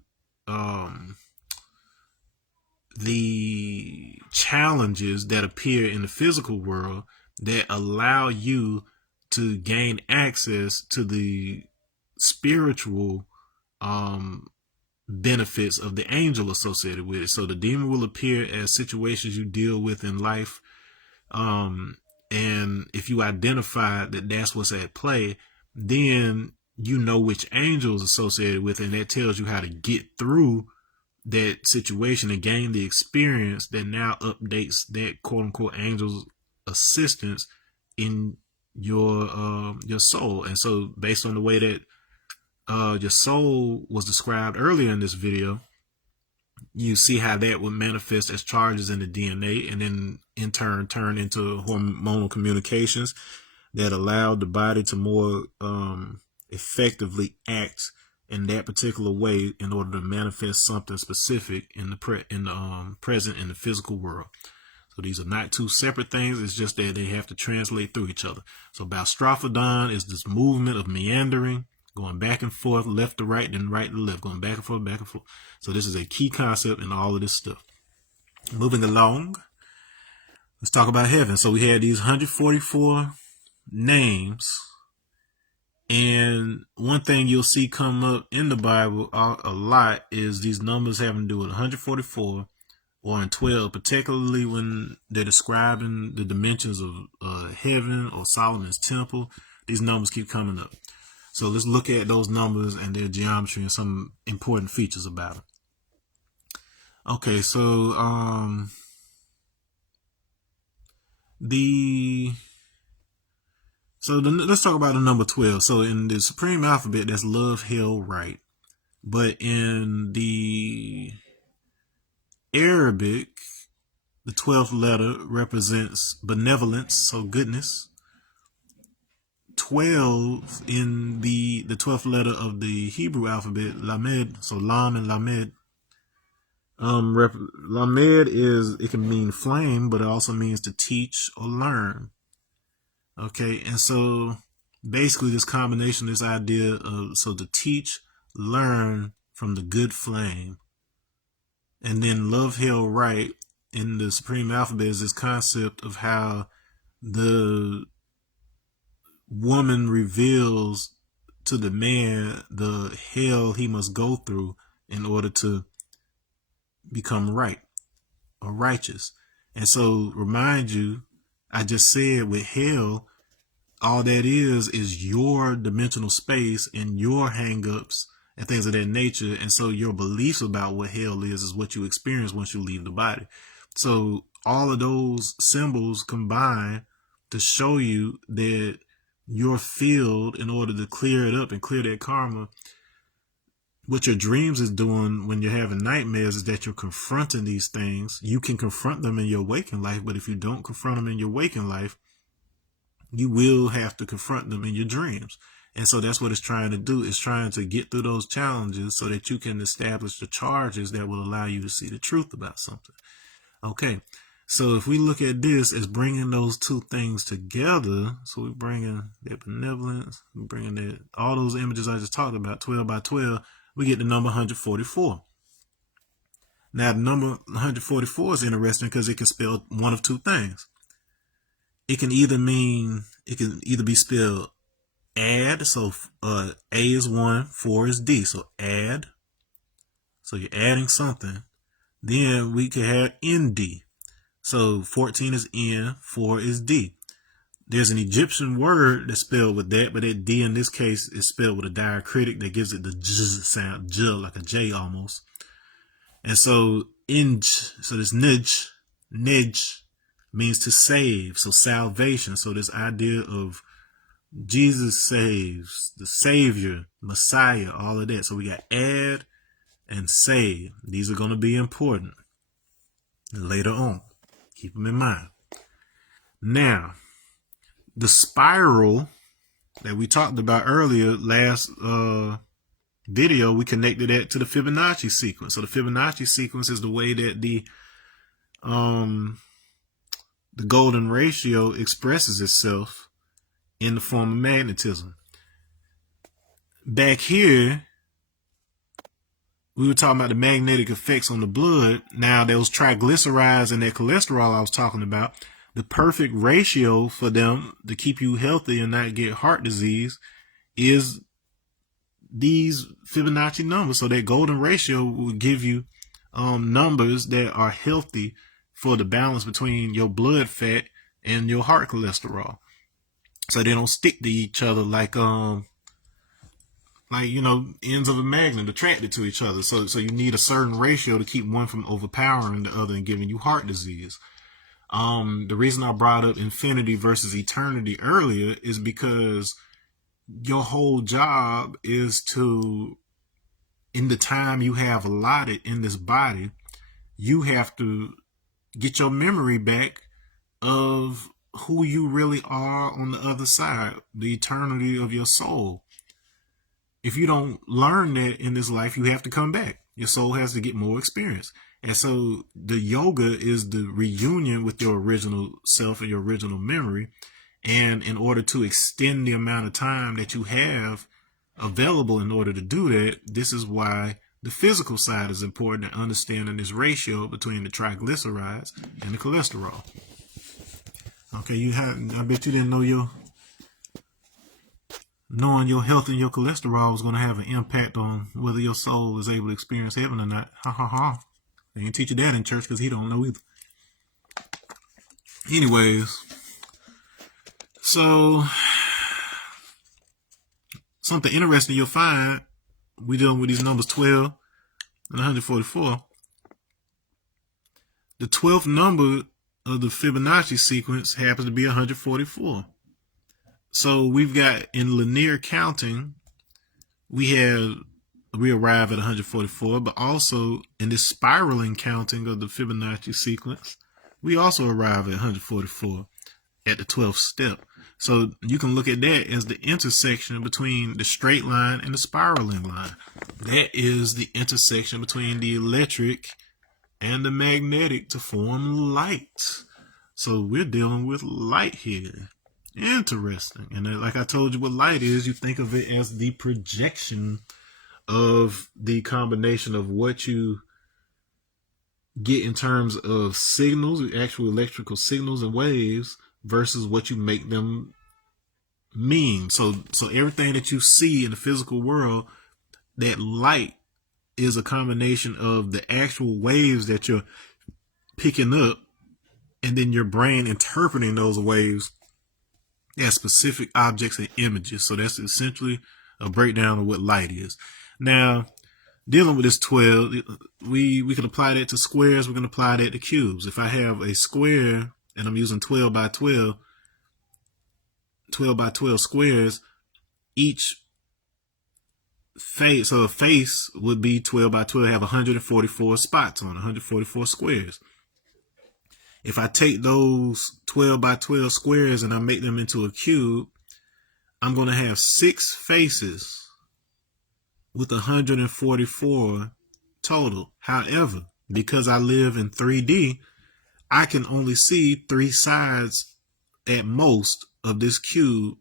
challenges that appear in the physical world that allow you to gain access to the spiritual benefits of the angel associated with it. So the demon will appear as situations you deal with in life, and if you identify that that's what's at play, then you know which angel is associated with it, and that tells you how to get through that situation and gain the experience that now updates that quote unquote angel's assistance in your soul. And so based on the way that your soul was described earlier in this video, you see how that would manifest as charges in the DNA, and then in turn turn into hormonal communications that allowed the body to more effectively act in that particular way in order to manifest something specific in the present in the physical world. So these are not two separate things. It's just that they have to translate through each other. So Baustrophodon is this movement of meandering, going back and forth, left to right, then right to left, going back and forth, back and forth. So this is a key concept in all of this stuff. Moving along, let's talk about heaven. So we had these 144 names. And one thing you'll see come up in the Bible a lot is these numbers having to do with 144 or in 12, particularly when they're describing the dimensions of heaven or Solomon's temple. These numbers keep coming up. So let's look at those numbers and their geometry and some important features about them. Okay, so let's talk about the number 12. So in the Supreme Alphabet, that's love, hell, right. But in the Arabic, the 12th letter represents benevolence, so goodness. 12 in the 12th letter of the Hebrew alphabet, Lamed, so Lam and Lamed. Lamed it can mean flame, but it also means to teach or learn. Okay, and so basically this combination, this idea of, so to teach, learn from the good flame. And then love, hell, right in the Supreme Alphabet is this concept of how the woman reveals to the man the hell he must go through in order to become right or righteous. And so remind you, I just said with hell, all that is your dimensional space and your hangups and things of that nature. And so your beliefs about what hell is what you experience once you leave the body. So all of those symbols combine to show you that your field, in order to clear it up and clear that karma, what your dreams is doing when you're having nightmares is that you're confronting these things. You can confront them in your waking life, but if you don't confront them in your waking life, you will have to confront them in your dreams. And so that's what it's trying to do. It's trying to get through those challenges so that you can establish the charges that will allow you to see the truth about something. Okay, so if we look at this as bringing those two things together, so we're bringing that benevolence, we're bringing that, all those images I just talked about, 12 by 12, we get the number 144. Now, the number 144 is interesting because it can spell one of two things. It can either be spelled add, so A is 1, 4 is D, so add, so you're adding something. Then we could have ND, so 14 is N, 4 is D. There's an Egyptian word that's spelled with that, but that D in this case is spelled with a diacritic that gives it the J sound, J, like a J almost. And so so this nij means to save, so salvation. So this idea of Jesus saves, the Savior, Messiah, all of that. So we got add and save. These are going to be important later on. Keep them in mind. Now, the spiral that we talked about earlier, last video, we connected that to the Fibonacci sequence. So the Fibonacci sequence is the way that the golden ratio expresses itself in the form of magnetism. Back here, we were talking about the magnetic effects on the blood. Now, those triglycerides and that cholesterol I was talking about, the perfect ratio for them to keep you healthy and not get heart disease is these Fibonacci numbers. So that golden ratio will give you numbers that are healthy for the balance between your blood fat and your heart cholesterol. So they don't stick to each other like ends of a magnet attracted to each other. So you need a certain ratio to keep one from overpowering the other and giving you heart disease. The reason I brought up infinity versus eternity earlier is because your whole job is to, in the time you have allotted in this body, you have to get your memory back of who you really are on the other side, the eternity of your soul. If you don't learn that in this life, you have to come back. Your soul has to get more experience. And so the yoga is the reunion with your original self and your original memory. And in order to extend the amount of time that you have available in order to do that, this is why the physical side is important, and understanding this ratio between the triglycerides and the cholesterol. Okay, I bet you didn't know knowing your health and your cholesterol is going to have an impact on whether your soul is able to experience heaven or not. Ha ha ha. They didn't teach you that in church because he don't know either. Anyways, so something interesting you'll find, we're dealing with these numbers 12 and 144. The 12th number of the Fibonacci sequence happens to be 144. So we've got, in linear counting, we arrive at 144, but also in this spiraling counting of the Fibonacci sequence, we also arrive at 144 at the 12th step. So you can look at that as the intersection between the straight line and the spiraling line. That is the intersection between the electric and the magnetic to form light. So we're dealing with light here. Interesting. And like I told you what light is, you think of it as the projection of the combination of what you get in terms of signals, actual electrical signals and waves, versus what you make them mean. So everything that you see in the physical world, that light is a combination of the actual waves that you're picking up, and then your brain interpreting those waves as specific objects and images. So that's essentially a breakdown of what light is. Now, dealing with this 12, we can apply that to squares. We can apply that to cubes. If I have a square and I'm using 12 by 12 squares, each face, so a face would be 12 by 12, have 144 spots on 144 squares. If I take those 12 by 12 squares and I make them into a cube, I'm going to have 6 faces with 144 total. However, because I live in 3D, I can only see 3 sides at most of this cube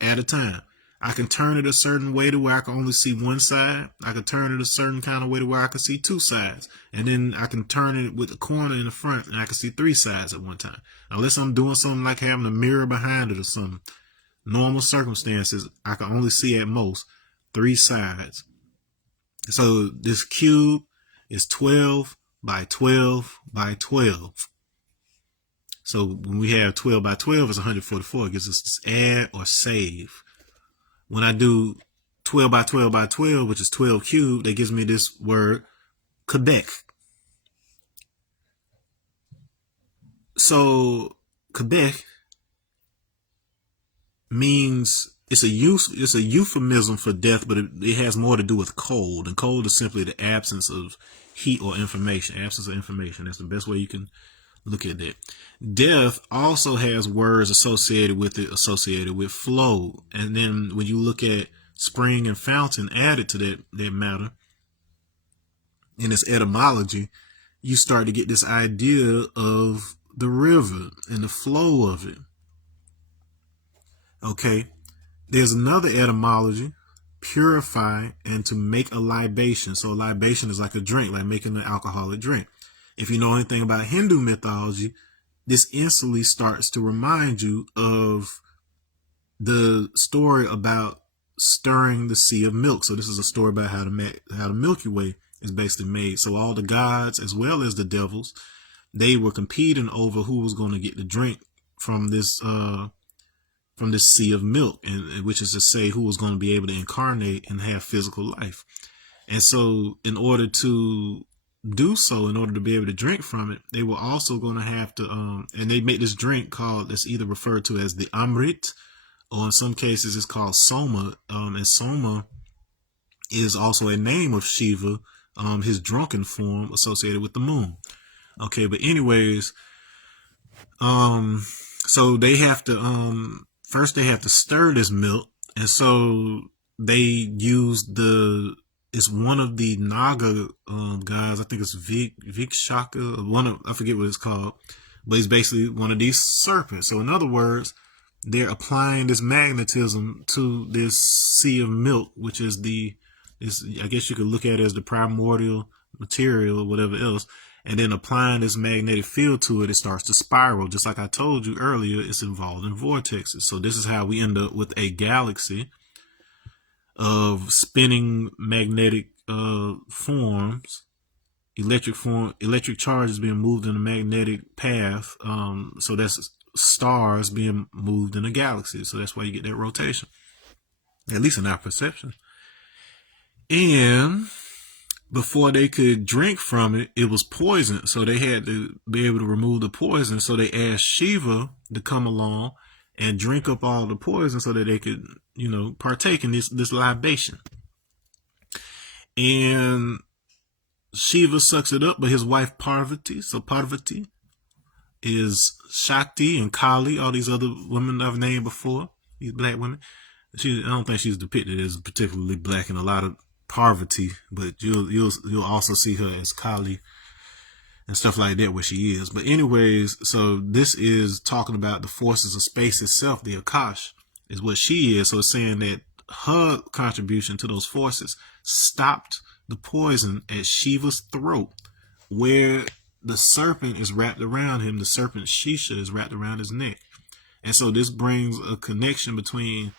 at a time. I can turn it a certain way to where I can only see one side. I can turn it a certain kind of way to where I can see 2 sides. And then I can turn it with a corner in the front and I can see 3 sides at one time. Unless I'm doing something like having a mirror behind it or something. Normal circumstances, I can only see at most 3 sides. So this cube is 12 by 12 by 12. So when we have 12 by 12, it's 144. It gives us this add or save. When I do 12 by 12 by 12, which is 12 cubed, that gives me this word, Quebec. So Quebec means, it's a euphemism for death, but it has more to do with cold. And cold is simply the absence of heat or information. Absence of information. That's the best way you can look at that. Death also has words associated with it, associated with flow. And then when you look at spring and fountain added to that matter in its etymology, you start to get this idea of the river and the flow of it. Okay. There's another etymology, purify and to make a libation. So a libation is like a drink, like making an alcoholic drink. If you know anything about Hindu mythology, this instantly starts to remind you of the story about stirring the sea of milk. So this is a story about how the Milky Way is basically made. So all the gods, as well as the devils, they were competing over who was going to get the drink from this sea of milk, and which is to say who was going to be able to incarnate and have physical life. And so in order to do so, in order to be able to drink from it, they were also going to have to, and they make this drink called, that's either referred to as the Amrit, or in some cases it's called Soma. And Soma is also a name of Shiva, his drunken form associated with the moon. Okay, but anyways, so they have to, first they have to stir this milk, and so they use it's one of the Naga guys. I think it's Phi Chakras. I forget what it's called, but he's basically one of these serpents. So in other words, they're applying this magnetism to this sea of milk, which is I guess you could look at it as the primordial material or whatever else, and then applying this magnetic field to it, it starts to spiral. Just like I told you earlier, it's involved in vortexes. So this is how we end up with a galaxy of spinning magnetic forms, electric charges being moved in a magnetic path. So that's stars being moved in a galaxy. So that's why you get that rotation, at least in our perception. And before they could drink from it, it was poison. So they had to be able to remove the poison. So they asked Shiva to come along and drink up all the poison so that they could, partake in this libation. And Shiva sucks it up, but his wife Parvati, so Parvati is Shakti and Kali, all these other women I've named before, these black women. I don't think she's depicted as particularly black in a lot of Parvati, but you'll also see her as Kali and stuff like that where she is. But anyways, so this is talking about the forces of space itself. The Akash is what she is. So it's saying that her contribution to those forces stopped the poison at Shiva's throat, where the serpent is wrapped around him. The serpent Shisha is wrapped around his neck. And so this brings a connection between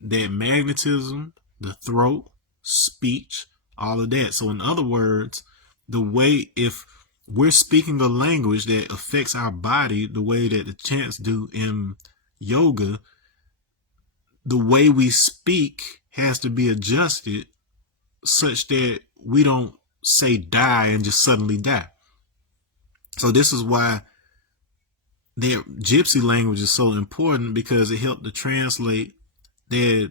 that magnetism, the throat, speech, all of that. So in other words, the way, if we're speaking a language that affects our body the way that the chants do in yoga, the way we speak has to be adjusted such that we don't say die and just suddenly die. So this is why their gypsy language is so important, because it helped to translate that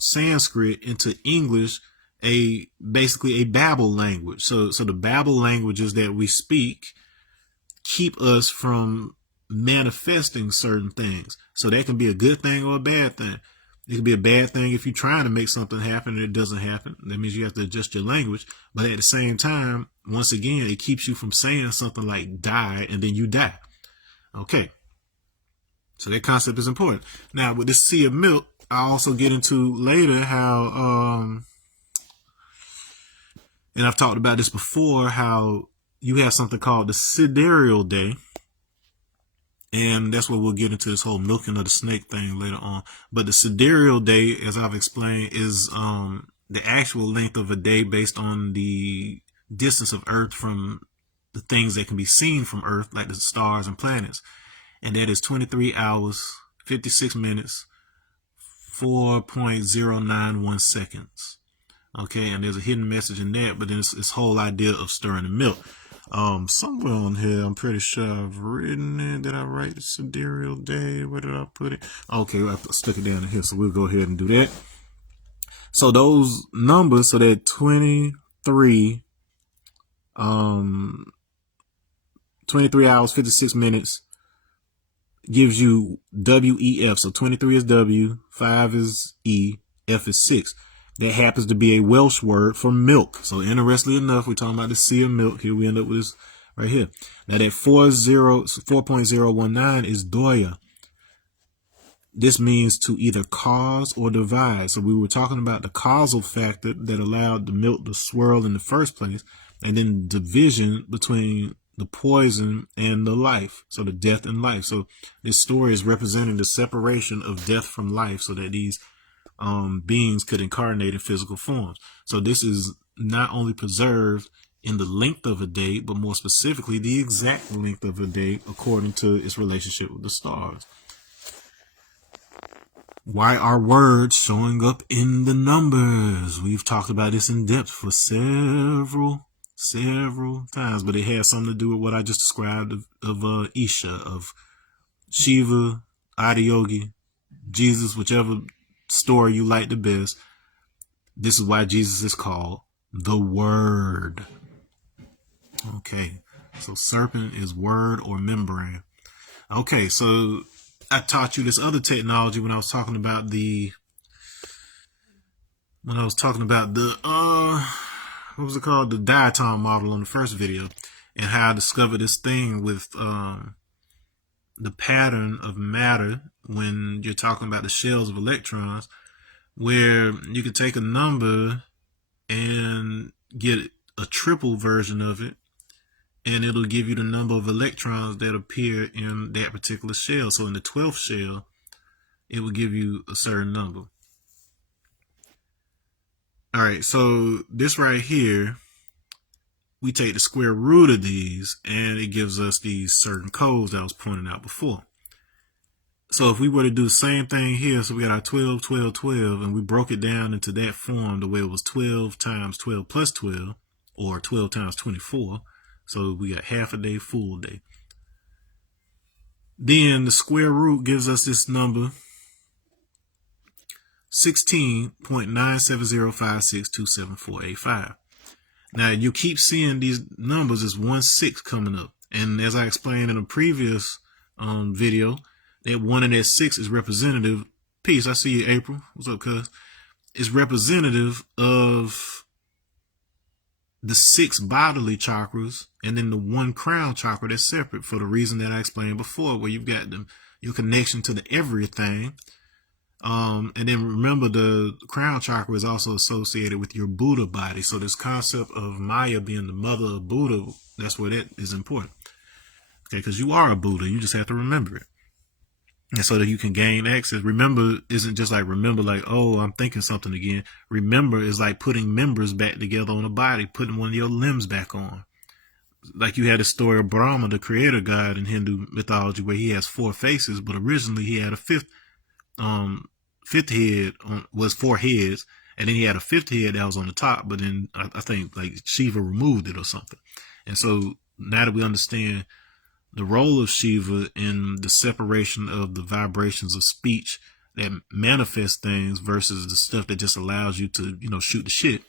Sanskrit into English, basically a Babel language. So the Babel languages that we speak keep us from manifesting certain things. So that can be a good thing or a bad thing. It can be a bad thing if you're trying to make something happen and it doesn't happen. That means you have to adjust your language. But at the same time, once again, it keeps you from saying something like die and then you die. Okay. So that concept is important. Now, with this sea of milk, I also get into later how, and I've talked about this before, how you have something called the sidereal day. And that's where we'll get into this whole milking of the snake thing later on. But the sidereal day, as I've explained, is the actual length of a day based on the distance of Earth from the things that can be seen from Earth, like the stars and planets. And that is 23 hours, 56 minutes, 4.091 seconds. Okay, and there's a hidden message in that, but then it's this whole idea of stirring the milk. Somewhere on here, I'm pretty sure I've written it. Did I write the sidereal day? Where did I put it? Okay, I stuck it down in here, so we'll go ahead and do that. So those numbers, so that 23 hours, 56 minutes gives you WEF. So 23 is W, 5 is E, F is 6. That happens to be a Welsh word for milk. So interestingly enough, we're talking about the sea of milk. Here we end up with this right here. Now that 4.019 is doya. This means to either cause or divide. So we were talking about the causal factor that allowed the milk to swirl in the first place, and then division between the poison and the life. So the death and life. So this story is representing the separation of death from life, so that these beings could incarnate in physical forms. So this is not only preserved in the length of a day, but more specifically the exact length of a day according to its relationship with the stars. Why are words showing up in the numbers? We've talked about this in depth for several times, but it has something to do with what I just described of Isha, of Shiva, Adiyogi, Jesus, whichever story you like the best. This is why Jesus is called the Word. Okay, so serpent is word or membrane. Okay, so I taught you this other technology when I was talking about the what was it called, the diatom model on the first video, and how I discovered this thing with the pattern of matter when you're talking about the shells of electrons, where you could take a number and get a triple version of it, and it'll give you the number of electrons that appear in that particular shell. So in the 12th shell, it will give you a certain number. All right, so this right here, we take the square root of these, and it gives us these certain codes that I was pointing out before. So if we were to do the same thing here, so we got our 12, 12, 12, and we broke it down into that form, the way it was 12 times 12 plus 12, or 12 times 24. So we got half a day, full day. Then the square root gives us this number, 16.970562748. Now you keep seeing these numbers as 1-6 coming up, and as I explained in a previous video, that 1 and that 6 is representative. Peace, I see you, April. What's up, cuz? It's representative of the 6 bodily chakras, and then the 1 crown chakra that's separate, for the reason that I explained before, where you've got your connection to the everything. And then remember, the crown chakra is also associated with your Buddha body. So this concept of Maya being the mother of Buddha, that's where that is important. Okay, because you are a Buddha. You just have to remember it. And so that you can gain access. Remember isn't just like remember, like, oh, I'm thinking something again. Remember is like putting members back together on a body, putting one of your limbs back on. Like you had the story of Brahma, the creator god in Hindu mythology, where he has 4 faces, but originally he had a fifth head was 4 heads, and then he had a 5th head that was on the top, but then I think like Shiva removed it or something. And so now that we understand the role of Shiva in the separation of the vibrations of speech that manifest things versus the stuff that just allows you to, shoot the shit,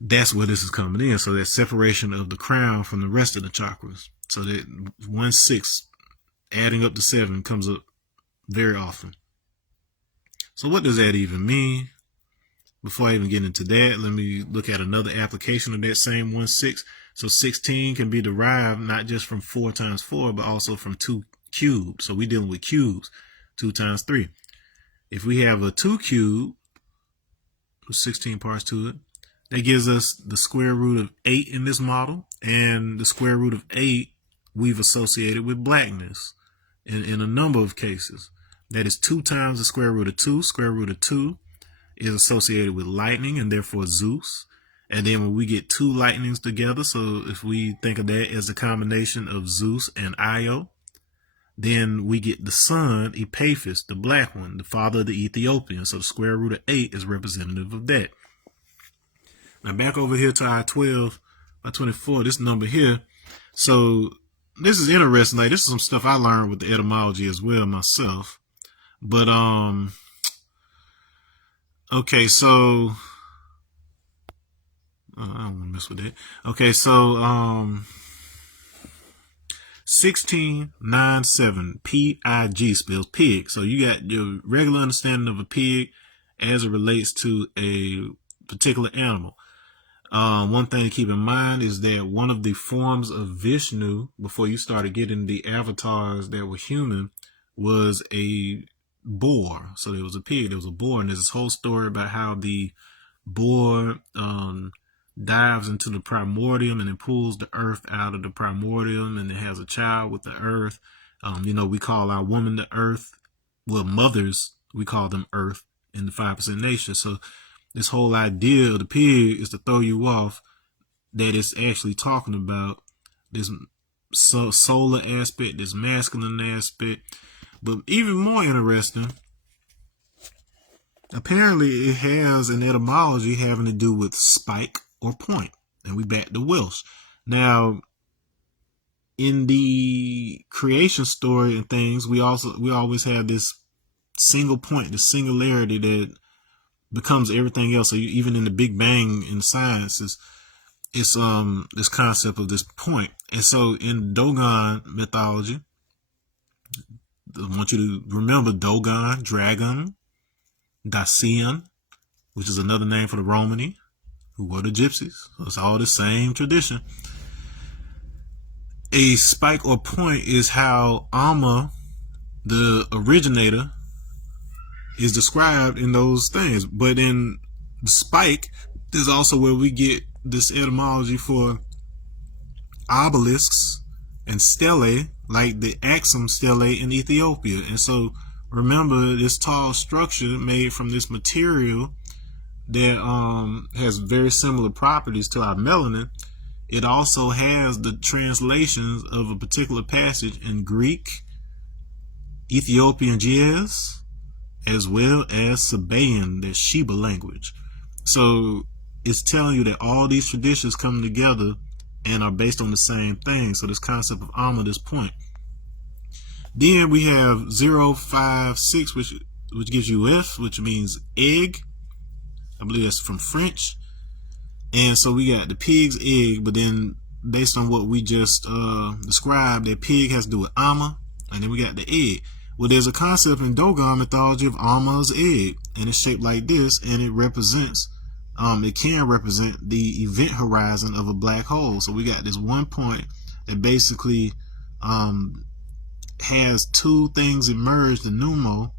that's where this is coming in. So that separation of the crown from the rest of the chakras. So that 1-6 adding up to 7 comes up very often. So what does that even mean? Before I even get into that, let me look at another application of that same 1-6. So 16 can be derived not just from 4 times 4, but also from 2 cubed. So we're dealing with cubes, 2 times 3. If we have a 2 cube, 16 parts to it, that gives us the square root of 8 in this model. And the square root of 8 we've associated with blackness in a number of cases. That is 2 times the square root of 2. Square root of 2 is associated with lightning and therefore Zeus. And then when we get 2 lightnings together, so if we think of that as a combination of Zeus and Io, then we get the sun, Epaphus, the black one, the father of the Ethiopian. So the square root of 8 is representative of that. Now back over here to our 12 by 24, this number here. So this is interesting. Like, this is some stuff I learned with the etymology as well myself. But okay, so I don't want to mess with that. Okay, so 1697, P-I-G spells pig. So you got your regular understanding of a pig as it relates to a particular animal. One thing to keep in mind is that one of the forms of Vishnu, before you started getting the avatars that were human, was a boar. So there was a pig, there was a boar, and there's this whole story about how the boar dives into the primordium and then pulls the earth out of the primordium, and it has a child with the earth. We call our woman the earth. Well, mothers, we call them earth in the 5% nation. So this whole idea of the pig is to throw you off that it's actually talking about this solar aspect, this masculine aspect. But even more interesting, apparently it has an etymology having to do with spike or point. And we back to Welsh. Now, in the creation story and things, we always have this single point, the singularity that becomes everything else. So even in the Big Bang in science, it's this concept of this point. And so in Dogon mythology, I want you to remember Dogon, dragon, Dacian, which is another name for the Romani, who were the gypsies. So it's all the same tradition. A spike or point is how Amma, the originator, is described in those things. But in the spike, there's also where we get this etymology for obelisks and stelae, like the Axum stele in Ethiopia. And so remember, this tall structure made from this material that has very similar properties to our melanin. It also has the translations of a particular passage in Greek, Ethiopian Ge'ez, as well as Sabaean, the Sheba language. So it's telling you that all these traditions come together and are based on the same thing. So this concept of Amma, this point. Then we have 056, which gives you F, which means egg. I believe that's from French. And so we got the pig's egg, but then based on what we just described, that pig has to do with Amma, and then we got the egg. Well, there's a concept in Dogon mythology of Amma's egg, and it's shaped like this, and it represents, it can represent the event horizon of a black hole. So we got this one point that basically has two things emerged in Numo,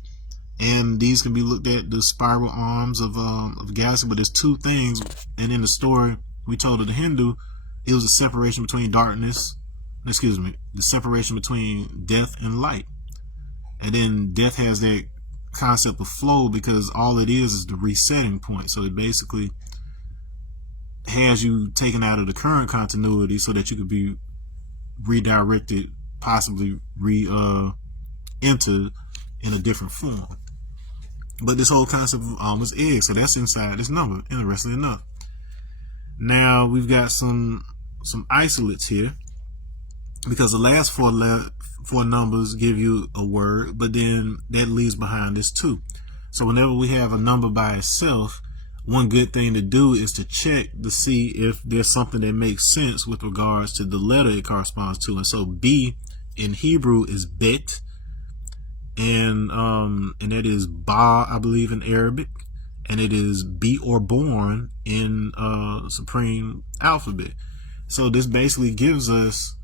and these can be looked at the spiral arms of a galaxy. But there's two things, and in the story we told of the Hindu, it was a separation between the separation between death and light. And then death has that concept of flow, because all it is the resetting point. So it basically has you taken out of the current continuity so that you could be redirected, possibly re-entered in a different form. But this whole concept of Amma's egg, so that's inside this number, interestingly enough. Now we've got some isolates here, because the last four numbers give you a word, but then that leaves behind this two. So whenever we have a number by itself, one good thing to do is to check to see if there's something that makes sense with regards to the letter it corresponds to. And so B in Hebrew is bet, and that is Ba, I believe, in Arabic, and it is be or born in Supreme alphabet. So this basically gives us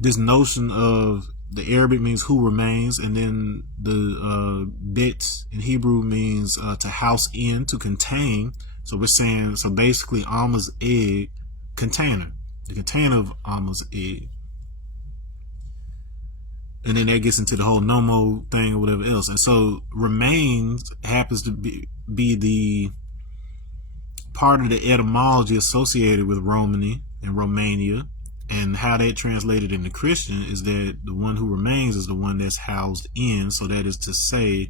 this notion of the Arabic means who remains, and then the bet in Hebrew means to house in, to contain. So we're saying, so basically Amma's egg, container, the container of Amma's egg. And then that gets into the whole Nomo thing or whatever else. And so remains happens to be the part of the etymology associated with Romani and Romania. And how that translated into Christian is that the one who remains is the one that's housed in. So that is to say,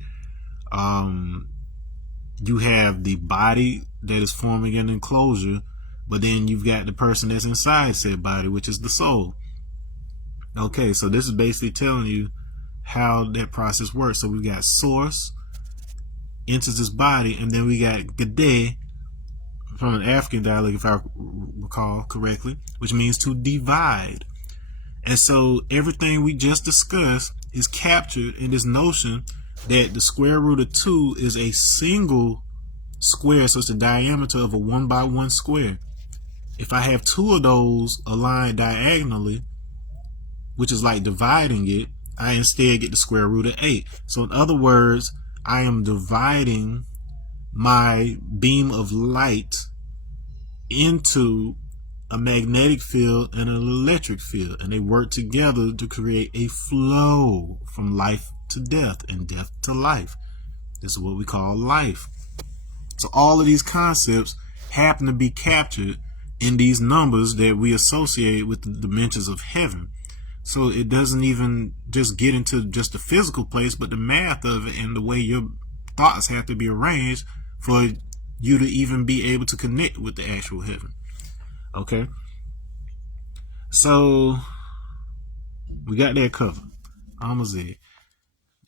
you have the body that is forming an enclosure, but then you've got the person that's inside said body, which is the soul. Okay, so this is basically telling you how that process works. So we've got source enters this body, and then we got Gade from an African dialect, if I recall correctly, which means to divide. And so everything we just discussed is captured in this notion that the square root of 2 is a single square, so it's the diameter of a 1 by 1 square. If I have two of those aligned diagonally, which is like dividing it, I instead get the square root of 8. So in other words, I am dividing my beam of light into a magnetic field and an electric field, and they work together to create a flow from life to death and death to life. This is what we call life. So all of these concepts happen to be captured in these numbers that we associate with the dimensions of heaven. So it doesn't even just get into just the physical place, but the math of it and the way your thoughts have to be arranged for you to even be able to connect with the actual heaven. Okay? So we got that covered. Almost there.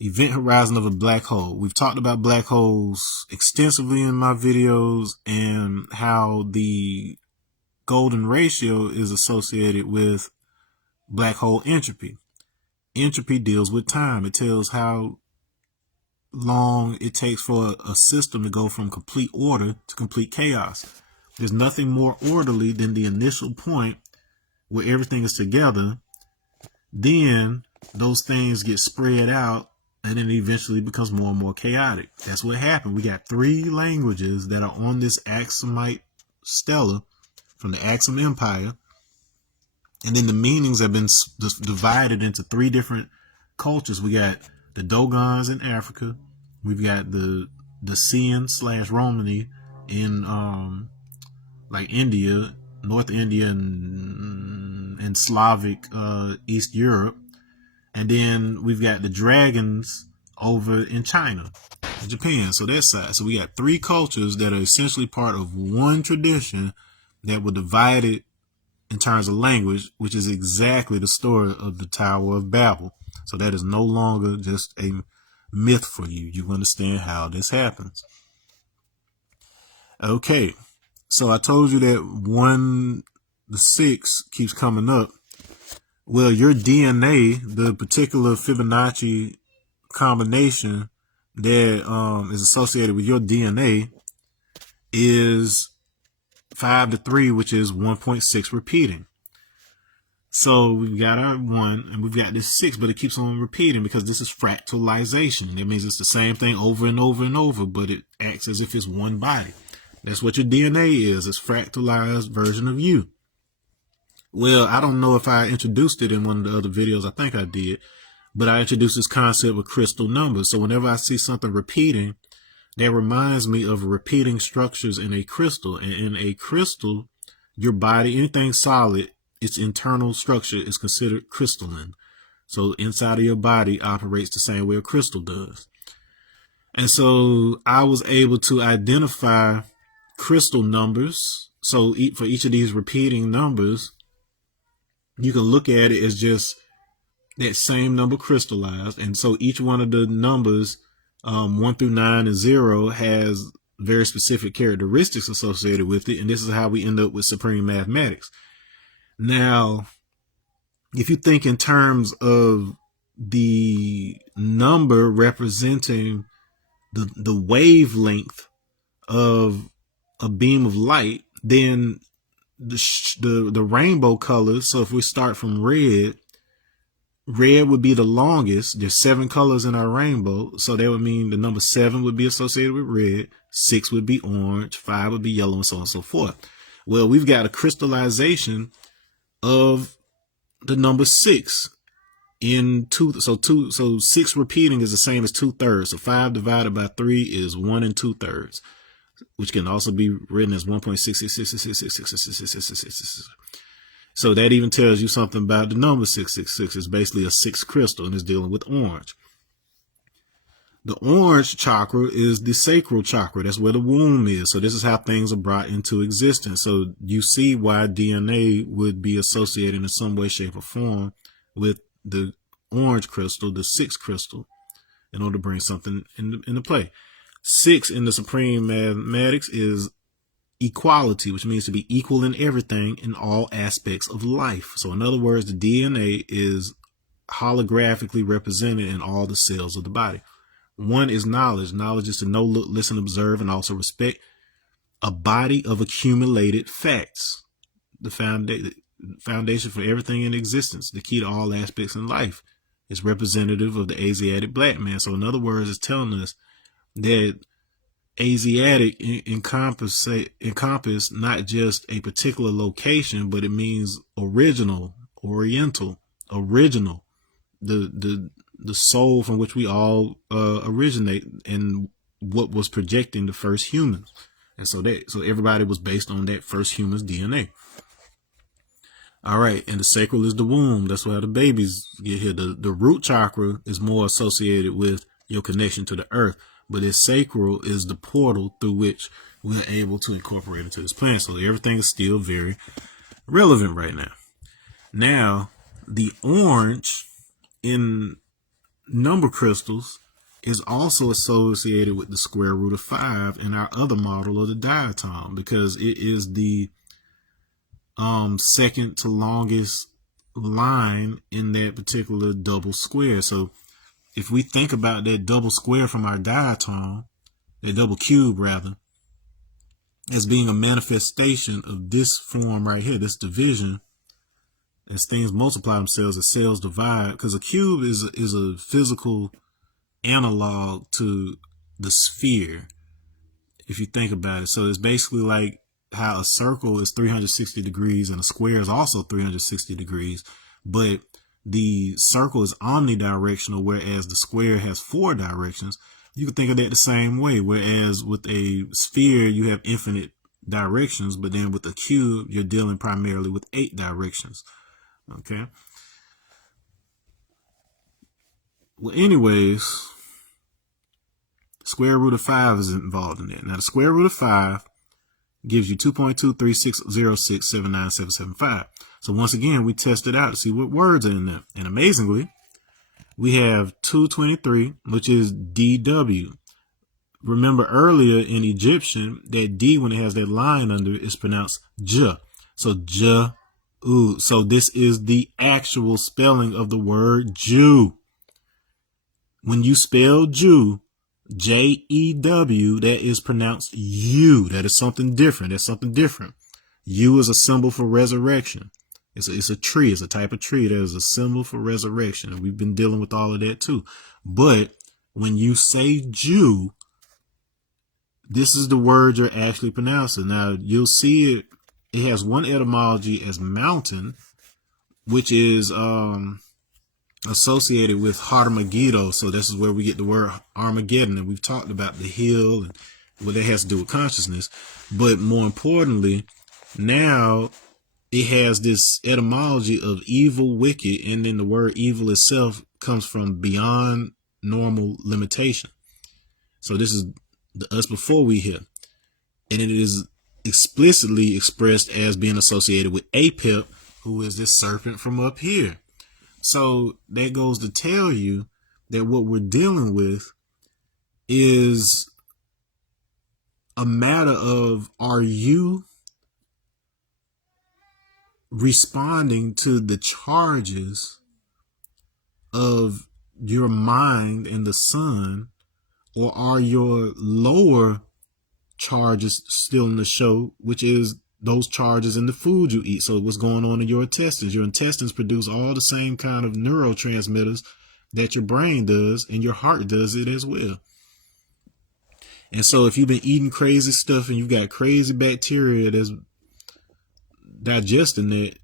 Event horizon of a black hole. We've talked about black holes extensively in my videos and how the golden ratio is associated with black hole entropy. Entropy deals with time. It tells how long it takes for a system to go from complete order to complete chaos. There's nothing more orderly than the initial point where everything is together. Then those things get spread out and then eventually becomes more and more chaotic. That's what happened. We got 3 languages that are on this Aksumite stela from the Aksum Empire. And then the meanings have been divided into 3 different cultures. We got the Dogons in Africa. We've got the Sian/Romani in like India, North India, and Slavic East Europe. And then we've got the dragons over in China, Japan. So that side. So we got 3 cultures that are essentially part of one tradition that were divided in terms of language, which is exactly the story of the Tower of Babel. So that is no longer just a myth for you. You understand how this happens. Okay. So I told you that the 6 keeps coming up. Well, your DNA, the particular Fibonacci combination that is associated with your DNA is 5 to 3, which is 1.6 repeating. So we've got our 1 and we've got this 6, but it keeps on repeating because this is fractalization. That means it's the same thing over and over and over, but it acts as if it's one body. That's what your DNA is. It's a fractalized version of you. Well, I don't know if I introduced it in one of the other videos. I think I did. But I introduced this concept of crystal numbers. So whenever I see something repeating, that reminds me of repeating structures in a crystal. And in a crystal, your body, anything solid, its internal structure is considered crystalline. So inside of your body operates the same way a crystal does. And so I was able to identify crystal numbers. So for each of these repeating numbers, you can look at it as just that same number crystallized. And so each one of the numbers, 1 through 9 and 0, has very specific characteristics associated with it. And this is how we end up with supreme mathematics. Now, if you think in terms of the number representing the wavelength of a beam of light, then the rainbow colors. So if we start from red would be the longest. There's 7 colors in our rainbow. So that would mean the number 7 would be associated with red, 6 would be orange, 5 would be yellow, and so on and so forth. Well, we've got a crystallization of the number 6 in 2. So 6 repeating is the same as 2/3. So 5 divided by 3 is 1 2/3. Which can also be written as 1.66666666666. So that even tells you something about the number 666. It's basically a 6 crystal and it's dealing with orange. The orange chakra is the sacral chakra. That's where the womb is. So this is how things are brought into existence. So you see why DNA would be associated in some way, shape, or form with the orange crystal, the 6 crystal, in order to bring something into play. 6 in the supreme mathematics is equality, which means to be equal in everything in all aspects of life. So in other words, the DNA is holographically represented in all the cells of the body. 1 is knowledge. Knowledge is to know, look, listen, observe, and also respect. A body of accumulated facts. The foundation for everything in existence. The key to all aspects in life is representative of the Asiatic black man. So in other words, it's telling us that Asiatic encompass not just a particular location, but it means original, oriental, original, the soul from which we all originate, and what was projecting the first humans. And so everybody was based on that first human's DNA. All right, and the sacral is the womb. That's why the babies get here. The root chakra is more associated with your connection to the earth, but its sacral is the portal through which we're able to incorporate into this planet. So everything is still very relevant right now. Now, the orange in number crystals is also associated with the square root of 5 in our other model of the diatom, because it is the second to longest line in that particular double square. So if we think about that double square from our diatom, that double cube rather, as being a manifestation of this form right here, this division, as things multiply themselves, as cells divide, because a cube is a physical analog to the sphere, if you think about it. So it's basically like how a circle is 360 degrees and a square is also 360 degrees, but the circle is omnidirectional, whereas the square has 4 directions. You can think of that the same way, whereas with a sphere you have infinite directions, but then with a cube you're dealing primarily with 8 directions. Okay. Well, anyways, square root of 5 is involved in that. Now, the square root of 5 gives you 2.23606797775. So once again, we test it out to see what words are in there. And amazingly, we have 223, which is DW. Remember earlier in Egyptian, that D, when it has that line under it, is pronounced J. So J, ooh. So this is the actual spelling of the word Jew. When you spell Jew, Jew, that is pronounced U. That is something different. That's something different. U is a symbol for resurrection. It's a tree. It's a type of tree that is a symbol for resurrection. And we've been dealing with all of that too. But when you say Jew, this is the word you're actually pronouncing. Now, you'll see it. It has one etymology as mountain, which is associated with Harmageddo. So this is where we get the word Armageddon. And we've talked about the hill and what that has to do with consciousness. But more importantly, now it has this etymology of evil, wicked, and then the word evil itself comes from beyond normal limitation. So this is the us before we here. And it is explicitly expressed as being associated with Apep, who is this serpent from up here. So that goes to tell you that what we're dealing with is a matter of, are you responding to the charges of your mind and the sun, or are your lower charges still in the show, which is those charges in the food you eat? So what's going on in your intestines? Your intestines produce all the same kind of neurotransmitters that your brain does, and your heart does it as well. And so if you've been eating crazy stuff and you've got crazy bacteria that's digesting that,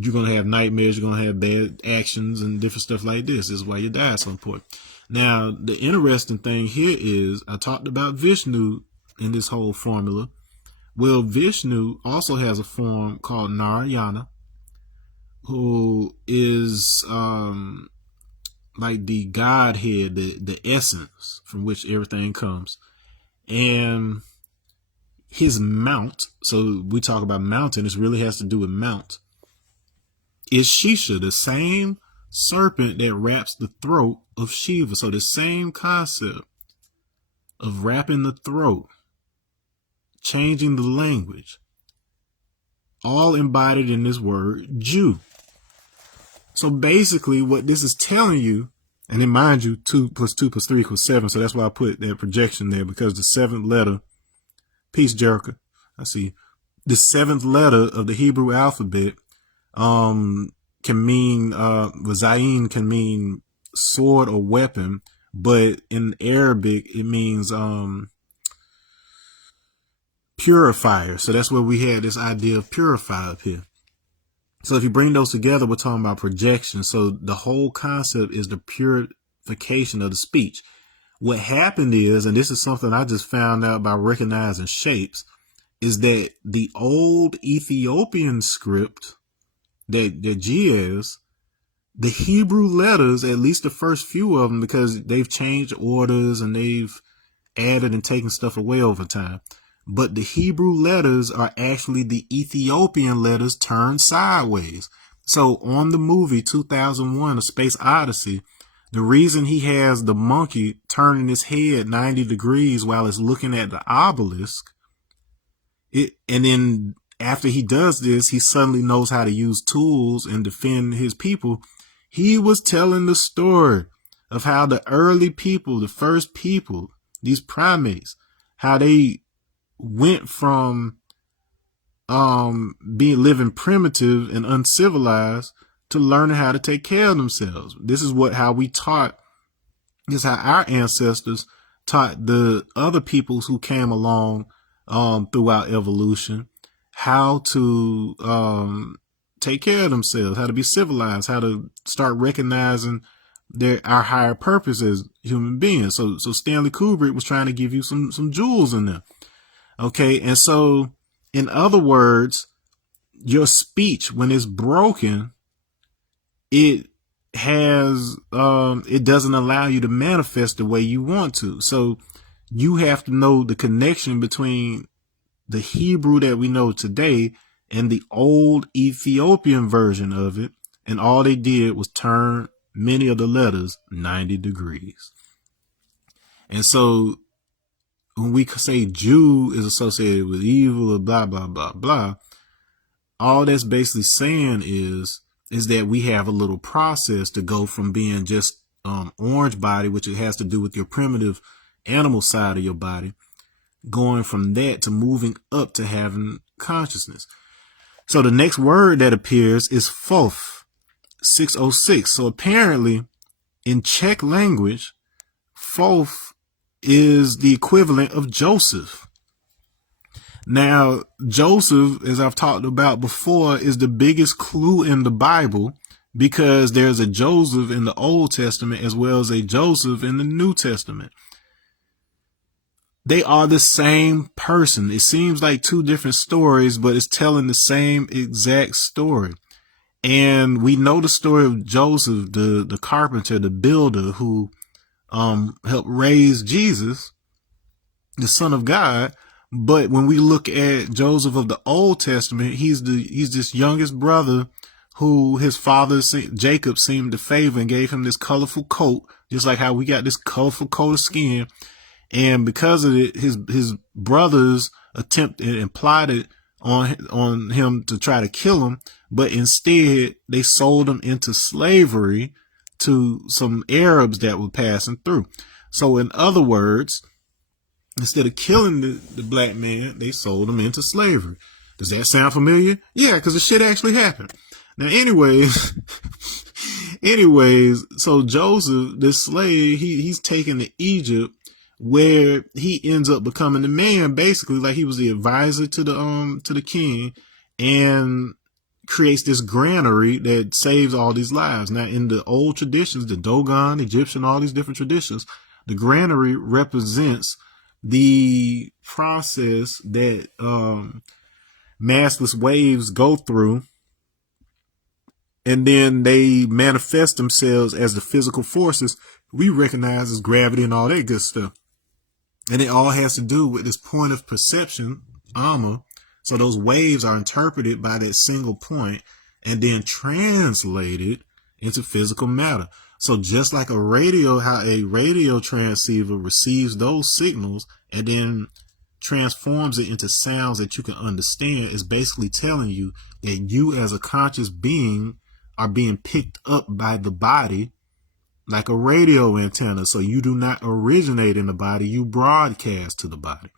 you're going to have nightmares, you're going to have bad actions and different stuff like this. This is why your diet's so important. Now, the interesting thing here is I talked about Vishnu in this whole formula. Well, Vishnu also has a form called Narayana, who is like the Godhead, the essence from which everything comes. And his mount, so we talk about mountain, this really has to do with mount, is Shisha, the same serpent that wraps the throat of Shiva. So the same concept of wrapping the throat, changing the language, all embodied in this word Jew. So basically what this is telling you, and then mind you, 2 plus 2 plus 3 equals 7. So that's why I put that projection there, because the 7th letter, peace, Jerica, I see, the 7th letter of the Hebrew alphabet can mean, Zayin can mean sword or weapon, but in Arabic it means purifier. So that's where we had this idea of purify up here. So if you bring those together, we're talking about projection. So the whole concept is the purification of the speech. What happened is, and this is something I just found out by recognizing shapes, is that the old Ethiopian script that Giaz, the Hebrew letters, at least the first few of them, because they've changed orders and they've added and taken stuff away over time. But the Hebrew letters are actually the Ethiopian letters turned sideways. So on the movie 2001, A Space Odyssey, the reason he has the monkey turning his head 90 degrees while it's looking at the obelisk, and then after he does this, he suddenly knows how to use tools and defend his people. He was telling the story of how the early people, the first people, these primates, how they went from being living primitive and uncivilized to learning how to take care of themselves. This is how we taught. This is how our ancestors taught the other peoples who came along throughout evolution how to take care of themselves, how to be civilized, how to start recognizing our higher purpose as human beings. So Stanley Kubrick was trying to give you some jewels in there. Okay, and so in other words, your speech, when it's broken, it doesn't allow you to manifest the way you want to. So you have to know the connection between the Hebrew that we know today and the old Ethiopian version of it. And all they did was turn many of the letters 90 degrees. And so when we say Jew is associated with evil or blah, blah, blah, blah, all that's basically saying is that we have a little process to go from being just orange body, which it has to do with your primitive animal side of your body, going from that to moving up to having consciousness. So the next word that appears is Fof, 606. So apparently in Czech language, Fof is the equivalent of Joseph. Now, Joseph, as I've talked about before, is the biggest clue in the Bible because there's a Joseph in the Old Testament as well as a Joseph in the New Testament. They are the same person. It seems like two different stories, but it's telling the same exact story. And we know the story of Joseph, the carpenter, the builder who helped raise Jesus, the Son of God. But when we look at Joseph of the Old Testament, he's this youngest brother who his father Jacob seemed to favor and gave him this colorful coat, just like how we got this colorful coat of skin. And because of it, his brothers attempted and plotted on him to try to kill him, but instead they sold him into slavery to some Arabs that were passing through. So in other words, instead of killing the black man, they sold him into slavery. Does that sound familiar? Yeah, because the shit actually happened. Now, anyways, so Joseph, this slave, he's taken to Egypt, where he ends up becoming the man, basically, like he was the advisor to the king, and creates this granary that saves all these lives. Now, in the old traditions, the Dogon, Egyptian, all these different traditions, the granary represents the process that massless waves go through, and then they manifest themselves as the physical forces we recognize as gravity and all that good stuff. And it all has to do with this point of perception, Amma. So those waves are interpreted by that single point and then translated into physical matter. So just like how a radio transceiver receives those signals and then transforms it into sounds that you can understand, is basically telling you that you as a conscious being are being picked up by the body like a radio antenna. So you do not originate in the body, you broadcast to the body.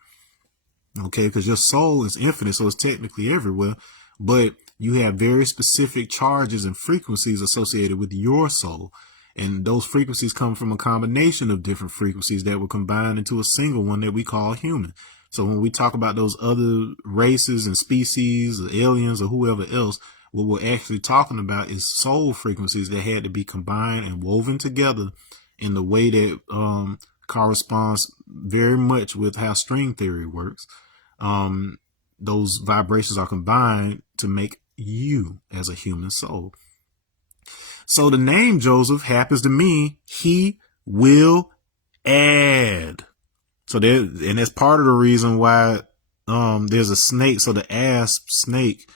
Okay, because your soul is infinite, so it's technically everywhere, but you have very specific charges and frequencies associated with your soul. And those frequencies come from a combination of different frequencies that were combined into a single one that we call human. So when we talk about those other races and species or aliens or whoever else, what we're actually talking about is soul frequencies that had to be combined and woven together in the way that corresponds very much with how string theory works. Those vibrations are combined to make you as a human soul. So the name Joseph happens to mean he will add. So there, and that's part of the reason why there's a snake. So the asp snake,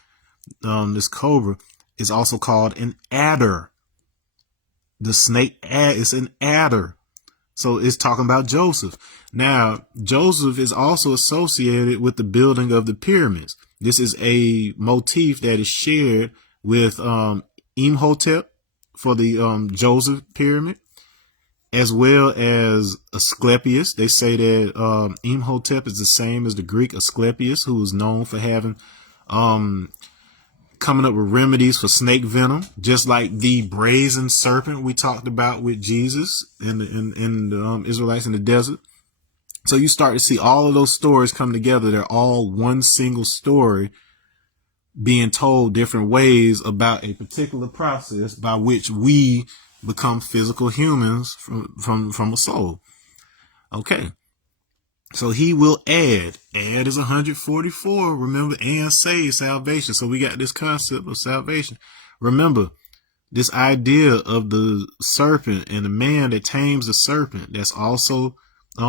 this cobra, is also called an adder. The snake is an adder. So it's talking about Joseph. Now, Joseph is also associated with the building of the pyramids. This is a motif that is shared with Imhotep for the Joseph pyramid, as well as Asclepius. They say that Imhotep is the same as the Greek Asclepius, who was known for having coming up with remedies for snake venom, just like the brazen serpent we talked about with Jesus and the Israelites in the desert. So you start to see all of those stories come together. They're all one single story being told different ways about a particular process by which we become physical humans from a soul. Okay. So he will add. Add is 144. Remember, and save, salvation. So we got this concept of salvation. Remember, this idea of the serpent and the man that tames the serpent. That's also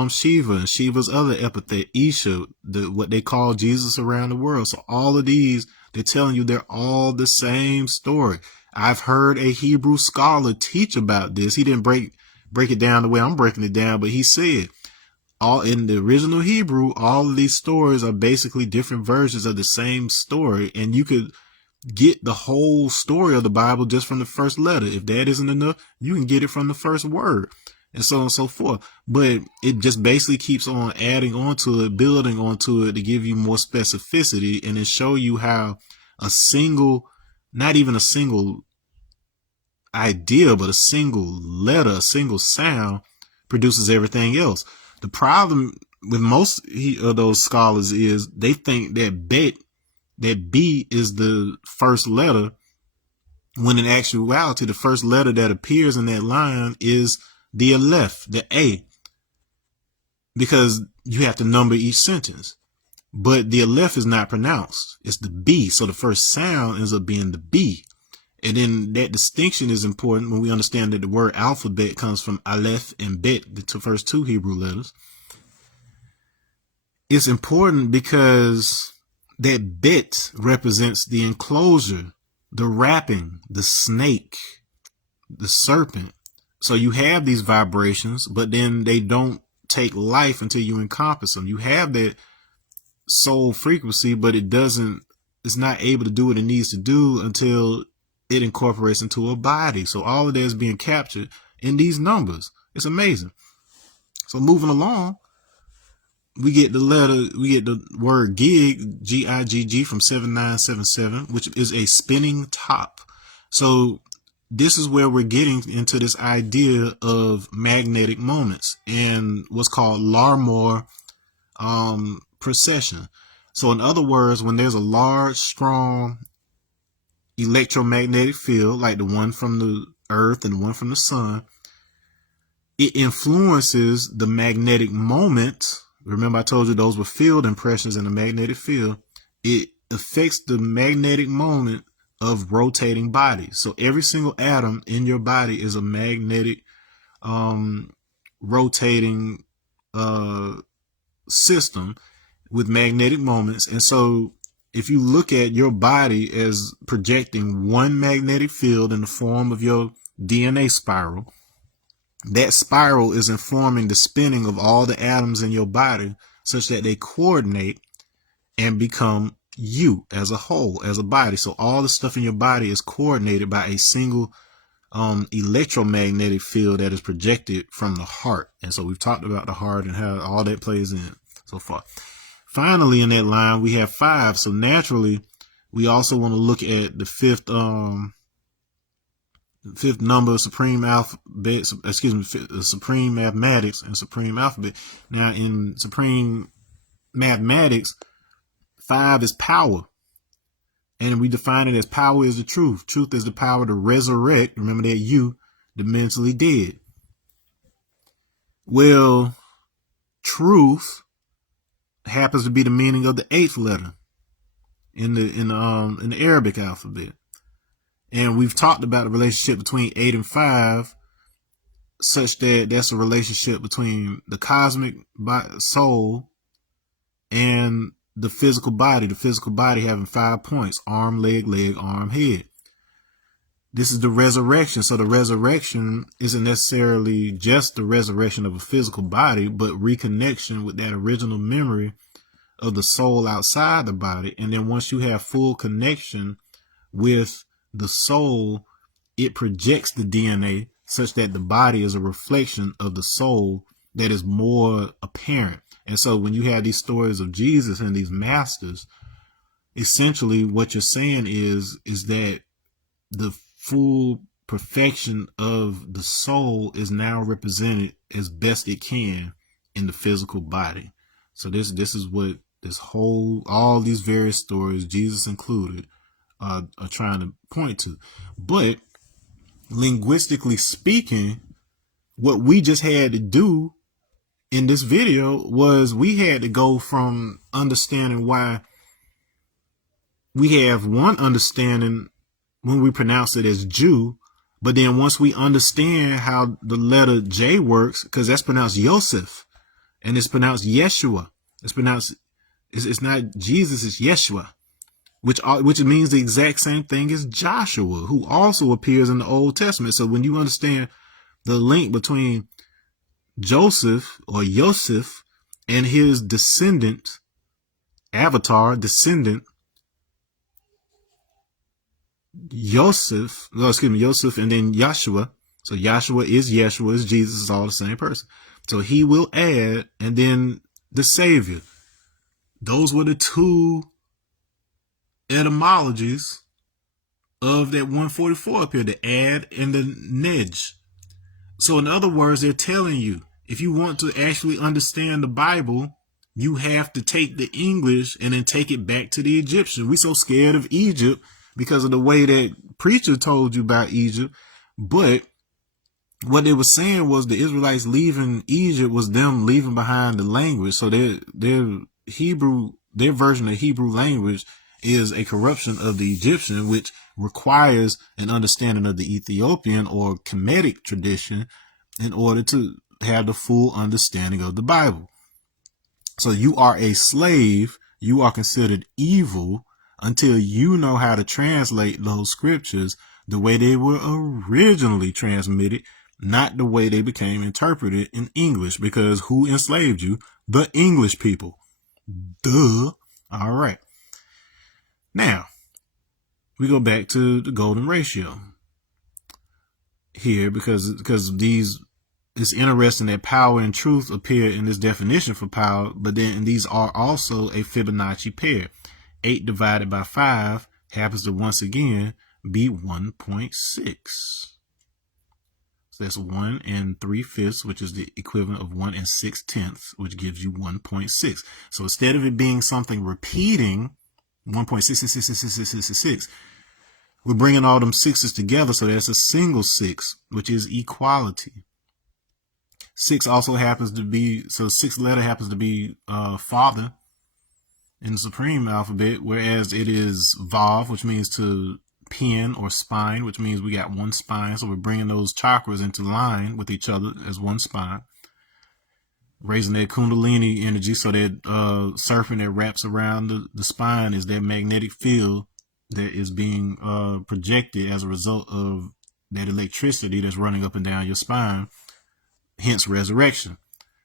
Shiva and Shiva's other epithet, Isha, what they call Jesus around the world. So all of these, they're telling you they're all the same story. I've heard a Hebrew scholar teach about this. He didn't break it down the way I'm breaking it down, but he said, all in the original Hebrew, all of these stories are basically different versions of the same story. And you could get the whole story of the Bible just from the first letter. If that isn't enough, you can get it from the first word, and so on and so forth. But it just basically keeps on adding onto it, building onto it to give you more specificity and then show you how a single, not even a single idea, but a single letter, a single sound produces everything else. The problem with most of those scholars is they think that B is the first letter, when in actuality, the first letter that appears in that line is the Aleph, the A, because you have to number each sentence. But the Aleph is not pronounced. It's the B. So the first sound ends up being the B. And then that distinction is important when we understand that the word alphabet comes from Aleph and Bet, the first two Hebrew letters. It's important because that Bet represents the enclosure, the wrapping, the snake, the serpent. So you have these vibrations, but then they don't take life until you encompass them. You have that soul frequency, but it's not able to do what it needs to do until it incorporates into a body. So all of that is being captured in these numbers. It's amazing. So moving along, we get the word gig, Gigg, from 7977, which is a spinning top. So this is where we're getting into this idea of magnetic moments and what's called Larmor precession. So in other words, when there's a large, strong electromagnetic field, like the one from the earth and the one from the sun, it influences the magnetic moment. Remember, I told you those were field impressions in the magnetic field. It affects the magnetic moment of rotating bodies. So every single atom in your body is a magnetic rotating system with magnetic moments. And so if you look at your body as projecting one magnetic field in the form of your DNA spiral, that spiral is informing the spinning of all the atoms in your body such that they coordinate and become you as a whole, as a body. So all the stuff in your body is coordinated by a single electromagnetic field that is projected from the heart. And so we've talked about the heart and how all that plays in so far. Finally, in that line, we have 5. So naturally, we also want to look at the fifth number, supreme alphabet, supreme mathematics and supreme alphabet. Now, in supreme mathematics, 5 is power. And we define it as power is the truth. Truth is the power to resurrect. Remember that the mentally dead. Well, truth happens to be the meaning of the 8th letter. in the Arabic alphabet. And we've talked about the relationship between 8 and 5, such that that's a relationship between the cosmic soul and the physical body having 5 points: arm, leg, arm, head. This is the resurrection. So the resurrection isn't necessarily just the resurrection of a physical body, but reconnection with that original memory of the soul outside the body. And then once you have full connection with the soul, it projects the DNA such that the body is a reflection of the soul that is more apparent. And so when you have these stories of Jesus and these masters, essentially what you're saying is that the full perfection of the soul is now represented as best it can in the physical body. So this is what all these various stories, Jesus included, are trying to point to. But linguistically speaking, what we just had to do in this video was we had to go from understanding why we have one understanding when we pronounce it as Jew, but then once we understand how the letter J works, because that's pronounced Yosef, and it's pronounced Yeshua. It's not Jesus, it's Yeshua, which means the exact same thing as Joshua, who also appears in the Old Testament. So when you understand the link between Joseph or Yosef and his descendant, Yosef, and then Yahshua. So Yahshua is Yeshua, is Jesus, is all the same person. So he will add, and then the Savior. Those were the two etymologies of that 144 up here, the add and the nej. So in other words, they're telling you, if you want to actually understand the Bible, you have to take the English and then take it back to the Egyptian. We're so scared of Egypt because of the way that preacher told you about Egypt. But what they were saying was the Israelites leaving Egypt was them leaving behind the language. So their version of Hebrew language is a corruption of the Egyptian, which requires an understanding of the Ethiopian or Kemetic tradition in order to have the full understanding of the Bible. So you are a slave. You are considered evil until you know how to translate those scriptures the way they were originally transmitted, not the way they became interpreted in English, because who enslaved you? The English people. Duh. All right. Now, we go back to the golden ratio here because it's interesting that power and truth appear in this definition for power, but then these are also a Fibonacci pair. 8 divided by 5 happens to once again be 1.6. So that's 1 3/5, which is the equivalent of 1 6/10, which gives you 1.6. So instead of it being something repeating, 1.6666666, we're bringing all them sixes together, so that's a single 6, which is equality. 6 also happens to be, so 6th letter happens to be father in the supreme alphabet, whereas it is Vav, which means to pin, or spine, which means we got one spine. So we're bringing those chakras into line with each other as one spine, raising that kundalini energy. So that serpent that wraps around the spine is that magnetic field that is being projected as a result of that electricity that's running up and down your spine, hence resurrection.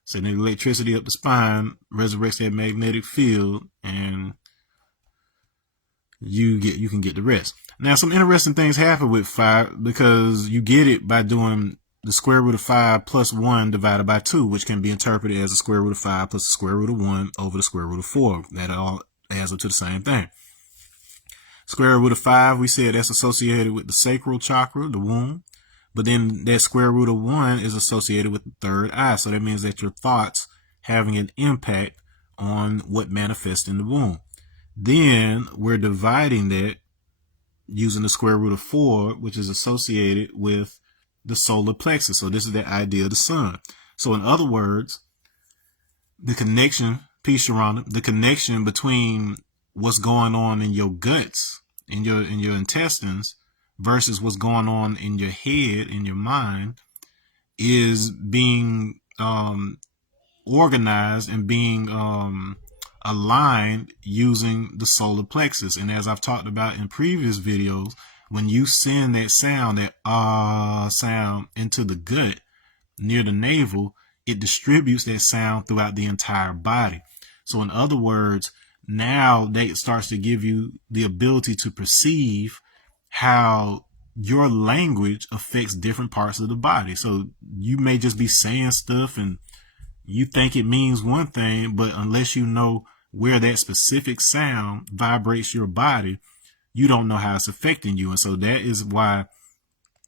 So the electricity up the spine resurrects that magnetic field, and you can get the rest. Now, some interesting things happen with 5 because you get it by doing the square root of 5 plus 1 divided by 2, which can be interpreted as the square root of 5 plus the square root of 1 over the square root of 4. That all adds up to the same thing. Square root of 5, we said that's associated with the sacral chakra, the womb. But then that square root of 1 is associated with the third eye. So that means that your thoughts having an impact on what manifests in the womb. Then we're dividing that using the square root of 4, which is associated with the solar plexus. So this is the idea of the sun. So in other words, the connection, peace, Sharonda, the connection between what's going on in your guts, in your intestines, versus what's going on in your head, in your mind, is being organized and being aligned using the solar plexus. And as I've talked about in previous videos, when you send that sound, that sound, into the gut near the navel, it distributes that sound throughout the entire body. So in other words, now that starts to give you the ability to perceive how your language affects different parts of the body. So you may just be saying stuff and you think it means one thing, but unless you know where that specific sound vibrates your body, you don't know how it's affecting you. And so that is why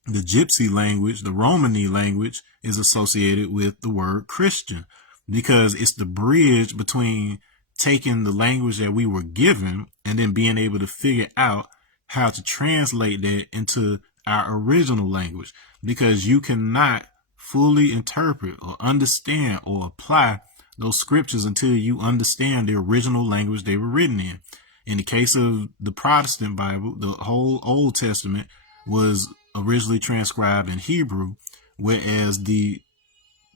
the Gypsy language, the Romani language, is associated with the word Christian, because it's the bridge between taking the language that we were given and then being able to figure out how to translate that into our original language, because you cannot fully interpret or understand or apply those scriptures until you understand the original language they were written in. In the case of the Protestant Bible, the whole Old Testament was originally transcribed in Hebrew, whereas the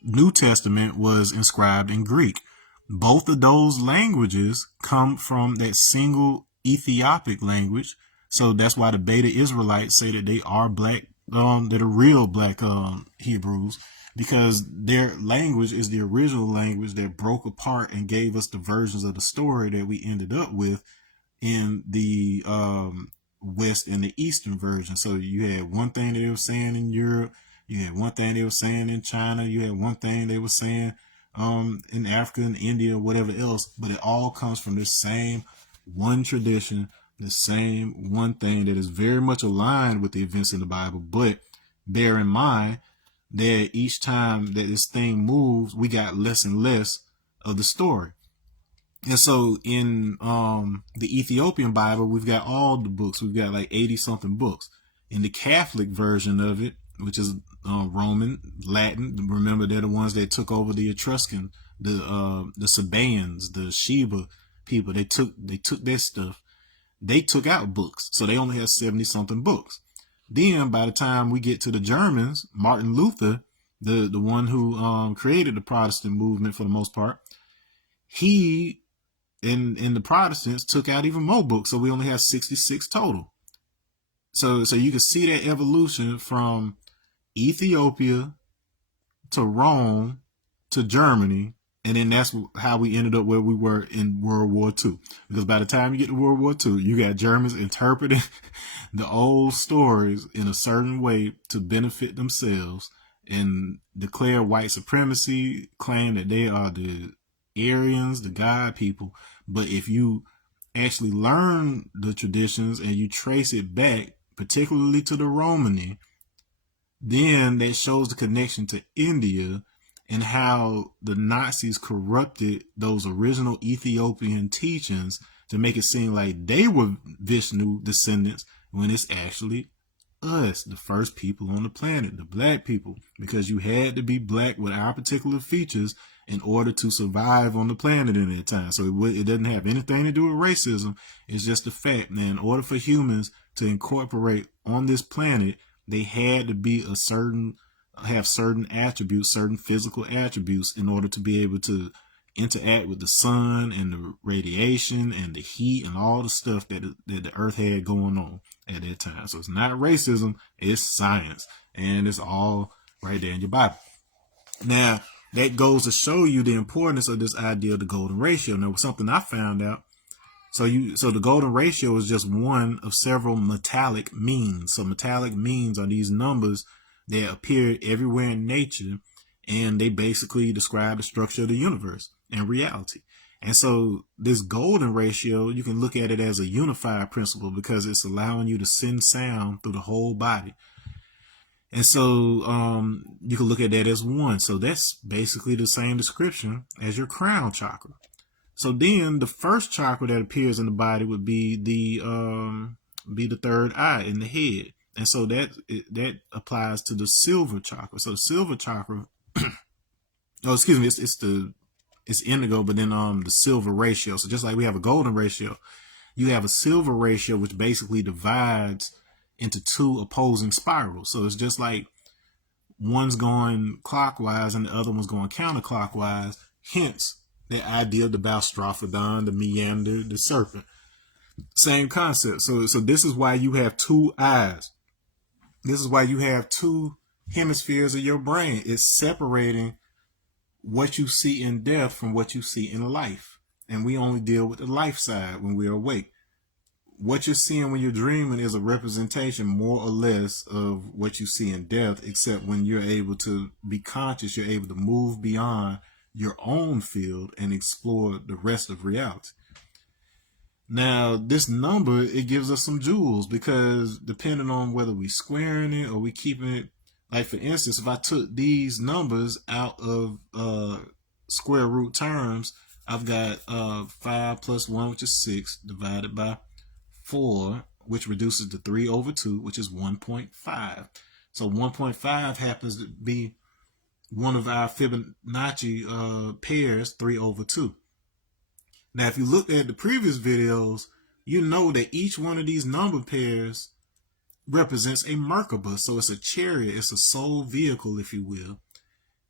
New Testament was inscribed in Greek. Both of those languages come from that single Ethiopic language. So that's why the Beta Israelites say that they are black, that are real black Hebrews, because their language is the original language that broke apart and gave us the versions of the story that we ended up with in the West and the Eastern version. So you had one thing that they were saying in Europe, you had one thing they were saying in China, you had one thing they were saying in Africa and India, whatever else, but it all comes from this same one tradition, the same one thing that is very much aligned with the events in the Bible. But bear in mind that each time that this thing moves, we got less and less of the story. And so in the Ethiopian Bible, we've got all the books. We've got like 80 something books. In the Catholic version of it, which is Roman, Latin, remember they're the ones that took over the Etruscan, the Sabaeans, the Sheba people. They took their stuff. They took out books. So they only have 70 something books. Then by the time we get to the Germans, Martin Luther, the one who created the Protestant movement for the most part, he in the Protestants took out even more books, so we only have 66 total. So you can see that evolution from Ethiopia to Rome to Germany, and then that's how we ended up where we were in World War II. Because by the time you get to World War II, you got Germans interpreting the old stories in a certain way to benefit themselves and declare white supremacy, claim that they are the Aryans, the God people. But if you actually learn the traditions and you trace it back, particularly to the Romani, then that shows the connection to India and how the Nazis corrupted those original Ethiopian teachings to make it seem like they were Vishnu descendants when it's actually us, the first people on the planet, the black people, because you had to be black with our particular features in order to survive on the planet in that time. So it doesn't have anything to do with racism. It's just the fact that in order for humans to incorporate on this planet, they had to be have certain attributes, certain physical attributes, in order to be able to interact with the sun and the radiation and the heat and all the stuff that the earth had going on at that time. So it's not racism, it's science, and it's all right there in your Bible. Now, that goes to show you the importance of this idea of the golden ratio. Now, something I found out, so the golden ratio is just one of several metallic means. So metallic means are these numbers that appear everywhere in nature, and they basically describe the structure of the universe and reality. And so this golden ratio, you can look at it as a unified principle because it's allowing you to send sound through the whole body. And so you can look at that as one. So that's basically the same description as your crown chakra. So then the first chakra that appears in the body would be the third eye in the head. And so that applies to the silver chakra. So the silver chakra, it's indigo, but then the silver ratio. So just like we have a golden ratio, you have a silver ratio, which basically divides into two opposing spirals. So it's just like one's going clockwise and the other one's going counterclockwise. Hence, the idea of the Balstrophodon, the Meander, the serpent. Same concept. So this is why you have two eyes. This is why you have two hemispheres of your brain. It's separating what you see in death from what you see in life. And we only deal with the life side when we're awake. What you're seeing when you're dreaming is a representation more or less of what you see in death, except when you're able to be conscious, you're able to move beyond your own field and explore the rest of reality. Now, this number, it gives us some jewels, because depending on whether we squaring it or we keeping it, like for instance, if I took these numbers out of square root terms, I've got 5 plus 1, which is 6, divided by 4, which reduces to 3 over 2, which is 1.5. So 1.5 happens to be one of our Fibonacci pairs, 3 over 2. Now, if you looked at the previous videos, you know that each one of these number pairs represents a Merkaba. So it's a chariot, it's a soul vehicle, if you will.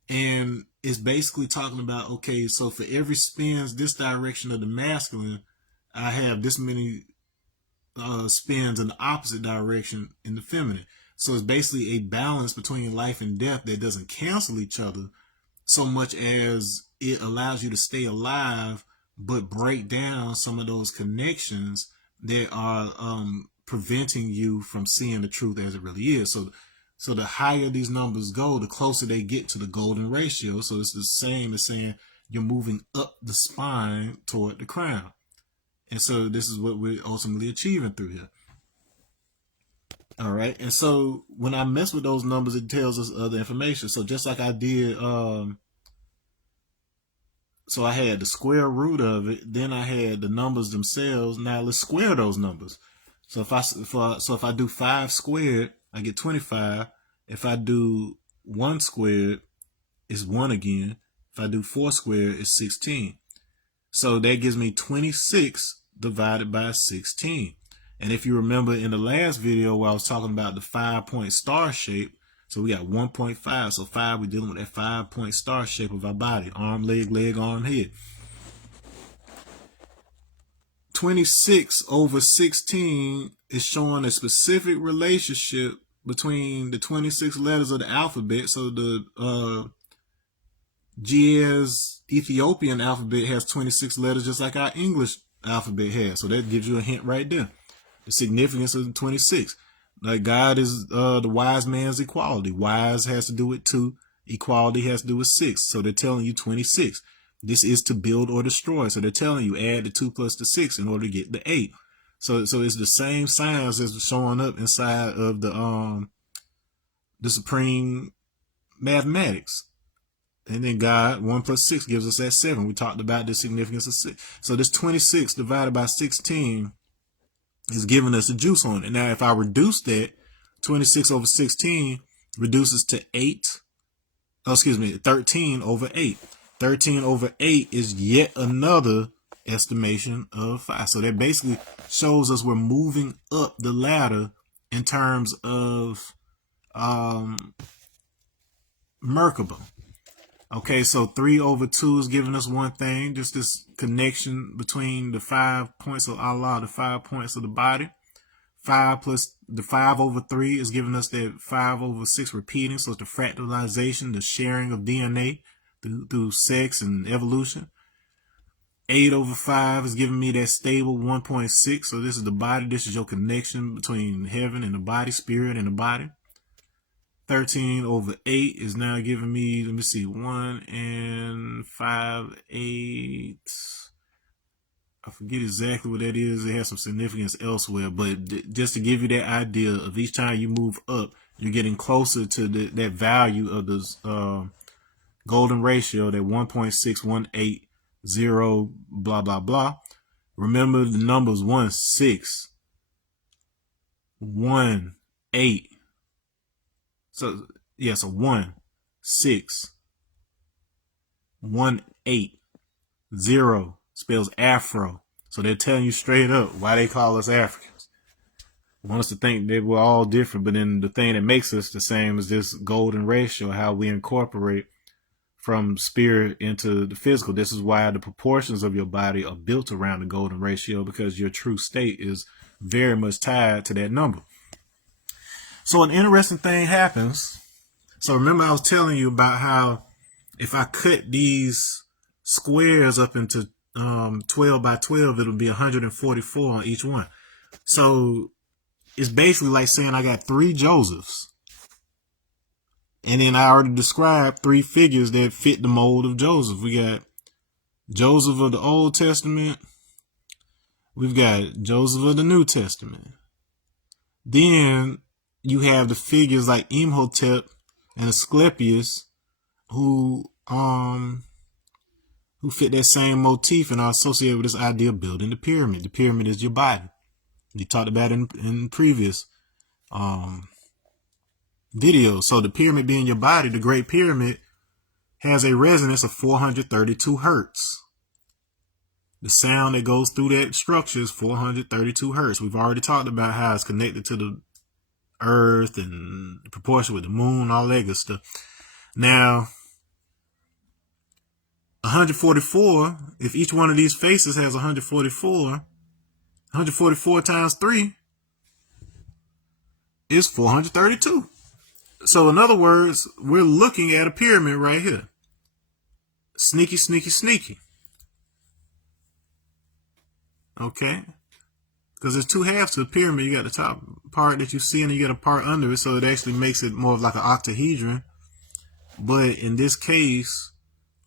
And it's basically talking about, okay, so for every spins this direction of the masculine, I have this many spins in the opposite direction in the feminine. So it's basically a balance between life and death that doesn't cancel each other so much as it allows you to stay alive, but break down some of those connections that are preventing you from seeing the truth as it really is. So the higher these numbers go, the closer they get to the golden ratio. So it's the same as saying you're moving up the spine toward the crown. And so this is what we're ultimately achieving through here. All right. And so when I mess with those numbers, it tells us other information. So just like I did, so I had the square root of it, then I had the numbers themselves. Now let's square those numbers. So if I do 5 squared, I get 25. If I do 1 squared, it's 1 again. If I do 4 squared, it's 16. So that gives me 26 divided by 16. And if you remember in the last video where I was talking about the 5-point star shape, so we got 1.5. So 5, we're dealing with that 5-point star shape of our body. Arm, leg, arm, head. 26 over 16 is showing a specific relationship between the 26 letters of the alphabet. So the GS Ethiopian alphabet has 26 letters, just like our English alphabet has. So that gives you a hint right there. The significance of the 26. Like God is the wise man's equality. Wise has to do with 2. Equality has to do with 6. So they're telling you 26. This is to build or destroy. So they're telling you add the 2 plus the 6 in order to get the 8. So it's the same signs as showing up inside of the supreme mathematics. And then God, 1 plus 6 gives us that 7. We talked about the significance of 6. So this 26 divided by 16 is giving us the juice on it. Now, if I reduce that, 26 over 16 reduces to 13 over 8. 13 over 8 is yet another estimation of 5. So that basically shows us we're moving up the ladder in terms of Merkaba. Okay, so 3 over 2 is giving us one thing, just this connection between the 5 points of Allah, the 5 points of the body. 5 plus the 5 over 3 is giving us that 5 over 6 repeating. So it's the fractalization, the sharing of DNA through sex and evolution. 8 over 5 is giving me that stable 1.6. So this is the body. This is your connection between heaven and the body, spirit and the body. 13 over 8 is now giving me, let me see, 1 and 5, 8. I forget exactly what that is. It has some significance elsewhere, but just to give you that idea of each time you move up, you're getting closer to that value of this golden ratio, that 1.6180, blah, blah, blah. Remember the numbers 1, 6, 1, 8. So, yeah, so 1, 6, 1, 8, 0 spells afro. So they're telling you straight up why they call us Africans. They want us to think that we're all different, but then the thing that makes us the same is this golden ratio, how we incorporate from spirit into the physical. This is why the proportions of your body are built around the golden ratio, because your true state is very much tied to that number. So an interesting thing happens. So remember I was telling you about how if I cut these squares up into 12 by 12, it'll be 144 on each one. So it's basically like saying I got 3 Josephs. And then I already described 3 figures that fit the mold of Joseph. We got Joseph of the Old Testament. We've got Joseph of the New Testament. Then you have the figures like Imhotep and Asclepius who fit that same motif and are associated with this idea of building the pyramid. The pyramid is your body. We talked about it in previous videos. So the pyramid being your body, the Great Pyramid, has a resonance of 432 hertz. The sound that goes through that structure is 432 hertz. We've already talked about how it's connected to the earth and the proportion with the moon, all that good stuff. Now, 144, if each one of these faces has 144 times 3 is 432. So in other words, we're looking at a pyramid right here. Sneaky, sneaky, sneaky. Okay? Because there's 2 halves to the pyramid. You got the top part that you see and you got a part under it. So it actually makes it more of like an octahedron. But in this case,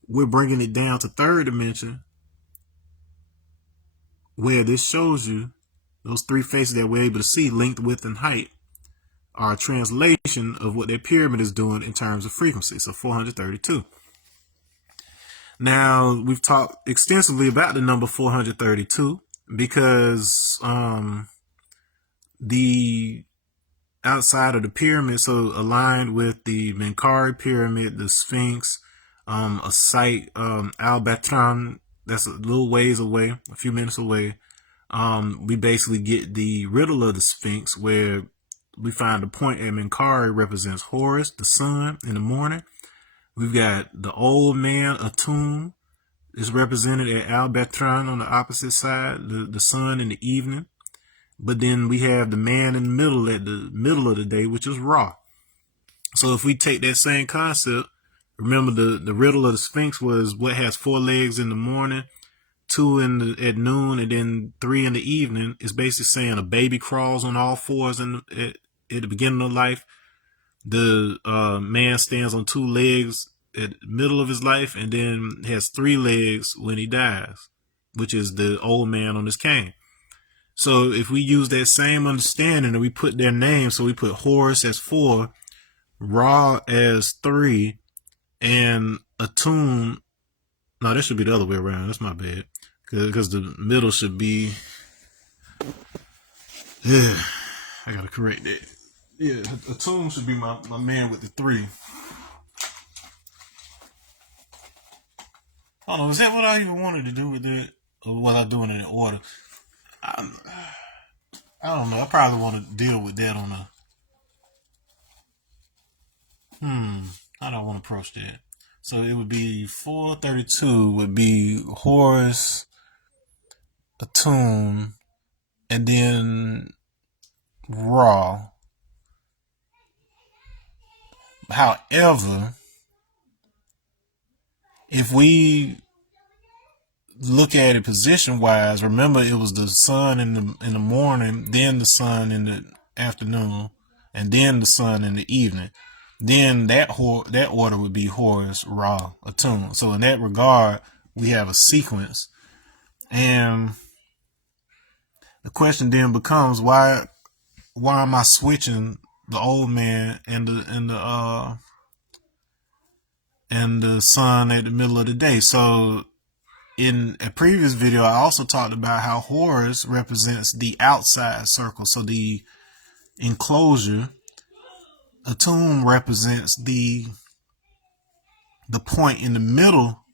we're bringing it down to 3rd dimension, where this shows you those 3 faces that we're able to see, length, width, and height, are a translation of what that pyramid is doing in terms of frequency. So 432. Now, we've talked extensively about the number 432 because the outside of the pyramid, so aligned with the Menkaure pyramid, the Sphinx, a site, Albatron, that's a little ways away, a few minutes away. We basically get the riddle of the Sphinx, where we find the point at Menkaure represents Horus, the sun, in the morning. We've got the old man, Atum, is represented at Albatron on the opposite side, the sun in the evening. But then we have the man in the middle at the middle of the day, which is Ra. So if we take that same concept, remember the riddle of the Sphinx was what has 4 legs in the morning, 2 at noon, and then 3 in the evening. It's basically saying a baby crawls on all 4s at the beginning of life. The man stands on 2 legs at the middle of his life, and then has 3 legs when he dies, which is the old man on his cane. So if we use that same understanding and we put their names, so we put Horus as 4, Ra as 3, and Atum, no, that should be the other way around. That's my bad. Because the middle should be, I gotta correct that. Yeah, Atum should be my man with the 3. I don't know, is that what I even wanted to do with that? Or was I doing it in order? I don't know. I probably want to deal with that on a... I don't want to approach that. So it would be 432 would be Horus, Atum, and then Ra. However, if we look at it position wise, remember it was the sun in the morning, then the sun in the afternoon, and then the sun in the evening. Then that order would be Horus, Ra, Atum. So in that regard, we have a sequence. And the question then becomes, why am I switching the old man and the sun at the middle of the day? So in a previous video, I also talked about how Horus represents the outside circle, so the enclosure. Atum represents the point in the middle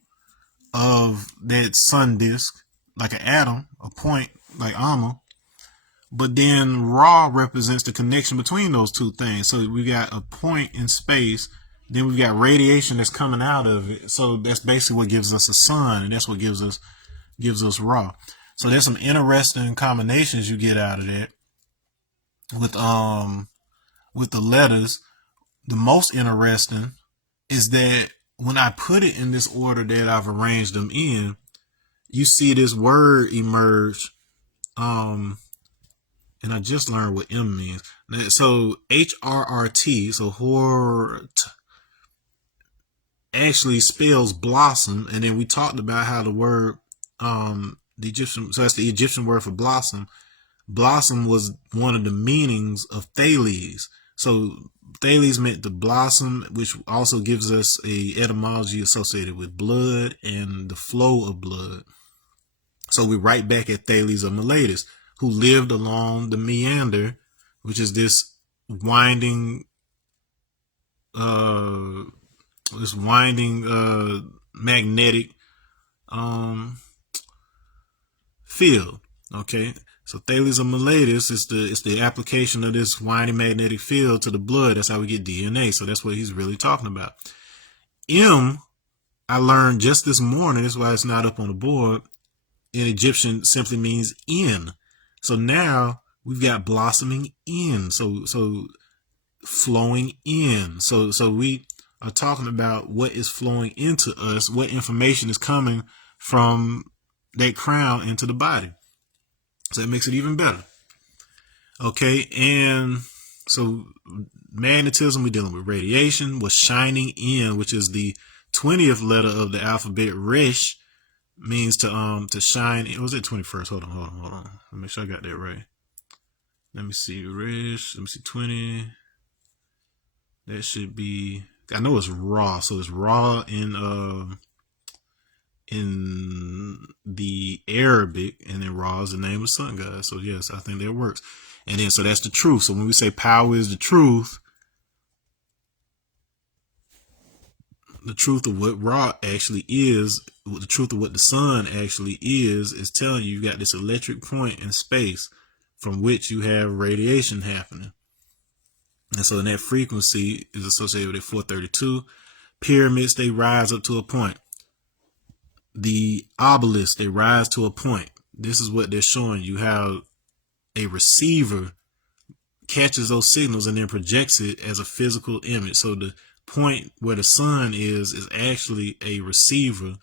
of that sun disk, like an atom, a point like Alma. But then Ra represents the connection between those two things. So we got a point in space, then we've got radiation that's coming out of it. So that's basically what gives us a sun, and that's what gives us Ra. So there's some interesting combinations you get out of that with the letters. The most interesting is that when I put it in this order that I've arranged them in, you see this word emerge. And I just learned what M means. So HRRT, so hort, actually spells blossom. And then we talked about how the word, the Egyptian, so that's the Egyptian word for blossom. Blossom was one of the meanings of Thales. So Thales meant to blossom, which also gives us a etymology associated with blood and the flow of blood. So we're right back at Thales of Miletus, who lived along the Meander, which is this winding, magnetic field. Okay, so Thales of Miletus is the application of this winding magnetic field to the blood. That's how we get DNA. So that's what he's really talking about. M, I learned just this morning. That's why it's not up on the board. In Egyptian, simply means in. So now we've got blossoming in. So flowing in. So we are talking about what is flowing into us, what information is coming from that crown into the body. So that makes it even better. Okay, and so magnetism, we're dealing with radiation, was shining in, which is the 20th letter of the alphabet. Reich means to shine. Was it 21st? Hold on. Let me make sure I got that right. Let me see. Reich. Let me see. 20. That should be. I know it's Ra, so it's Ra in the Arabic, and then Ra is the name of sun god. So yes, I think that works. And then so that's the truth. So when we say power is the truth of what Ra actually is, the truth of what the sun actually is telling you got this electric point in space from which you have radiation happening. And so that frequency is associated with 432. Pyramids, they rise up to a point. The obelisks, they rise to a point. This is what they're showing you, how a receiver catches those signals and then projects it as a physical image. So the point where the sun is actually a receiver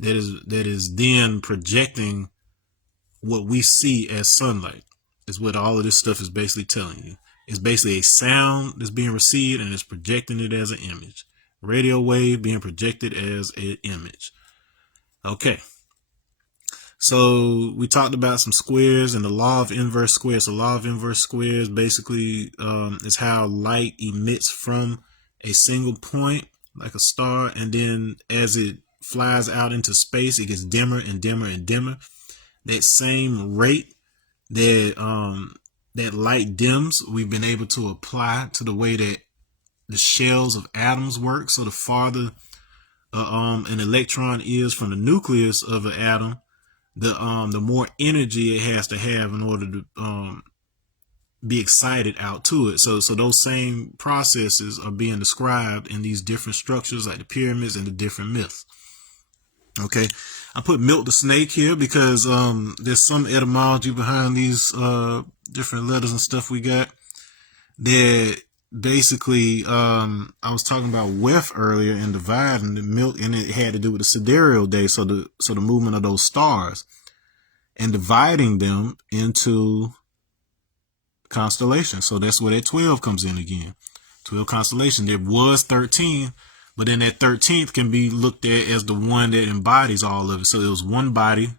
that is then projecting what we see as sunlight. Is what all of this stuff is basically telling you. It's basically a sound that's being received and it's projecting it as an image. Radio wave being projected as an image. Okay. So we talked about some squares and the law of inverse squares. The law of inverse squares basically is how light emits from a single point, like a star, and then as it flies out into space, it gets dimmer and dimmer and dimmer. That same rate that light dims, we've been able to apply to the way that the shells of atoms work. So the farther an electron is from the nucleus of an atom, the more energy it has to have in order to be excited out to it. So those same processes are being described in these different structures, like the pyramids and the different myths. Okay, I put milk the snake here because there's some etymology behind these different letters and stuff we got. That basically, I was talking about Wef earlier and divide and the milk, and it had to do with the sidereal day. So the movement of those stars and dividing them into constellations. So that's where that 12 comes in again. 12 constellation. There was 13, but then that 13th can be looked at as the one that embodies all of it. So it was one body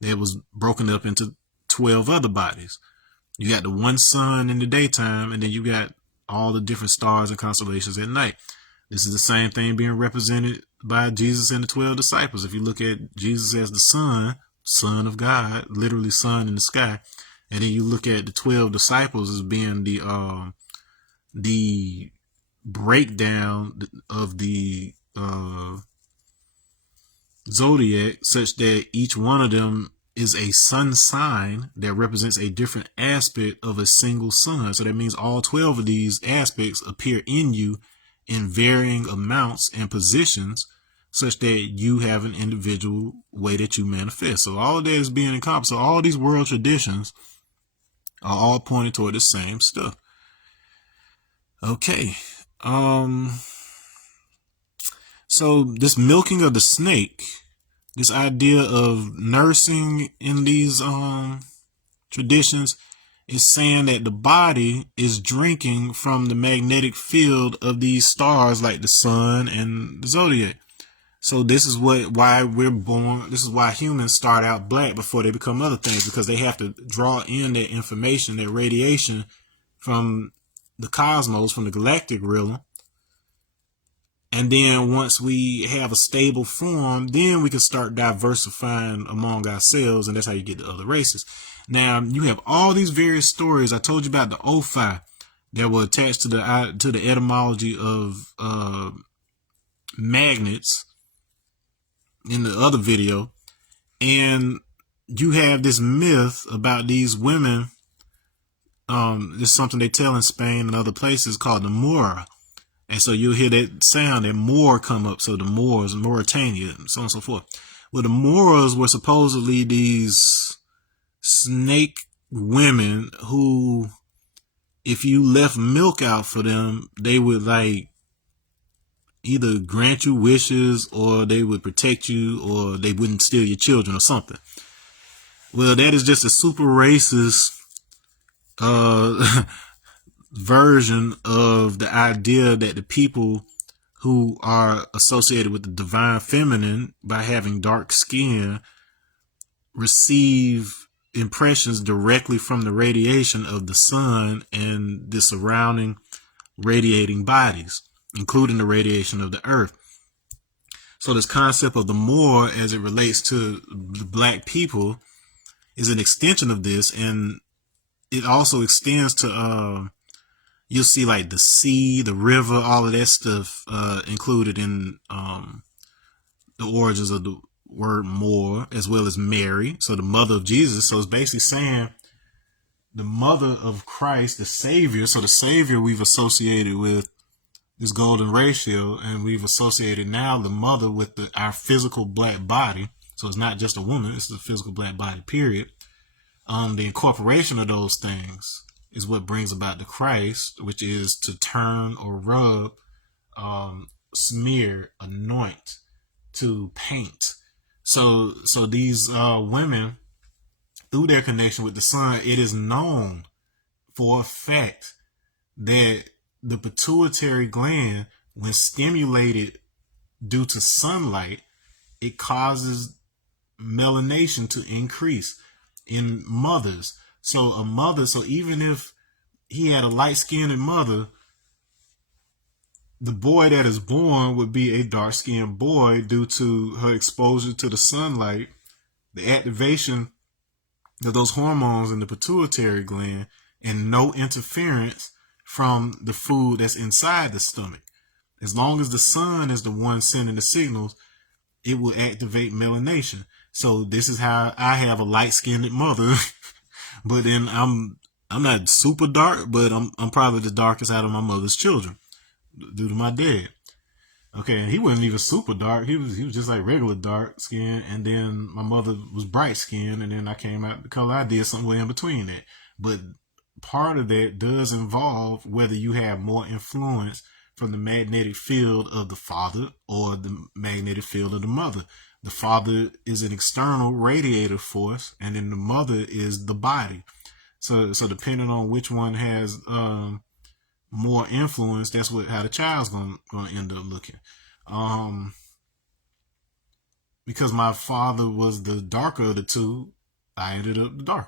that was broken up into 12 other bodies. You got the one sun in the daytime, and then you got all the different stars and constellations at night. This is the same thing being represented by Jesus and the 12 disciples. If you look at Jesus as the sun, son of God, literally sun in the sky, and then you look at the 12 disciples as being the breakdown of the zodiac, such that each one of them is a sun sign that represents a different aspect of a single sun. So that means all 12 of these aspects appear in you in varying amounts and positions, such that you have an individual way that you manifest. So all of that is being encompassed. So all these world traditions are all pointing toward the same stuff. Okay. So this milking of the snake, this idea of nursing in these traditions, is saying that the body is drinking from the magnetic field of these stars like the sun and the zodiac. So this is why we're born. This is why humans start out black before they become other things, because they have to draw in that information, that radiation from the cosmos, from the galactic realm. And then once we have a stable form, then we can start diversifying among ourselves, and that's how you get to other races. Now, you have all these various stories. I told you about the Ophi that were attached to the etymology of magnets in the other video. And you have this myth about these women. It's something they tell in Spain and other places called the Moora. And so you'll hear that sound, that Moor come up. So the Moors, Mauritania, and so on and so forth. Well, the Moors were supposedly these snake women who, if you left milk out for them, they would like either grant you wishes, or they would protect you, or they wouldn't steal your children or something. Well, that is just a super racist version of the idea that the people who are associated with the divine feminine by having dark skin receive impressions directly from the radiation of the sun and the surrounding radiating bodies, including the radiation of the earth. So this concept of the Moor as it relates to the black people is an extension of this, and it also extends to you'll see like the sea, the river, all of that stuff included in the origins of the word Moor, as well as Mary, so the mother of Jesus. So it's basically saying the mother of Christ, the Savior. So the Savior we've associated with this golden ratio, and we've associated now the mother with our physical black body. So it's not just a woman, it's a physical black body, period. The incorporation of those things is what brings about the Christ, which is to turn or rub, smear, anoint, to paint. So these women, through their connection with the sun, it is known for a fact that the pituitary gland, when stimulated due to sunlight, it causes melanation to increase in mothers. So even if he had a light-skinned mother, the boy that is born would be a dark-skinned boy due to her exposure to the sunlight, the activation of those hormones in the pituitary gland, and no interference from the food that's inside the stomach. As long as the sun is the one sending the signals, it will activate melanation. So this is how I have a light-skinned mother, but then I'm not super dark, but I'm probably the darkest out of my mother's children due to my dad. Okay, and he wasn't even super dark. He was just like regular dark skin, and then my mother was bright skin, and then I came out the color I did, somewhere in between that. But part of that does involve whether you have more influence from the magnetic field of the father or the magnetic field of the mother. The father is an external radiator force, and then the mother is the body. So depending on which one has more influence, that's how the child's gonna end up looking. Because my father was the darker of the two, I ended up the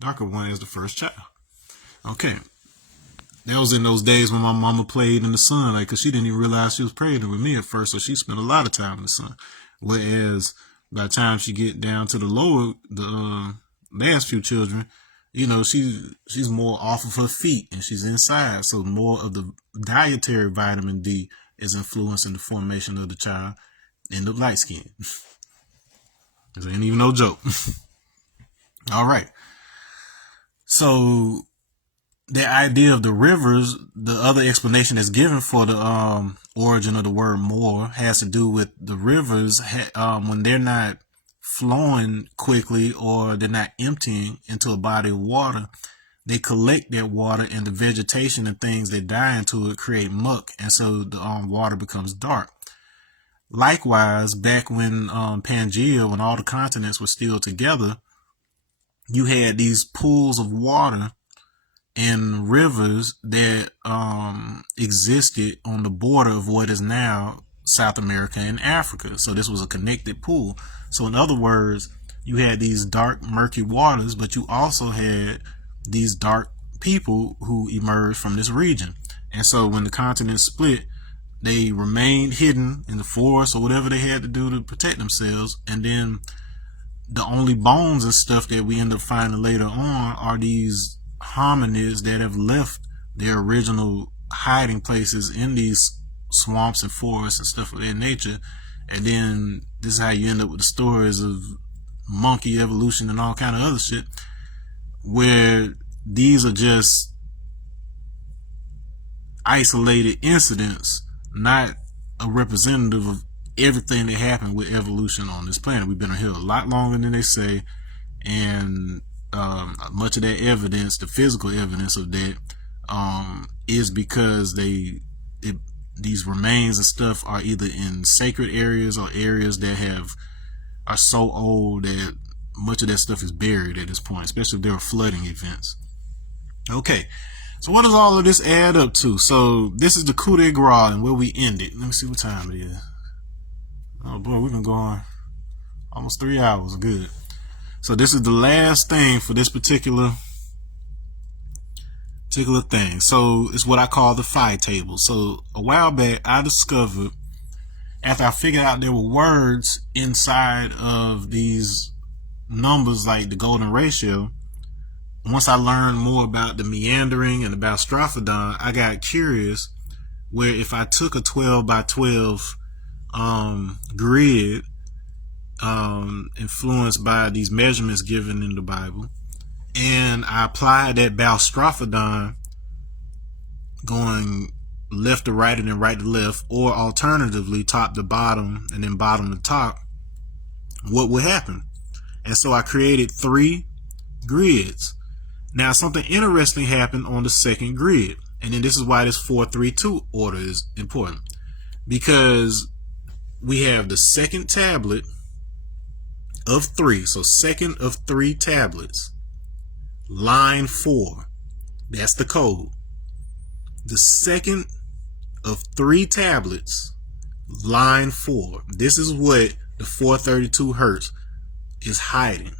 darker one as the first child. Okay. That was in those days when my mama played in the sun, like, cause she didn't even realize she was pregnant with me at first, so she spent a lot of time in the sun. Whereas by the time she get down to the last few children, you know, she's more off of her feet and she's inside, so more of the dietary vitamin D is influencing the formation of the child in the light skin. This ain't even no joke. All right. So the idea of the rivers, the other explanation that's given for the origin of the word more has to do with the rivers when they're not flowing quickly or they're not emptying into a body of water. They collect that water, and the vegetation and things that die into it create muck, and so the water becomes dark. Likewise, back when Pangea, when all the continents were still together, you had these pools of water and rivers that existed on the border of what is now South America and Africa. So this was a connected pool. So in other words, you had these dark, murky waters, but you also had these dark people who emerged from this region. And so when the continents split, they remained hidden in the forest or whatever they had to do to protect themselves. And then the only bones and stuff that we end up finding later on are these hominids that have left their original hiding places in these swamps and forests and stuff of that nature. And then this is how you end up with the stories of monkey evolution and all kind of other shit, where these are just isolated incidents, not a representative of everything that happened with evolution on this planet. We've been here a lot longer than they say, and much of that evidence, the physical evidence of that, is because these remains and stuff are either in sacred areas or areas that are so old that much of that stuff is buried at this point, especially if there are flooding events. Okay, so what does all of this add up to? So this is the coup de grace and where we ended. Let me see what time it is. Oh boy, we've been going almost 3 hours. Good. So this is the last thing for this particular thing. So it's what I call the Phi Tables. So a while back, I discovered, after I figured out there were words inside of these numbers like the golden ratio, once I learned more about the meandering and about Strophodon, I got curious where if I took a 12 by 12 grid influenced by these measurements given in the Bible, and I applied that Strophodon going left to right and then right to left, or alternatively top to bottom and then bottom to top, what would happen? And so I created 3 grids. Now something interesting happened on the second grid, and then this is why this 4-3-2 order is important, because we have the second tablet of 3, so second of 3 tablets, line 4, that's the code. The second of 3 tablets, line 4, this is what the 432 hertz is hiding.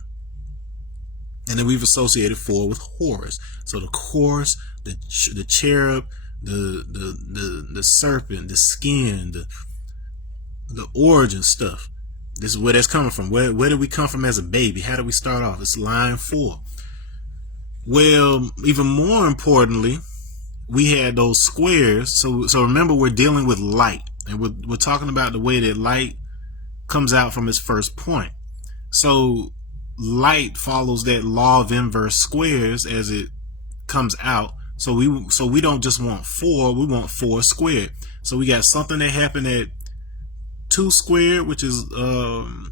And then we've associated 4 with Horus. So the horse, the cherub, the serpent, the skin, the origin stuff. This is where that's coming from. Where did we come from as a baby? How did we start off? It's line 4. Well, even more importantly, we had those squares. So remember, we're dealing with light, and we're talking about the way that light comes out from its first point. So light follows that law of inverse squares as it comes out. So we don't just want 4, we want 4 squared. So we got something that happened at 2 squared, which is the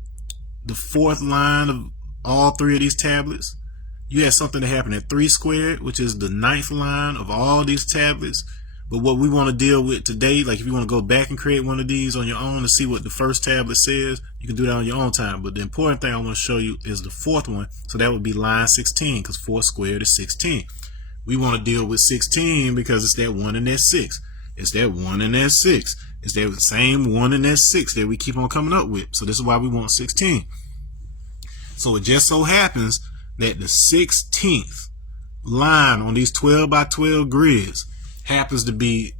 4th line of all 3 of these tablets. You had something that happened at 3 squared, which is the 9th line of all these tablets. But what we want to deal with today, like if you want to go back and create one of these on your own to see what the first tablet says, you can do that on your own time. But the important thing I want to show you is the 4th one. So that would be line 16, because 4 squared is 16. We want to deal with 16 because it's that 1 and that 6. It's that 1 and that 6. It's that same 1 and that 6 that we keep on coming up with. So this is why we want 16. So it just so happens that the 16th line on these 12 by 12 grids happens to be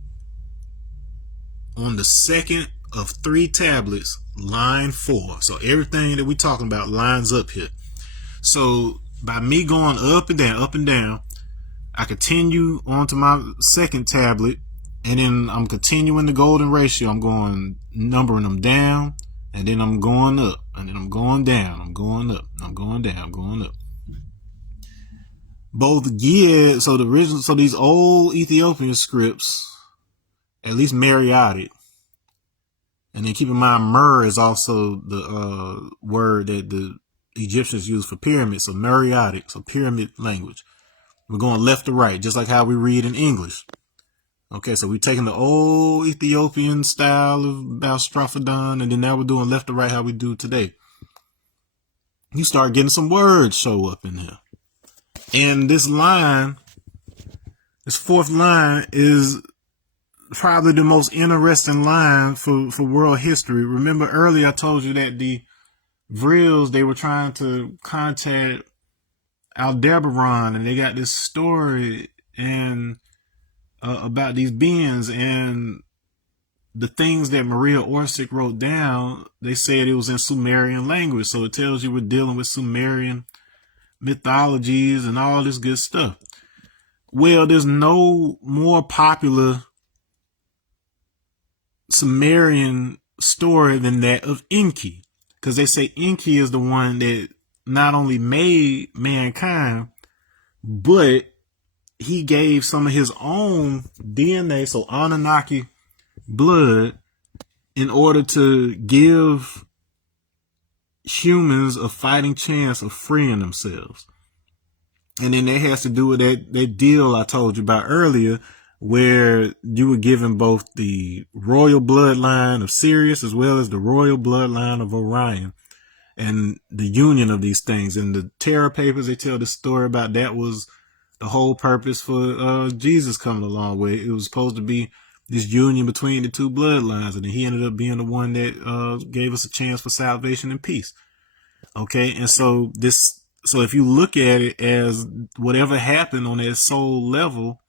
on the second of 3 tablets, line 4. So everything that we're talking about lines up here. So by me going up and down, I continue onto my second tablet, and then I'm continuing the golden ratio. I'm going numbering them down and then I'm going up, and then I'm going down, I'm going up, I'm going down, I'm going up. Both geared, so the original, so these old Ethiopian scripts, at least Mariotic, and then keep in mind Mer is also the word that the Egyptians used for pyramid, so Mariotic, so pyramid language. We're going left to right, just like how we read in English. Okay, so we're taking the old Ethiopian style of Balstrophodon, and then now we're doing left to right how we do today. You start getting some words show up in here. And this line, this fourth line, is probably the most interesting line for world history. Remember earlier I told you that the Vrills, they were trying to contact Aldebaran, and they got this story and about these beings, and the things that Maria Orsic wrote down, they said it was in Sumerian language. So it tells you we're dealing with Sumerian mythologies and all this good stuff. Well, there's no more popular Sumerian story than that of Enki, because they say Enki is the one that not only made mankind, but he gave some of his own DNA, so Anunnaki blood, in order to give humans a fighting chance of freeing themselves. And then that has to do with that deal I told you about earlier, where you were given both the royal bloodline of Sirius as well as the royal bloodline of Orion, and the union of these things. In the Terra Papers, they tell the story about that was the whole purpose for Jesus coming along, where it was supposed to be this union between the two bloodlines, and then he ended up being the one that gave us a chance for salvation and peace. Okay, and so if you look at it as whatever happened on that soul level